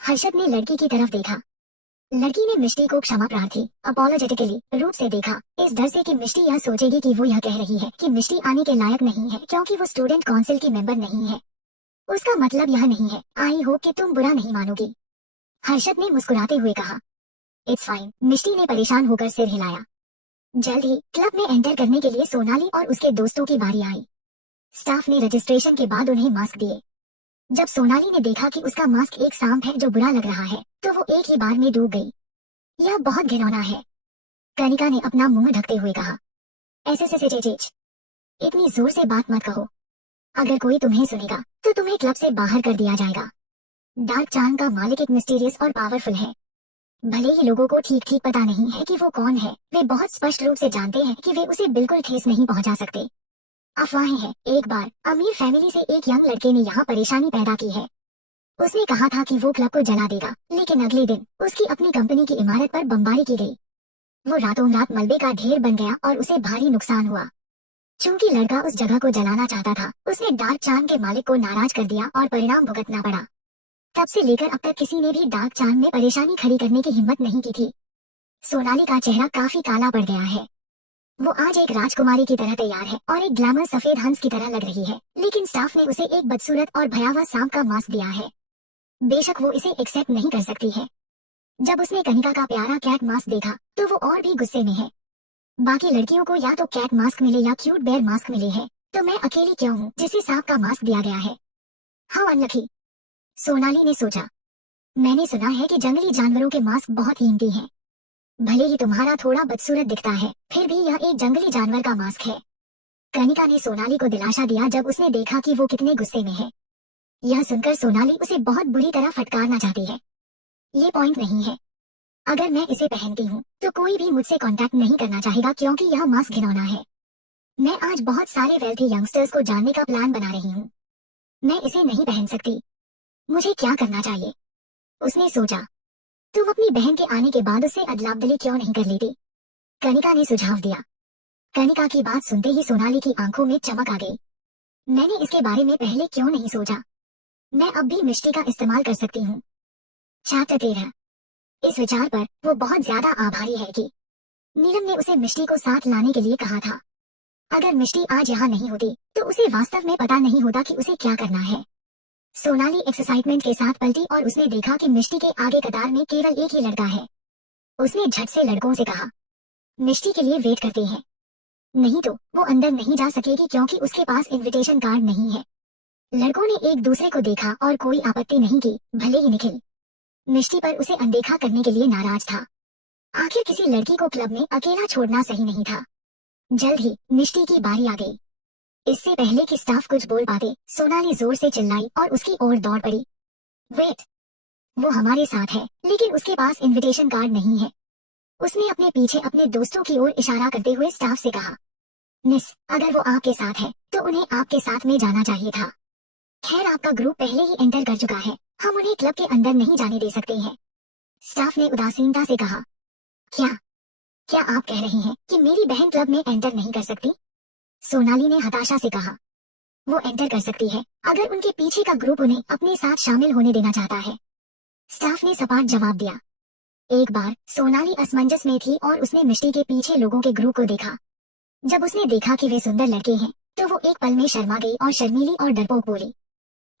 हर्षद ने लड़की की तरफ देखा। लड़की ने मिष्टी को क्षमा प्रार्थी अपोलोजेटिकली रूप से देखा, इस डर से कि मिष्टी यह सोचेगी कि वो यह कह रही है कि मिष्टी आने के लायक नहीं है क्योंकि वो स्टूडेंट काउंसिल की मेंबर नहीं है। उसका मतलब यह नहीं है। आई होप कि तुम बुरा नहीं मानोगी, हर्षद ने मुस्कुराते हुए कहा। इट्स फाइन, मिष्टी ने परेशान होकर सिर हिलाया। जल्द ही क्लब में एंटर करने के लिए सोनाली और उसके दोस्तों की बारी आई। स्टाफ ने रजिस्ट्रेशन के बाद उन्हें मास्क दिए। जब सोनाली ने देखा कि उसका मास्क एक सांप है जो बुरा लग रहा है, तो वो एक ही बार में डूब गई। यह बहुत घिनौना है, कनिका ने अपना मुंह ढकते हुए कहा। एसएसएसएचएच, इतनी जोर से बात मत कहो, अगर कोई तुम्हें सुनेगा तो तुम्हें क्लब से बाहर कर दिया जाएगा। डार्क चांद का मालिक एक मिस्टीरियस और पावरफुल है। भले ही लोगों को ठीक ठीक पता नहीं है कि वो कौन है, वे बहुत स्पष्ट रूप से जानते हैं कि वे उसे बिल्कुल ठेस नहीं पहुंचा सकते। अफवाहें हैं। एक बार अमीर फैमिली से एक यंग लड़के ने यहाँ परेशानी पैदा की है। उसने कहा था कि वो क्लब को जला देगा, लेकिन अगले दिन उसकी अपनी कंपनी की इमारत पर बमबारी की गई। वो रातों रात मलबे का ढेर बन गया और उसे भारी नुकसान हुआ। चूंकि लड़का उस जगह को जलाना चाहता था, उसने डार्क चांद के मालिक को नाराज कर दिया और परिणाम भुगतना पड़ा। तब से लेकर अब तक किसी ने भी डार्क चांद में परेशानी खड़ी करने की हिम्मत नहीं की थी। सोनाली का चेहरा काफी काला पड़ गया है। वो आज एक राजकुमारी की तरह तैयार है और एक ग्लैमर सफेद हंस की तरह लग रही है, लेकिन स्टाफ ने उसे एक बदसूरत और भयावह सांप का मास्क दिया है। बेशक वो इसे एक्सेप्ट नहीं कर सकती है। जब उसने कनिका का प्यारा कैट मास्क देखा तो वो और भी गुस्से में है। बाकी लड़कियों को या तो कैट मास्क मिले या क्यूट बेयर मास्क मिले हैं, तो मैं अकेली क्यों हूँ जिसे सांप का मास्क दिया गया है। हाउ अनलकी, सोनाली ने सोचा। मैंने सुना है कि जंगली जानवरों के मास्क बहुत कीमती हैं। भले ही तुम्हारा थोड़ा बदसूरत दिखता है, फिर भी यह एक जंगली जानवर का मास्क है। कनिका ने सोनाली को दिलासा दिया जब उसने देखा कि वो कितने गुस्से में है। यह सुनकर सोनाली उसे बहुत बुरी तरह फटकारना चाहती है। ये पॉइंट नहीं है। अगर मैं इसे पहनती हूँ तो कोई भी मुझसे कांटेक्ट नहीं करना चाहेगा क्योंकि यह मास्क घिनौना है। मैं आज बहुत सारे वेल्थी यंगस्टर्स को जानने का प्लान बना रही हूँ। मैं इसे नहीं पहन सकती। मुझे क्या करना चाहिए, उसने सोचा। तुम अपनी बहन के आने के बाद उससे अदला-बदली क्यों नहीं कर लेती, कनिका ने सुझाव दिया। कनिका की बात सुनते ही सोनाली की आंखों में चमक आ गई। मैंने इसके बारे में पहले क्यों नहीं सोचा। मैं अब भी मिष्टी का इस्तेमाल कर सकती हूँ। चैप्टर 13। इस विचार पर वो बहुत ज्यादा आभारी है कि नीलम ने उसे मिष्टी को साथ लाने के लिए कहा था। अगर मिष्टी आज यहाँ नहीं होती तो उसे वास्तव में पता नहीं होता कि उसे क्या करना है। सोनाली एक्साइटमेंट के साथ पलटी और उसने देखा कि मिष्टी के आगे कतार में केवल एक ही लड़का है। उसने झट से लड़कों से कहा, मिष्टी के लिए वेट करते हैं, नहीं तो वो अंदर नहीं जा सकेगी क्योंकि उसके पास इनविटेशन कार्ड नहीं है। लड़कों ने एक दूसरे को देखा और कोई आपत्ति नहीं की, भले ही निखिल मिष्टी पर उसे अनदेखा करने के लिए नाराज था। आखिर किसी लड़की को क्लब में अकेला छोड़ना सही नहीं था। जल्द ही मिष्टी की बारी आ गई। इससे पहले कि स्टाफ कुछ बोल पाते, सोनाली जोर से चिल्लाई और उसकी ओर दौड़ पड़ी। वेट, वो हमारे साथ है, लेकिन उसके पास इनविटेशन कार्ड नहीं है। उसने अपने पीछे अपने दोस्तों की ओर इशारा करते हुए स्टाफ से कहा। मिस, अगर वो आपके साथ है तो उन्हें आपके साथ में जाना चाहिए था। खैर, आपका ग्रुप पहले ही एंटर कर चुका है, हम उन्हें क्लब के अंदर नहीं जाने दे सकते हैं। स्टाफ ने उदासीनता से कहा। क्या क्या आप कह रही हैं कि मेरी बहन क्लब में एंटर नहीं कर सकती? सोनाली ने हताशा से कहा। वो एंटर कर सकती है अगर उनके पीछे का ग्रुप उन्हें अपने साथ शामिल होने देना चाहता है। स्टाफ ने सपाट जवाब दिया। एक बार सोनाली असमंजस में थी और उसने मिष्टी के पीछे लोगों के ग्रुप को देखा। जब उसने देखा कि वे सुंदर लड़के हैं तो वो एक पल में शर्मा गई और शर्मीली और डरपोक बोली।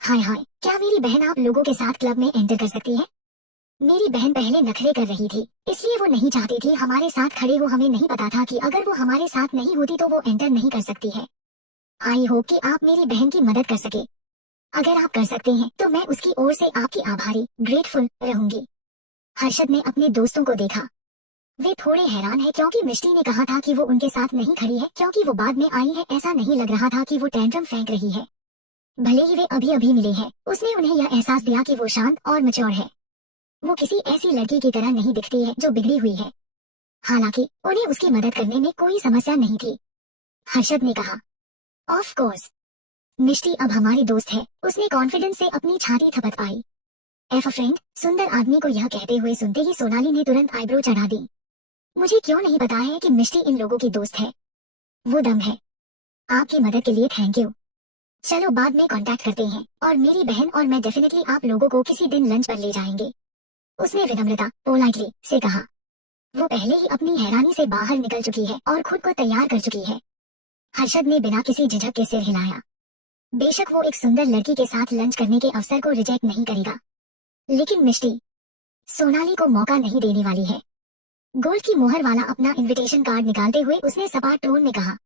हाय हाय, क्या मेरी बहन आप लोगों के साथ क्लब में एंटर कर सकती है? मेरी बहन पहले नखरे कर रही थी, इसलिए वो नहीं चाहती थी हमारे साथ खड़े हो। हमें नहीं पता था कि अगर वो हमारे साथ नहीं होती तो वो एंटर नहीं कर सकती है। आई होप कि आप मेरी बहन की मदद कर सके। अगर आप कर सकते हैं तो मैं उसकी ओर से आपकी आभारी, ग्रेटफुल रहूंगी। हर्षद ने अपने दोस्तों को देखा। वे थोड़े हैरान है क्योंकि मिष्टी ने कहा था कि वो उनके साथ नहीं खड़ी है क्योंकि वो बाद में आई है। ऐसा नहीं लग रहा था कि वो टेंट्रम फेंक रही है। भले ही वे अभी अभी मिले हैं, उसने उन्हें यह एहसास दिया कि वो शांत और मैच्योर है। वो किसी ऐसी लड़की की तरह नहीं दिखती है जो बिगड़ी हुई है। हालांकि उन्हें उसकी मदद करने में कोई समस्या नहीं थी। हर्षद ने कहा। ऑफ कोर्स, मिष्टी अब हमारी दोस्त है, उसने कॉन्फिडेंस से अपनी छाती थपथपाई। एफ फ्रेंड, सुंदर आदमी को यह कहते हुए सुनते ही सोनाली ने तुरंत आईब्रो चढ़ा दी। मुझे क्यों नहीं पता है कि मिष्टी इन लोगों की दोस्त है। वो दम है। आपकी मदद के लिए थैंक यू। चलो बाद में कांटेक्ट करते हैं, और मेरी बहन और मैं डेफिनेटली आप लोगों को किसी दिन लंच पर ले जाएंगे। उसने विनम्रता पोलाइटली से कहा। वो पहले ही अपनी हैरानी से बाहर निकल चुकी है और खुद को तैयार कर चुकी है। हर्षद ने बिना किसी झिझक के सिर हिलाया। बेशक वो एक सुंदर लड़की के साथ लंच करने के अवसर को रिजेक्ट नहीं करेगा, लेकिन मिष्टी सोनाली को मौका नहीं देने वाली है। गोल्ड की मोहर वाला अपना इनविटेशन कार्ड निकालते हुए उसने सपाट टोन में कहा।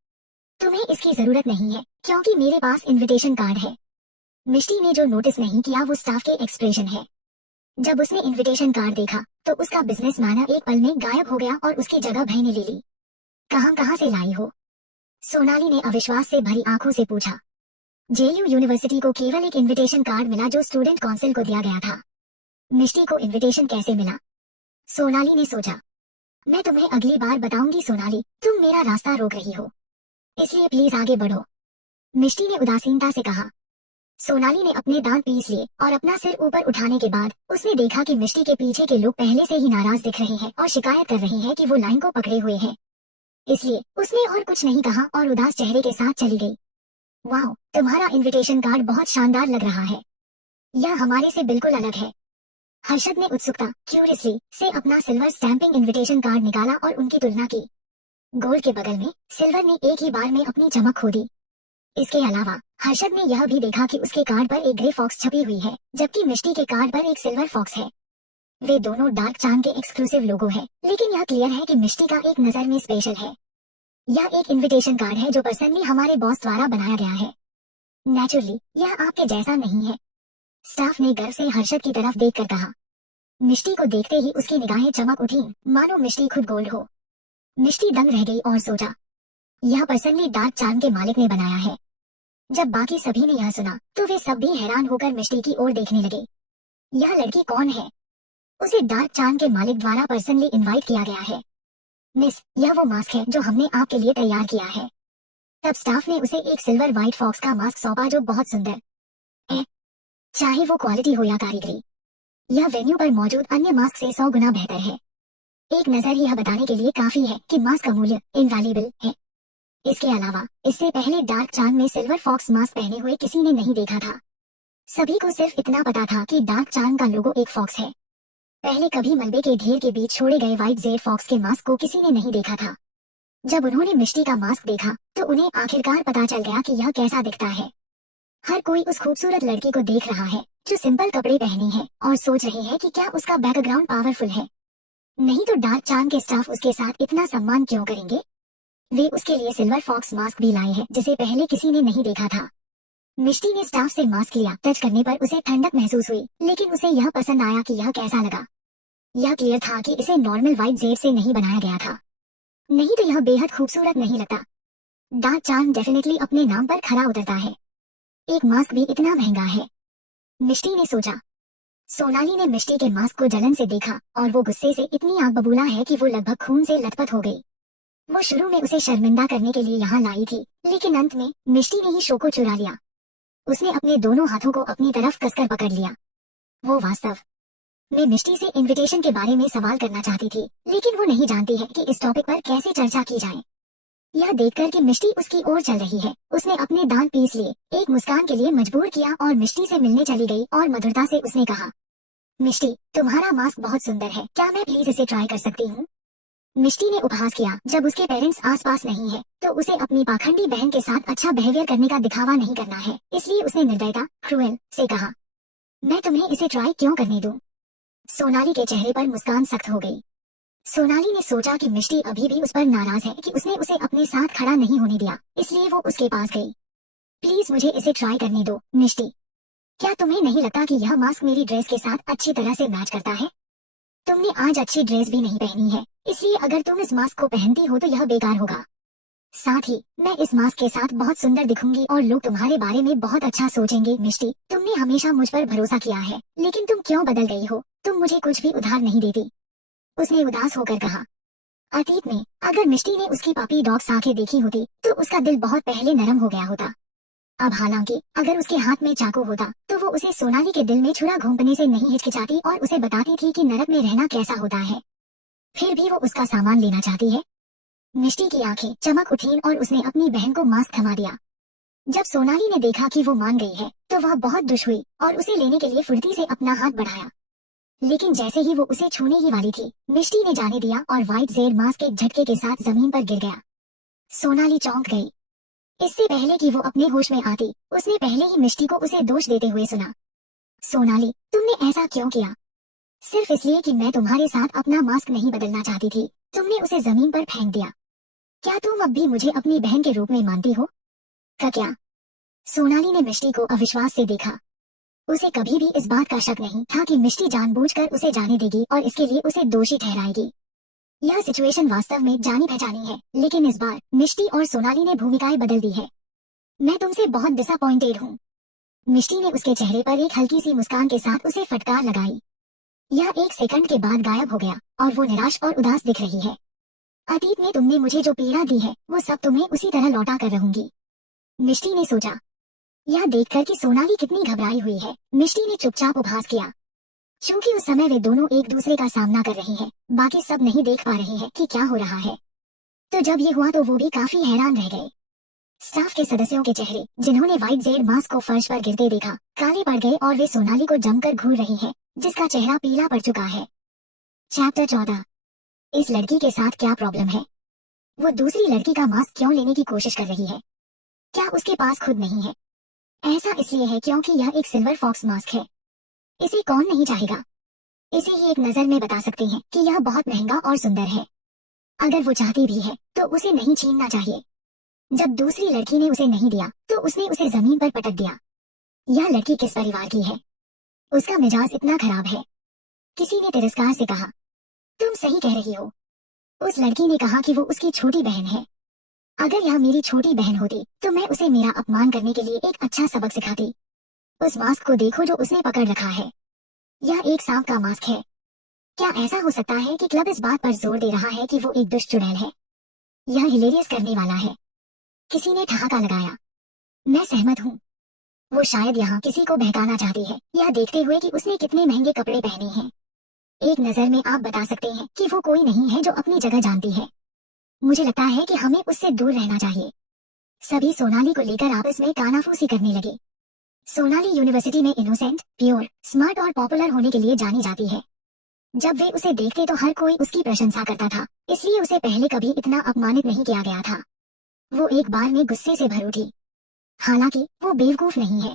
तुम्हें इसकी जरूरत नहीं है क्योंकि मेरे पास इनविटेशन कार्ड है। मिष्टी ने जो नोटिस नहीं किया वो स्टाफ के एक्सप्रेशन है। जब उसने इनविटेशन कार्ड देखा तो उसका बिजनेस मैनर एक पल में गायब हो गया और उसकी जगह भय ने ले ली। कहाँ से लाई हो? सोनाली ने अविश्वास से भरी आंखों से पूछा। जेयू यूनिवर्सिटी को केवल एक इनविटेशन कार्ड मिला जो स्टूडेंट काउंसिल को दिया गया था। मिष्टी को इनविटेशन कैसे मिला? सोनाली ने सोचा। मैं तुम्हें अगली बार बताऊंगी सोनाली, तुम मेरा रास्ता रोक रही हो, इसलिए प्लीज आगे बढ़ो। मिष्टी ने उदासीनता से कहा। सोनाली ने अपने दांत पीस लिए और अपना सिर ऊपर उठाने के बाद उसने देखा कि मिष्टी के पीछे के लोग पहले से ही नाराज दिख रहे हैं और शिकायत कर रहे हैं कि वो लाइन को पकड़े हुए हैं। इसलिए उसने और कुछ नहीं कहा और उदास चेहरे के साथ चली गई। वाह, तुम्हारा इनविटेशन कार्ड बहुत शानदार लग रहा है। यह हमारे से बिल्कुल अलग है। हर्षद ने उत्सुकता क्यूरियसली से अपना सिल्वर स्टैंपिंग इनविटेशन कार्ड निकाला और उनकी तुलना की। गोल्ड के बगल में सिल्वर ने एक ही बार में अपनी चमक खो दी। इसके अलावा हर्षद ने यह भी देखा कि उसके कार्ड पर एक ग्रे फॉक्स छपी हुई है, जबकि मिष्टी के कार्ड पर एक सिल्वर फॉक्स है। वे दोनों डार्क चांद के एक्सक्लूसिव लोगो है, लेकिन यह क्लियर है कि मिष्टी का एक नजर में स्पेशल है। यह एक इनविटेशन कार्ड है जो पर्सनली हमारे बॉस द्वारा बनाया गया है। नेचुरली यह आपके जैसा नहीं है। स्टाफ ने गर्व से हर्षद की तरफ देखकर कहा। मिष्टी को देखते ही उसकी निगाहें चमक उठी, मानो मिष्टी खुद गोल्ड हो। मिष्टी दंग रह गई और सोचा, यह पर्सनली डार्क चांद के मालिक ने बनाया है। जब बाकी सभी ने यह सुना तो वे सब भी हैरान होकर मिष्टी की ओर देखने लगे। यह लड़की कौन है? उसे डार्क चांद के मालिक द्वारा पर्सनली इनवाइट किया गया है। मिस, यह वो मास्क है जो हमने आपके लिए तैयार किया है। तब स्टाफ ने उसे एक सिल्वर व्हाइट फॉक्स का मास्क सौंपा जो बहुत सुंदर है, चाहे वो क्वालिटी हो या कारीगरी। यह वेन्यू पर मौजूद अन्य मास्क से 100 गुना बेहतर है। एक नजर यह बताने के लिए काफी है कि मास्क का मूल्य इनवैल्यूएबल है। इसके अलावा इससे पहले डार्क चांद में सिल्वर फॉक्स मास्क पहने हुए किसी ने नहीं देखा था। सभी को सिर्फ इतना पता था कि डार्क चांद का लोगो एक फॉक्स है। पहले कभी मलबे के ढेर के बीच छोड़े गए व्हाइट जेड फॉक्स के मास्क को किसी ने नहीं देखा था। जब उन्होंने मिष्टी का मास्क देखा तो उन्हें आखिरकार पता चल गया कि यह कैसा दिखता है। हर कोई उस खूबसूरत लड़की को देख रहा है जो सिंपल कपड़े पहनी है और सोच रहे हैं कि क्या उसका बैकग्राउंड पावरफुल है। नहीं तो डार्क चांद के स्टाफ उसके साथ इतना सम्मान क्यों करेंगे? वे उसके लिए सिल्वर फॉक्स मास्क भी लाए हैं जिसे पहले किसी ने नहीं देखा था। मिष्टी ने स्टाफ से मास्क लिया। टच करने पर उसे ठंडक महसूस हुई, लेकिन उसे यह पसंद आया कि यह कैसा लगा। यह क्लियर था कि इसे नॉर्मल व्हाइट जेड से नहीं बनाया गया था, नहीं तो यह बेहद खूबसूरत नहीं लगता। डार्क चार्म डेफिनेटली अपने नाम पर खरा उतरता है। एक मास्क भी इतना महंगा है, मिष्टी ने सोचा। सोनाली ने मिष्टी के मास्क को जलन से देखा और वो गुस्से से इतनी आग बबूला है कि वो लगभग खून से लथपथ हो गई। वो शुरू में उसे शर्मिंदा करने के लिए यहाँ लाई थी, लेकिन अंत में मिष्टी ने ही शो को चुरा लिया। उसने अपने दोनों हाथों को अपनी तरफ कसकर पकड़ लिया। वो वास्तव में मिष्टी से इनविटेशन के बारे में सवाल करना चाहती थी, लेकिन वो नहीं जानती है कि इस टॉपिक पर कैसे चर्चा की जाए। यह देखकर कि मिष्टी उसकी ओर चल रही है, उसने अपने दांत पीस लिए, एक मुस्कान के लिए मजबूर किया और मिष्टी से मिलने चली गई और मधुरता से उसने कहा, मिष्टी, तुम्हारा मास्क बहुत सुंदर है, क्या मैं प्लीज इसे ट्राई कर सकती हूँ? मिष्टी ने उपहास किया। जब उसके पेरेंट्स आसपास नहीं है, तो उसे अपनी पाखंडी बहन के साथ अच्छा बिहेवियर करने का दिखावा नहीं करना है, इसलिए उसने निर्दयता क्रूएल से कहा, मैं तुम्हें इसे ट्राई क्यों करने दूं? सोनाली के चेहरे पर मुस्कान सख्त हो गई। सोनाली ने सोचा कि मिष्टी अभी भी उस पर नाराज है कि उसने उसे अपने साथ खड़ा नहीं होने दिया, इसलिए वो उसके पास गई। प्लीज मुझे इसे ट्राई करने दो, मिष्टी। क्या तुम्हें नहीं लगता कि यह मास्क मेरी ड्रेस के साथ अच्छी तरह से मैच करता है? तुमने आज अच्छी ड्रेस भी नहीं पहनी है, इसलिए अगर तुम इस मास्क को पहनती हो तो यह बेकार होगा। साथ ही मैं इस मास्क के साथ बहुत सुंदर दिखूंगी और लोग तुम्हारे बारे में बहुत अच्छा सोचेंगे। मिष्टी, तुमने हमेशा मुझ पर भरोसा किया है, लेकिन तुम क्यों बदल गई हो? तुम मुझे कुछ भी उधार नहीं देती, उसने उदास होकर कहा। अतीत में अगर मिष्टी ने उसकी पपी डॉग्स आंखें देखी होती तो उसका दिल बहुत पहले नरम हो गया होता। अब हालांकि अगर उसके हाथ में चाकू होता तो वो उसे सोनाली के दिल में छुरा घोंपने से नहीं हिचकिचाती और उसे बताती थी कि नरक में रहना कैसा होता है। फिर भी वो उसका सामान लेना चाहती है। मिष्टी की आंखें चमक उठीं और उसने अपनी बहन को मास्क थमा दिया। जब सोनाली ने देखा कि वो मान गई है तो वह बहुत दुश हुई और उसे लेने के लिए फुर्ती से अपना हाथ बढ़ाया, लेकिन जैसे ही वो उसे छूने ही वाली थी, मिष्टी ने जाने दिया और व्हाइट जेड मास्क एक झटके के साथ जमीन पर गिर गया। सोनाली चौंक गई। इससे पहले कि वो अपने होश में आती, उसने पहले ही मिष्टी को उसे दोष देते हुए सुना। सोनाली, तुमने ऐसा क्यों किया? सिर्फ इसलिए कि मैं तुम्हारे साथ अपना मास्क नहीं बदलना चाहती थी, तुमने उसे जमीन पर फेंक दिया। क्या तुम अब भी मुझे अपनी बहन के रूप में मानती हो? क्या? सोनाली ने मिष्टी को अविश्वास से देखा। उसे कभी भी इस बात का शक नहीं था कि मिष्टी जानबूझकर उसे जाने देगी और इसके लिए उसे दोषी ठहराएगी। यह सिचुएशन वास्तव में जानी पहचानी है, लेकिन इस बार मिष्टी और सोनाली ने भूमिकाएं बदल दी है। मैं तुमसे बहुत डिसअपॉइंटेड हूँ। मिष्टी ने उसके चेहरे पर एक हल्की सी मुस्कान के साथ उसे फटकार लगाई। यह एक सेकंड के बाद गायब हो गया और वो निराश और उदास दिख रही है। अतीत में तुमने मुझे जो पीड़ा दी है वो सब तुम्हें उसी तरह लौटा कर रहूंगी, मिष्टी ने सोचा। यह देखकर कि सोनाली कितनी घबराई हुई है, मिष्टी ने चुपचाप उपहास किया। क्योंकि उस समय वे दोनों एक दूसरे का सामना कर रही हैं, बाकी सब नहीं देख पा रहे हैं कि क्या हो रहा है। तो जब ये हुआ तो वो भी काफी हैरान रह गए। स्टाफ के सदस्यों के चेहरे, जिन्होंने व्हाइट जेड मास्क को फर्श पर गिरते देखा, काले पड़ गए और वे सोनाली को जमकर घूर रही हैं, जिसका चेहरा पीला पड़ चुका है। चैप्टर 14। इस लड़की के साथ क्या प्रॉब्लम है? वो दूसरी लड़की का मास्क क्यों लेने की कोशिश कर रही है? क्या उसके पास खुद नहीं है? ऐसा इसलिए है क्योंकि यह एक सिल्वर फॉक्स मास्क है। इसे कौन नहीं चाहेगा? इसे ही एक नजर में बता सकते हैं कि यह बहुत महंगा और सुंदर है। अगर वो चाहती भी है तो उसे नहीं छीनना चाहिए। जब दूसरी लड़की ने उसे नहीं दिया तो उसने उसे जमीन पर पटक दिया। यह लड़की किस परिवार की है? उसका मिजाज इतना खराब है। किसी ने तिरस्कार से कहा, तुम सही कह रही हो। उस लड़की ने कहा कि वो उसकी छोटी बहन है। अगर यह मेरी छोटी बहन होती तो मैं उसे मेरा अपमान करने के लिए एक अच्छा सबक सिखाती। उस मास्क को देखो जो उसने पकड़ रखा है। यह एक सांप का मास्क है। क्या ऐसा हो सकता है कि क्लब इस बात पर जोर दे रहा है कि वो एक दुष्ट चुड़ैल है? यह हिलेरियस करने वाला है। किसी ने ठहाका लगाया। मैं सहमत हूँ। वो शायद यहाँ किसी को बहकाना चाहती है, यह देखते हुए कि उसने कितने महंगे कपड़े पहने हैं। एक नजर में आप बता सकते हैं कि वो कोई नहीं है जो अपनी जगह जानती है। मुझे लगता है कि हमें उससे दूर रहना चाहिए। सभी सोनाली को लेकर आपस में कानाफूसी करने लगे। सोनाली यूनिवर्सिटी में इनोसेंट, प्योर, स्मार्ट और पॉपुलर होने के लिए जानी जाती है। जब वे उसे देखते तो हर कोई उसकी प्रशंसा करता था, इसलिए उसे पहले कभी इतना अपमानित नहीं किया गया था। वो एक बार में गुस्से से भर उठी। हालांकि वो बेवकूफ नहीं है।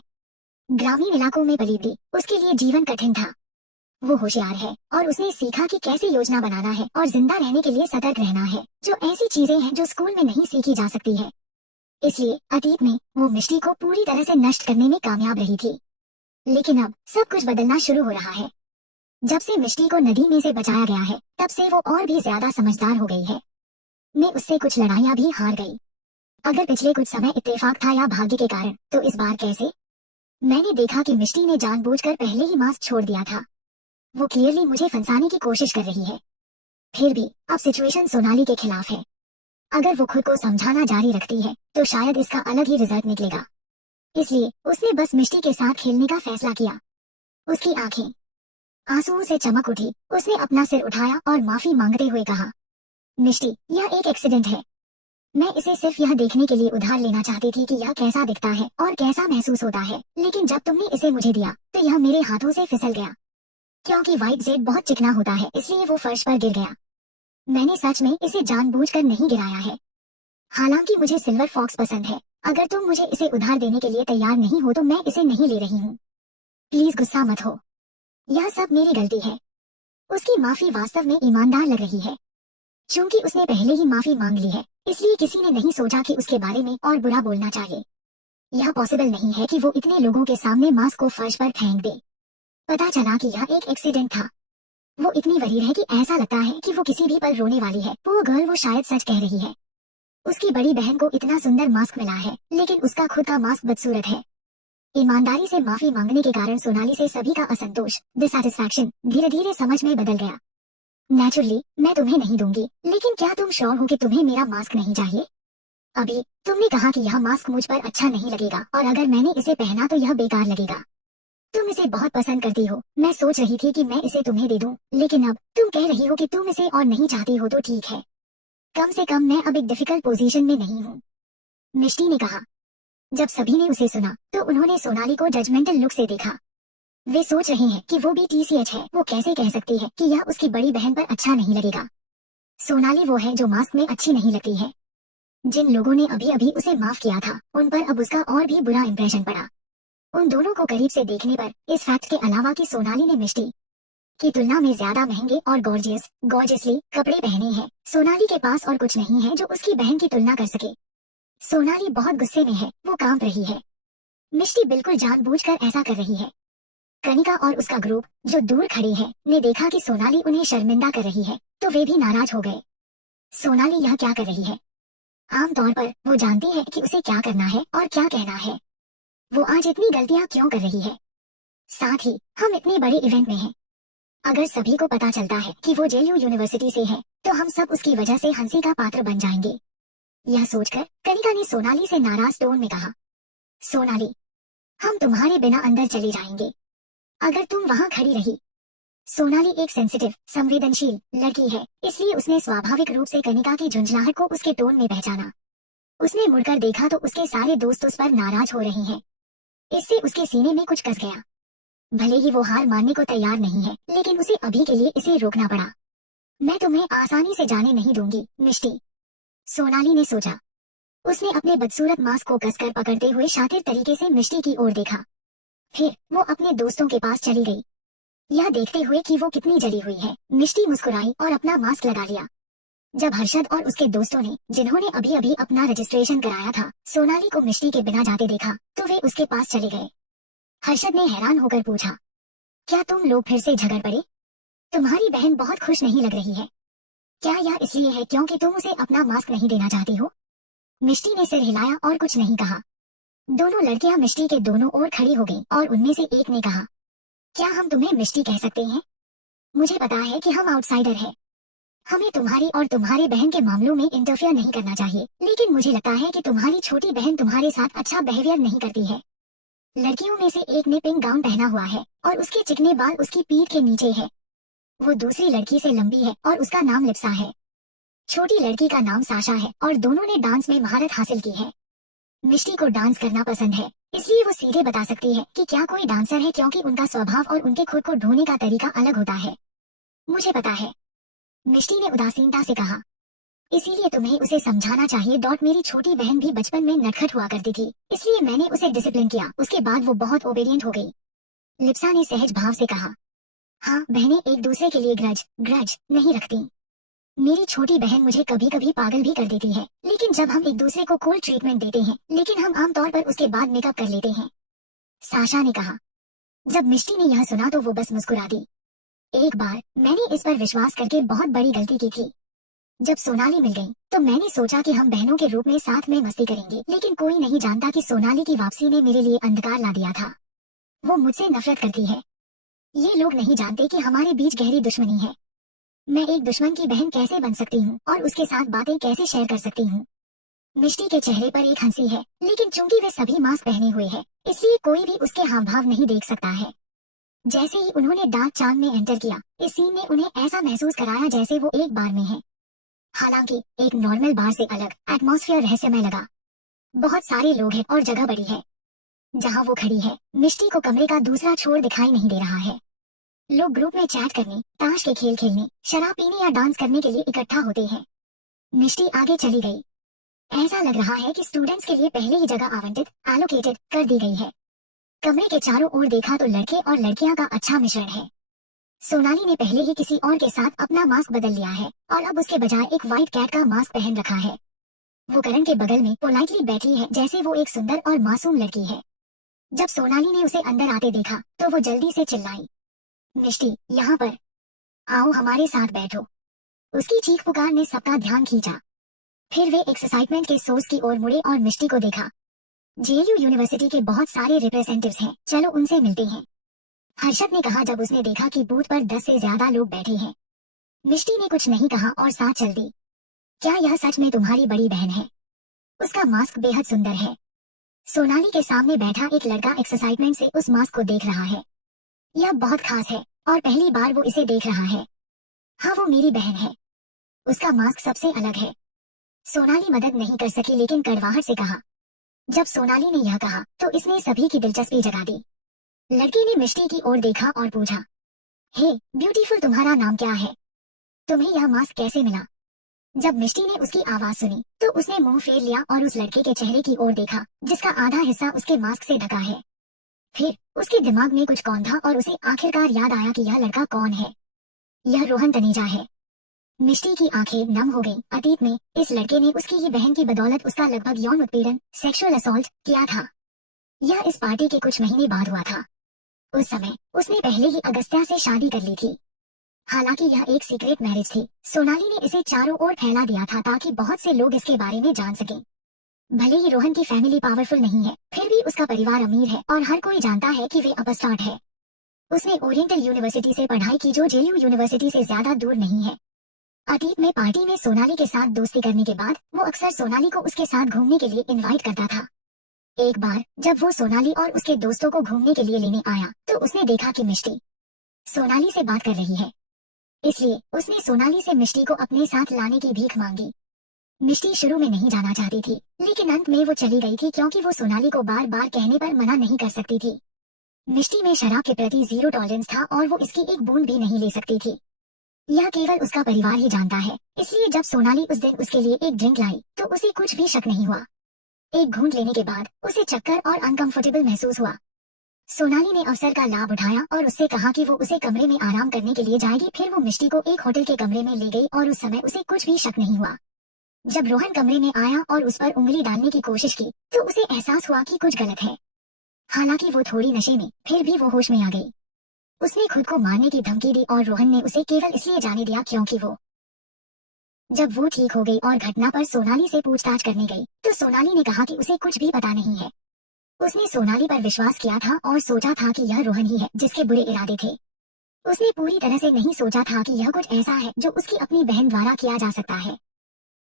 ग्रामीण इलाकों में पली बड़ी, उसके लिए जीवन कठिन था। वो होशियार है और उसने सीखा कि कैसे योजना बनाना है और जिंदा रहने के लिए सतर्क रहना है, जो ऐसी चीजें हैं जो स्कूल में नहीं सीखी जा सकती है। इसलिए अतीत में वो मिष्टी को पूरी तरह से नष्ट करने में कामयाब रही थी। लेकिन अब सब कुछ बदलना शुरू हो रहा है। जब से मिष्टी को नदी में से बचाया गया है तब से वो और भी ज्यादा समझदार हो गई है। मैं उससे कुछ लड़ाइयाँ भी हार गई। अगर पिछले कुछ समय इत्तेफाक था या भाग्य के कारण, तो इस बार कैसे? मैंने देखा कि मिष्टी ने जानबूझकर पहले ही मास्क छोड़ दिया था। वो क्लियरली मुझे फंसाने की कोशिश कर रही है। फिर भी अब सिचुएशन सोनाली के खिलाफ है। अगर वो खुद को समझाना जारी रखती है तो शायद इसका अलग ही रिजल्ट निकलेगा। इसलिए उसने बस मिष्टी के साथ खेलने का फैसला किया। उसकी आंखें आंसुओं से चमक उठी। उसने अपना सिर उठाया और माफी मांगते हुए कहा, मिष्टी, यह एक एक्सीडेंट है। मैं इसे सिर्फ यह देखने के लिए उधार लेना चाहती थी कि यह कैसा दिखता है और कैसा महसूस होता है, लेकिन जब तुमने इसे मुझे दिया तो यह मेरे हाथों से फिसल गया। क्योंकि व्हाइट जेड बहुत चिकना होता है, इसलिए वो फर्श पर गिर गया। मैंने सच में इसे जानबूझकर नहीं गिराया है। हालांकि मुझे सिल्वर फॉक्स पसंद है। अगर तुम मुझे इसे उधार देने के लिए तैयार नहीं हो तो मैं इसे नहीं ले रही हूँ। प्लीज गुस्सा मत हो, यह सब मेरी गलती है। उसकी माफी वास्तव में ईमानदार लग रही है। क्योंकि उसने पहले ही माफी मांग ली है, इसलिए किसी ने नहीं सोचा कि उसके बारे में और बुरा बोलना चाहिए। यह पॉसिबल नहीं है कि वो इतने लोगों के सामने मास्क को फर्श पर फेंक दे। पता चला कि यह एक एक्सीडेंट था। वो इतनी वरीड है कि ऐसा लगता है कि वो किसी भी पल रोने वाली है। पुअर गर्ल, वो शायद सच कह रही है। उसकी बड़ी बहन को इतना सुंदर मास्क मिला है, लेकिन उसका खुद का मास्क बदसूरत है। ईमानदारी से माफी मांगने के कारण सोनाली से सभी का असंतोष, डिसैटिस्फैक्शन धीरे धीरे समझ में बदल गया। नेचुरली मैं तुम्हें नहीं दूंगी, लेकिन क्या तुम श्योर हो कि तुम्हें मेरा मास्क नहीं चाहिए? अभी तुमने कहा कि यह मास्क मुझ पर अच्छा नहीं लगेगा और अगर मैंने इसे पहना तो यह बेकार लगेगा। तुम इसे बहुत पसंद करती हो। मैं सोच रही थी कि मैं इसे तुम्हें दे दूं, लेकिन अब तुम कह रही हो कि तुम इसे और नहीं चाहती हो तो ठीक है। कम से कम मैं अब एक डिफिकल्ट पोजीशन में नहीं हूँ, मिष्टी ने कहा। जब सभी ने उसे सुना तो उन्होंने सोनाली को जजमेंटल लुक से देखा। वे सोच रहे हैं कि वो भी टीसीएच है। वो कैसे कह सकती है कि यह उसकी बड़ी बहन पर अच्छा नहीं लगेगा? सोनाली वो है जो मास्क में अच्छी नहीं लगती है। जिन लोगों ने अभी अभी उसे माफ किया था, उन पर अब उसका और भी बुरा इंप्रेशन पड़ा। उन दोनों को करीब से देखने पर इस फैक्ट के अलावा कि सोनाली ने मिष्टी की तुलना में ज्यादा महंगे और गॉर्जियसली कपड़े पहने हैं, सोनाली के पास और कुछ नहीं है जो उसकी बहन की तुलना कर सके। सोनाली बहुत गुस्से में है। वो कांप रही है। मिष्टी बिल्कुल जानबूझकर ऐसा कर रही है। कनिका और उसका ग्रुप जो दूर खड़े हैं ने देखा कि सोनाली उन्हें शर्मिंदा कर रही है, तो वे भी नाराज हो गए। सोनाली यह क्या कर रही है? आमतौर पर वो जानती है कि उसे क्या करना है और क्या कहना है। वो आज इतनी गलतियां क्यों कर रही है? साथ ही हम इतने बड़े इवेंट में हैं। अगर सभी को पता चलता है कि वो जेएलयू यूनिवर्सिटी से है, तो हम सब उसकी वजह से हंसी का पात्र बन जाएंगे। यह सोचकर कनिका ने सोनाली से नाराज टोन में कहा, सोनाली, हम तुम्हारे बिना अंदर चले जाएंगे अगर तुम वहाँ खड़ी रही। सोनाली एक सेंसिटिव, संवेदनशील लड़की है, इसलिए उसने स्वाभाविक रूप से कनिका की झुंझलाहट को उसके टोन में पहचाना। उसने मुड़कर देखा तो उसके सारे दोस्त उस पर नाराज हो रहे हैं। इससे उसके सीने में कुछ कस गया। भले ही वो हार मानने को तैयार नहीं है, लेकिन उसे अभी के लिए इसे रोकना पड़ा। मैं तुम्हें आसानी से जाने नहीं दूंगी, मिष्टी, सोनाली ने सोचा। उसने अपने बदसूरत मास्क को कसकर पकड़ते हुए शातिर तरीके से मिष्टी की ओर देखा। फिर वो अपने दोस्तों के पास चली गई। यह देखते हुए कि वो कितनी जली हुई है, मिष्टी मुस्कुराई और अपना मास्क लगा लिया। जब हर्षद और उसके दोस्तों ने, जिन्होंने अभी अभी अपना रजिस्ट्रेशन कराया था, सोनाली को मिष्टी के बिना जाते देखा, तो वे उसके पास चले गए। हर्षद ने हैरान होकर पूछा, क्या तुम लोग फिर से झगड़ पड़े? तुम्हारी बहन बहुत खुश नहीं लग रही है। क्या यह इसलिए है क्योंकि तुम उसे अपना मास्क नहीं देना चाहती हो? मिष्टी ने सिर हिलाया और कुछ नहीं कहा। दोनों लड़कियां मिष्टी के दोनों ओर खड़ी हो गईं और उनमें से एक ने कहा, क्या हम तुम्हें मिष्टी कह सकते हैं? मुझे पता है कि हम आउटसाइडर हैं। हमें तुम्हारी और तुम्हारे बहन के मामलों में इंटरफेयर नहीं करना चाहिए, लेकिन मुझे लगता है कि तुम्हारी छोटी बहन तुम्हारे साथ अच्छा बिहेवियर नहीं करती है। लड़कियों में से एक ने पिंक गाउन पहना हुआ है और उसके चिकने बाल उसकी पीठ के नीचे है। वो दूसरी लड़की से लंबी है और उसका नाम लिप्सा है। छोटी लड़की का नाम साशा है और दोनों ने डांस में महारत हासिल की है। मिष्टी को डांस करना पसंद है, इसलिए वो सीधे बता सकती है कि क्या कोई डांसर है, क्योंकि उनका स्वभाव और उनके खुद को ढोने का तरीका अलग होता है। मुझे पता है, मिष्टी ने उदासीनता से कहा, इसीलिए तुम्हें उसे समझाना चाहिए। मेरी छोटी बहन भी बचपन में नटखट हुआ करती थी, इसलिए मैंने उसे डिसिप्लिन किया। उसके बाद वो बहुत ओबेडिएंट हो गई। लिप्सा ने सहज भाव से कहा, हाँ, बहनें एक दूसरे के लिए ग्रज नहीं रखती। मेरी छोटी बहन मुझे कभी कभी पागल भी कर देती है, लेकिन जब हम एक दूसरे को कूल ट्रीटमेंट देते हैं, लेकिन हम आमतौर पर उसके बाद मेकअप कर लेते हैं, साशा ने कहा। जब मिष्टी ने यह सुना तो वो बस मुस्कुरा दी। एक बार मैंने इस पर विश्वास करके बहुत बड़ी गलती की थी। जब सोनाली मिल गई तो मैंने सोचा कि हम बहनों के रूप में साथ में मस्ती करेंगे, लेकिन कोई नहीं जानता कि सोनाली की वापसी ने मेरे लिए अंधकार ला दिया था। वो मुझसे नफरत करती है। ये लोग नहीं जानते कि हमारे बीच गहरी दुश्मनी है। मैं एक दुश्मन की बहन कैसे बन सकती हूँ और उसके साथ बातें कैसे शेयर कर सकती हूँ। मिष्टी के चेहरे पर एक हंसी है, लेकिन चूंकि वे सभी मास्क पहने हुए हैं, इसलिए कोई भी उसके हाव भाव नहीं देख सकता है। जैसे ही उन्होंने डार्क चांद में एंटर किया, इस सीन ने उन्हें ऐसा महसूस कराया जैसे वो एक बार में है। हालांकि एक नॉर्मल बार से अलग एटमॉस्फेयर रहस्यमय लगा। बहुत सारे लोग हैं और जगह बड़ी है। जहाँ वो खड़ी है, मिष्टी को कमरे का दूसरा छोर दिखाई नहीं दे रहा है। लोग ग्रुप में चैट करने, ताश के खेल खेलने, शराब पीने या डांस करने के लिए इकट्ठा होते हैं। मिष्टी आगे चली गई। ऐसा लग रहा है कि स्टूडेंट्स के लिए पहले ही जगह आवंटित एलोकेटेड कर दी गई है। कमरे के चारों ओर देखा तो लड़के और लड़कियां का अच्छा मिश्रण है। सोनाली ने पहले ही किसी और के साथ अपना मास्क बदल लिया है और अब उसके बजाय एक व्हाइट कैट का मास्क पहन रखा है। वो करण के बगल में पोलाइटली बैठी है जैसे वो एक सुंदर और मासूम लड़की है। जब सोनाली ने उसे अंदर आते देखा तो वो जल्दी से चिल्लाई, मिष्टी, यहाँ पर आओ, हमारे साथ बैठो। उसकी चीख पुकार ने सबका ध्यान खींचा। फिर वे एक्साइटमेंट के सोर्स की ओर मुड़े और मिष्टी को देखा। जेएलयू यूनिवर्सिटी के बहुत सारे रिप्रेजेंटेटिव्स हैं, चलो उनसे मिलते हैं, हर्षद ने कहा जब उसने देखा कि बूथ पर 10 से ज्यादा लोग बैठे हैं। मिष्टी ने कुछ नहीं कहा और साथ चल दी। क्या यह सच में तुम्हारी बड़ी बहन है? उसका मास्क बेहद सुंदर है। सोनाली के सामने बैठा एक लड़का एक्साइटमेंट से उस मास्क को देख रहा है। यह बहुत खास है और पहली बार वो इसे देख रहा है। हाँ, वो मेरी बहन है। उसका मास्क सबसे अलग है। सोनाली मदद नहीं कर सकी लेकिन कड़वाहट से कहा। जब सोनाली ने यह कहा तो इसने सभी की दिलचस्पी जगा दी। लड़के ने मिष्टी की ओर देखा और पूछा, हे ब्यूटीफुल, तुम्हारा नाम क्या है? तुम्हें यह मास्क कैसे मिला? जब मिष्टी ने उसकी आवाज सुनी तो उसने मुंह फेर लिया और उस लड़के के चेहरे की ओर देखा जिसका आधा हिस्सा उसके मास्क से ढका है। फिर उसके दिमाग में कुछ कौन था और उसे आखिरकार याद आया कि यह लड़का कौन है। यह रोहन तनेजा है। मिष्टी की आंखें नम हो गईं। अतीत में इस लड़के ने उसकी ही बहन की बदौलत उसका लगभग यौन उत्पीड़न, सेक्सुअल असॉल्ट किया था। यह इस पार्टी के कुछ महीने बाद हुआ था। उस समय उसने पहले ही अगस्त्या से शादी कर ली थी। हालांकि यह एक सीक्रेट मैरिज थी। सोनाली ने इसे चारों ओर फैला दिया था ताकि बहुत से लोग इसके बारे में जान सकें। भले ही रोहन की फैमिली पावरफुल नहीं है, फिर भी उसका परिवार अमीर है और हर कोई जानता है कि वे अपस्टार्ट है। उसने ओरिएंटल यूनिवर्सिटी से पढ़ाई की जो जेएलयू यूनिवर्सिटी से ज्यादा दूर नहीं है। अतीत में पार्टी में सोनाली के साथ दोस्ती करने के बाद वो अक्सर सोनाली को उसके साथ घूमने के लिए इनवाइट करता था। एक बार जब वो सोनाली और उसके दोस्तों को घूमने के लिए लेने आया तो उसने देखा कि मिष्टी सोनाली से बात कर रही है। इसलिए उसने सोनाली से मिष्टी को अपने साथ लाने की भीख मांगी। मिष्टी शुरू में नहीं जाना चाहती थी, लेकिन अंत में वो चली गई थी क्योंकि वो सोनाली को बार बार कहने पर मना नहीं कर सकती थी। मिष्टी में शराब के प्रति जीरो टॉलरेंस था और वो इसकी एक बूंद भी नहीं ले सकती थी। यह केवल उसका परिवार ही जानता है, इसलिए जब सोनाली उस दिन उसके लिए एक ड्रिंक लाई तो उसे कुछ भी शक नहीं हुआ। एक घूंट लेने के बाद उसे चक्कर और अनकंफर्टेबल महसूस हुआ। सोनाली ने अवसर का लाभ उठाया और उससे कहा कि वो उसे कमरे में आराम करने के लिए जाएगी। फिर वो मिष्टी को एक होटल के कमरे में ले गई और उस समय उसे कुछ भी शक नहीं हुआ। जब रोहन कमरे में आया और उस पर उंगली डालने की कोशिश की तो उसे एहसास हुआ कि कुछ गलत है। हालांकि वो थोड़ी नशे में, फिर भी वो होश में आ गई। उसने खुद को मारने की धमकी दी और रोहन ने उसे केवल इसलिए जाने दिया क्योंकि जब वो ठीक हो गई और घटना पर सोनाली से पूछताछ करने गई तो सोनाली ने कहा कि उसे कुछ भी पता नहीं है। उसने सोनाली पर विश्वास किया था और सोचा था कि यह रोहन ही है जिसके बुरे इरादे थे। उसने पूरी तरह से नहीं सोचा था कि यह कुछ ऐसा है जो उसकी अपनी बहन द्वारा किया जा सकता है।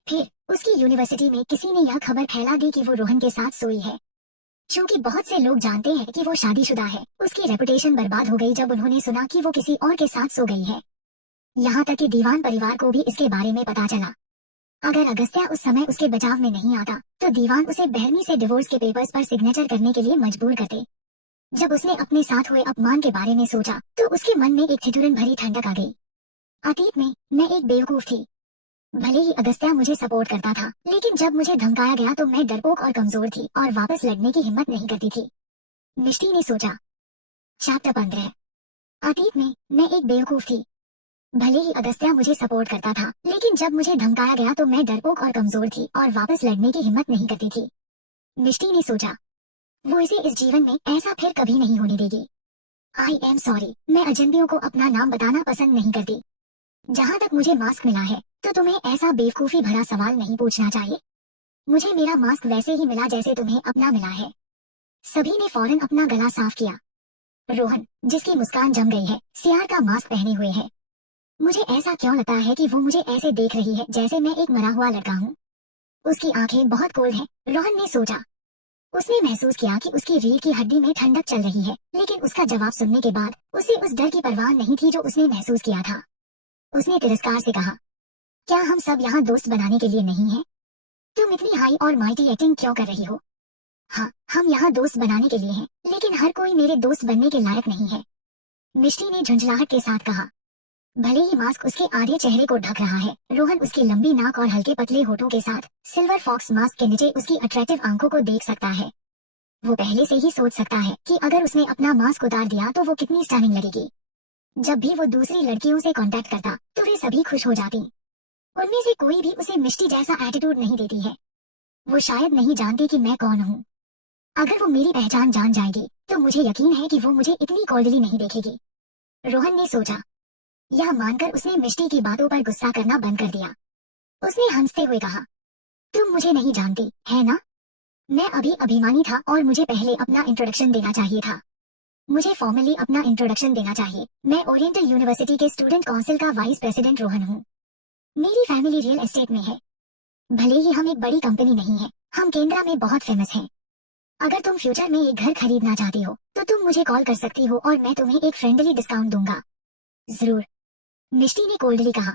फिर उसकी यूनिवर्सिटी में किसी ने यह खबर फैला दी कि वो रोहन के साथ सोई है। क्योंकि बहुत से लोग जानते हैं कि वो शादीशुदा है, उसकी रेपुटेशन बर्बाद हो गई जब उन्होंने सुना कि वो किसी और के साथ सो गई है। यहाँ तक कि दीवान परिवार को भी इसके बारे में पता चला। अगर अगस्त्या उस समय उसके बचाव में नहीं आता तो दीवान उसे बेरहमी से डिवोर्स के पेपर्स पर सिग्नेचर करने के लिए मजबूर करते। जब उसने अपने साथ हुए अपमान के बारे में सोचा तो उसके मन में एक ठिठुरन भरी ठंडक आ गई। अतीत में मैं एक बेवकूफ थी। भले ही अगस्त्या मुझे सपोर्ट करता था, लेकिन जब मुझे धमकाया गया तो मैं डरपोक और कमजोर थी और वापस लड़ने की हिम्मत नहीं करती थी। मिष्टी ने सोचा। चैप्टर 15। अतीत में मैं एक बेवकूफ थी। भले ही अगस्त्या मुझे सपोर्ट करता था, लेकिन जब मुझे धमकाया गया तो मैं डरपोक और कमजोर थी और वापस लड़ने की हिम्मत नहीं करती थी। मिष्टी ने सोचा। वो इसे इस जीवन में ऐसा फिर कभी नहीं होने देगी। आई एम सॉरी, मैं अजनबियों को अपना नाम बताना पसंद नहीं करती। जहाँ तक मुझे मास्क मिला है तो तुम्हें ऐसा बेवकूफी भरा सवाल नहीं पूछना चाहिए। मुझे मेरा मास्क वैसे ही मिला जैसे तुम्हें अपना मिला है। सभी ने फौरन अपना गला साफ किया। रोहन, जिसकी मुस्कान जम गई है, सियार का मास्क पहने हुए है। मुझे ऐसा क्यों लगता है कि वो मुझे ऐसे देख रही है जैसे मैं एक मरा हुआ लड़का हूँ। उसकी आंखें बहुत कोल्ड हैं, रोहन ने सोचा। उसने महसूस किया कि उसकी रीढ़ की हड्डी में ठंडक चल रही है, लेकिन उसका जवाब सुनने के बाद उसे उस डर की परवाह नहीं थी जो उसने महसूस किया था। उसने तिरस्कार से कहा, क्या हम सब यहाँ दोस्त बनाने के लिए नहीं हैं? तुम इतनी हाई और माइटी एक्टिंग क्यों कर रही हो? हाँ, हम यहाँ दोस्त बनाने के लिए हैं, लेकिन हर कोई मेरे दोस्त बनने के लायक नहीं है, मिष्टी ने झुंझलाहट के साथ कहा। भले ही मास्क उसके आधे चेहरे को ढक रहा है, रोहन उसकी लंबी नाक और हल्के पतले होठों के साथ सिल्वर फॉक्स मास्क के नीचे उसकी अट्रैक्टिव आंखों को देख सकता है। वो पहले से ही सोच सकता है कि अगर उसने अपना मास्क उतार दिया तो वो कितनी स्टनिंग लगेगी। जब भी वो दूसरी लड़कियों से कांटेक्ट करता तो वे सभी खुश हो जाती। उनमें से कोई भी उसे मिष्टी जैसा एटीट्यूड नहीं देती है। वो शायद नहीं जानती कि मैं कौन हूँ। अगर वो मेरी पहचान जान जाएगी तो मुझे यकीन है कि वो मुझे इतनी कोल्डली नहीं देखेगी, रोहन ने सोचा। यह मानकर उसने मिष्टी की बातों पर गुस्सा करना बंद कर दिया। उसने हंसते हुए कहा, तुम मुझे नहीं जानती, है ना? मैं अभी अभिमानी था और मुझे पहले अपना इंट्रोडक्शन देना चाहिए था। मुझे फॉर्मली अपना इंट्रोडक्शन देना चाहिए। मैं ओरिएंटल यूनिवर्सिटी के स्टूडेंट काउंसिल का वाइस प्रेसिडेंट रोहन हूँ। मेरी फैमिली रियल एस्टेट में है। भले ही हम एक बड़ी कंपनी नहीं है, हम केंद्रा में बहुत फेमस हैं। अगर तुम फ्यूचर में एक घर खरीदना चाहती हो तो तुम मुझे कॉल कर सकती हो और मैं तुम्हें एक फ्रेंडली डिस्काउंट दूंगा। जरूर, मिष्टी ने कोल्डली कहा।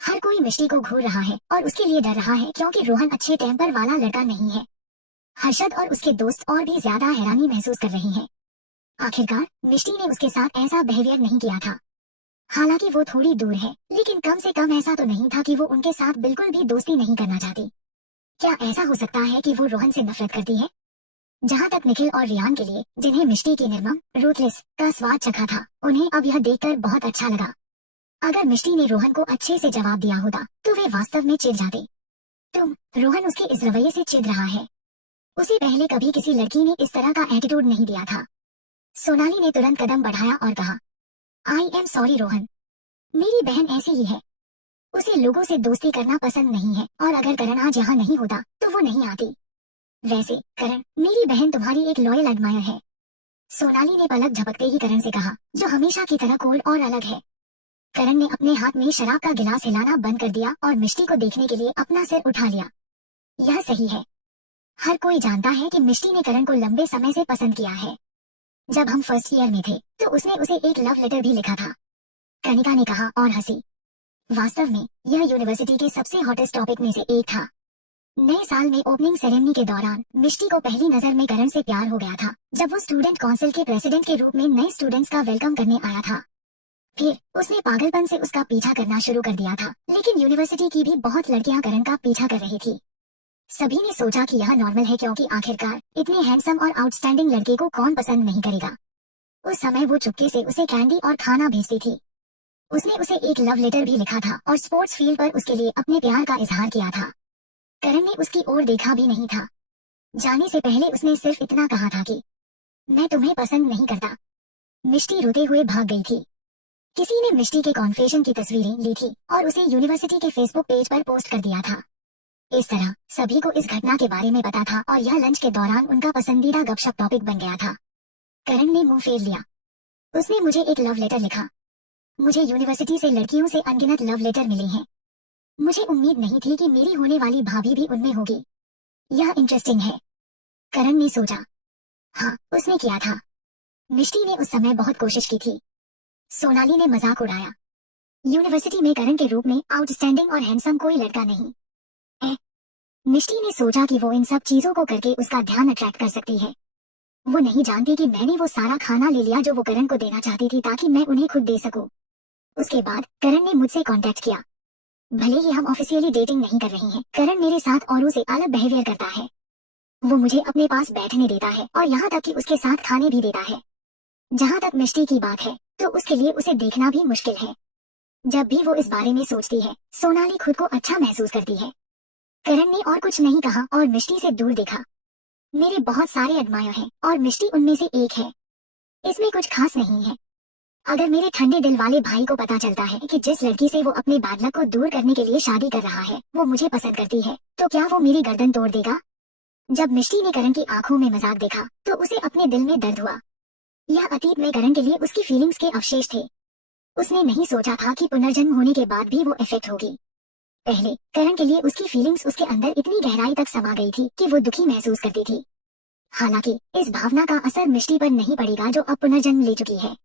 हर कोई मिष्टी को घूर रहा है और उसके लिए डर रहा है क्योंकि रोहन अच्छे टेम्पर वाला लड़का नहीं है। हर्षद और उसके दोस्त और भी ज्यादा हैरानी महसूस कर रहे हैं। आखिरकार मिष्टी ने उसके साथ ऐसा बिहेवियर नहीं किया था। हालांकि वो थोड़ी दूर है, लेकिन कम से कम ऐसा तो नहीं था कि वो उनके साथ बिल्कुल भी दोस्ती नहीं करना चाहती। क्या ऐसा हो सकता है कि वो रोहन से नफरत करती है? जहाँ तक निखिल और रियान के लिए, जिन्हें मिष्टी की निर्मम रूथलेस का स्वाद चखा था, उन्हें अब यह देखकर बहुत अच्छा लगा। अगर मिष्टी ने रोहन को अच्छे से जवाब दिया होता तो वे वास्तव में चिढ़ जाते। रोहन उसके इस रवैये से चिढ़ रहा है। उसे पहले कभी किसी लड़की ने इस तरह का एटीट्यूड नहीं दिया था। सोनाली ने तुरंत कदम बढ़ाया और कहा, आई एम सॉरी रोहन, मेरी बहन ऐसी ही है। उसे लोगों से दोस्ती करना पसंद नहीं है और अगर करण आज यहाँ नहीं होता तो वो नहीं आती। वैसे करण, मेरी बहन तुम्हारी एक लॉयल एडमायर है, सोनाली ने पलक झपकते ही करण से कहा, जो हमेशा की तरह कोल्ड और अलग है। करण ने अपने हाथ में शराब का गिलास हिलाना बंद कर दिया और मिष्टी को देखने के लिए अपना सिर उठा लिया। यह सही है। हर कोई जानता है कि मिष्टी ने करण को लंबे समय से पसंद किया है। जब हम फर्स्ट ईयर में थे तो उसने उसे एक लव लेटर भी लिखा था, कनिका ने कहा और हंसी। वास्तव में यह यूनिवर्सिटी के सबसे हॉटेस्ट टॉपिक में से एक था। नए साल में ओपनिंग सेरेमनी के दौरान मिष्टी को पहली नजर में करण से प्यार हो गया था, जब वो स्टूडेंट काउंसिल के प्रेसिडेंट के रूप में नए स्टूडेंट्स का वेलकम करने आया था। फिर उसने पागलपन से उसका पीछा करना शुरू कर दिया था, लेकिन यूनिवर्सिटी की भी बहुत लड़कियां करण का पीछा कर रही थी। सभी ने सोचा कि यह नॉर्मल है क्योंकि आखिरकार इतने हैंडसम और आउटस्टैंडिंग लड़के को कौन पसंद नहीं करेगा। उस समय वो चुपके से उसे कैंडी और खाना भेजती थी। उसने उसे एक लव लेटर भी लिखा था और स्पोर्ट्स फील्ड पर उसके लिए अपने प्यार का इजहार किया था। करण ने उसकी ओर देखा भी नहीं था। जाने से पहले उसने सिर्फ इतना कहा था कि मैं तुम्हें पसंद नहीं करता। मिष्टी रोते हुए भाग गई थी। किसी ने मिष्टी के कॉन्फेशन की तस्वीरें ली थी और उसे यूनिवर्सिटी के फेसबुक पेज पर पोस्ट कर दिया था। इस तरह सभी को इस घटना के बारे में पता था और यह लंच के दौरान उनका पसंदीदा गपशप टॉपिक बन गया था। करण ने मुंह फेर लिया। उसने मुझे एक लव लेटर लिखा। मुझे यूनिवर्सिटी से लड़कियों से अनगिनत लव लेटर मिले हैं। मुझे उम्मीद नहीं थी कि मेरी होने वाली भाभी भी उनमें होगी। यह इंटरेस्टिंग है, करण ने सोचा। हाँ, उसने किया था। मिष्टी ने उस समय बहुत कोशिश की थी। सोनाली ने मजाक उड़ाया। यूनिवर्सिटी में करण के रूप में आउटस्टैंडिंग और हैंडसम कोई लड़का नहीं है। मिष्टी ने सोचा कि वो इन सब चीजों को करके उसका ध्यान अट्रैक्ट कर सकती है। वो नहीं जानती कि मैंने वो सारा खाना ले लिया जो वो करण को देना चाहती थी ताकि मैं उन्हें खुद दे सकूं। उसके बाद करण ने मुझसे कांटेक्ट किया। भले ही हम ऑफिशियली डेटिंग नहीं कर रहे हैं, करण मेरे साथ औरों से अलग बिहेवियर करता है। वो मुझे अपने पास बैठने देता है और यहाँ तक कि उसके साथ खाने भी देता है। जहाँ तक मिष्टी की बात है तो उसके लिए उसे देखना भी मुश्किल है। जब भी वो इस बारे में सोचती है, सोनाली खुद को अच्छा महसूस करती है। करण ने और कुछ नहीं कहा और मिष्टी से दूर देखा। मेरे बहुत सारे एडमायर हैं और मिष्टी उनमें से एक है। इसमें कुछ खास नहीं है। अगर मेरे ठंडे दिल वाले भाई को पता चलता है कि जिस लड़की से वो अपने बैड लक को दूर करने के लिए शादी कर रहा है वो मुझे पसंद करती है, तो क्या वो मेरी गर्दन तोड़ देगा? जब मिष्टी ने करण की आंखों में मजाक देखा तो उसे अपने दिल में दर्द हुआ। यह अतीत में करण के लिए उसकी फीलिंग्स के अवशेष थे। उसने नहीं सोचा था कि पुनर्जन्म होने के बाद भी वो इफेक्ट होगी। पहले करण के लिए उसकी फीलिंग्स उसके अंदर इतनी गहराई तक समा गई थी कि वो दुखी महसूस करती थी। हालांकि इस भावना का असर मिष्टी पर नहीं पड़ेगा जो अब पुनर्जन्म ले चुकी है।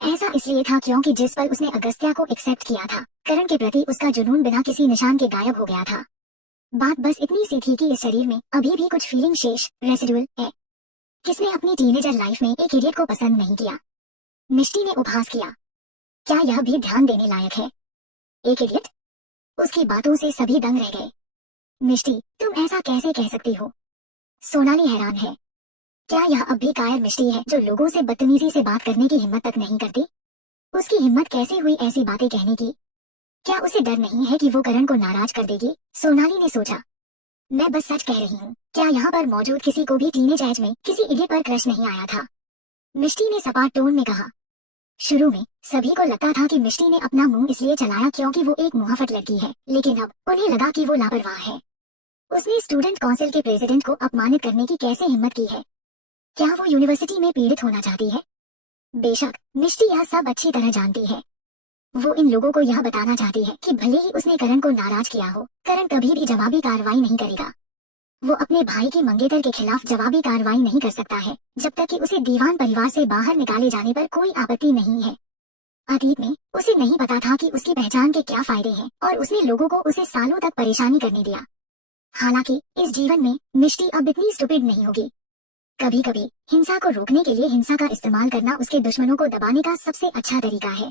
ऐसा इसलिए था क्योंकि जिस पल उसने अगस्त्या को एक्सेप्ट किया था, करण के प्रति उसका जुनून बिना किसी निशान के गायब हो गया था। बात बस इतनी सी थी कि इस शरीर में अभी भी कुछ फीलिंग शेष रेसिडुअल है। किसने अपनी टीनेजर लाइफ में एक इडियट को पसंद नहीं किया? मिष्टी ने उपहास किया। क्या यह भी ध्यान देने लायक है? एक इडियट? उसकी बातों से सभी दंग रह गए। मिष्टी, तुम ऐसा कैसे कह सकती हो? सोनाली हैरान है। क्या यह अब भी कायर मिष्टी है जो लोगों से बदतमीजी से बात करने की हिम्मत तक नहीं करती? उसकी हिम्मत कैसे हुई ऐसी बातें कहने की? क्या उसे डर नहीं है कि वो करण को नाराज कर देगी? सोनाली ने सोचा। मैं बस सच कह रही हूँ, क्या यहाँ पर मौजूद किसी को भी टीनेज एज में किसी इडियट पर क्रश नहीं आया था? मिष्टी ने सपाट टोन में कहा। शुरू में सभी को लगता था कि मिष्टी ने अपना मुंह इसलिए चलाया क्योंकि वो एक मुहाफट लड़की है, लेकिन अब उन्हें लगा कि वो लापरवाह है। उसने स्टूडेंट काउंसिल के प्रेसिडेंट को अपमानित करने की कैसे हिम्मत की है? क्या वो यूनिवर्सिटी में पीड़ित होना चाहती है? बेशक मिष्टी यह सब अच्छी तरह जानती है। वो इन लोगों को यह बताना चाहती है कि भले ही उसने करण को नाराज किया हो, करण कभी भी जवाबी कार्रवाई नहीं करेगा। वो अपने भाई के मंगेतर के खिलाफ जवाबी कार्रवाई नहीं कर सकता है जब तक कि उसे दीवान परिवार से बाहर निकाले जाने पर कोई आपत्ति नहीं है। अतीत में उसे नहीं पता था कि उसकी पहचान के क्या फायदे हैं और उसने लोगों को उसे सालों तक परेशानी करने दिया। हालांकि इस जीवन में मिष्टी अब इतनी स्टूपिड नहीं होगी। कभी कभी हिंसा को रोकने के लिए हिंसा का इस्तेमाल करना उसके दुश्मनों को दबाने का सबसे अच्छा तरीका है।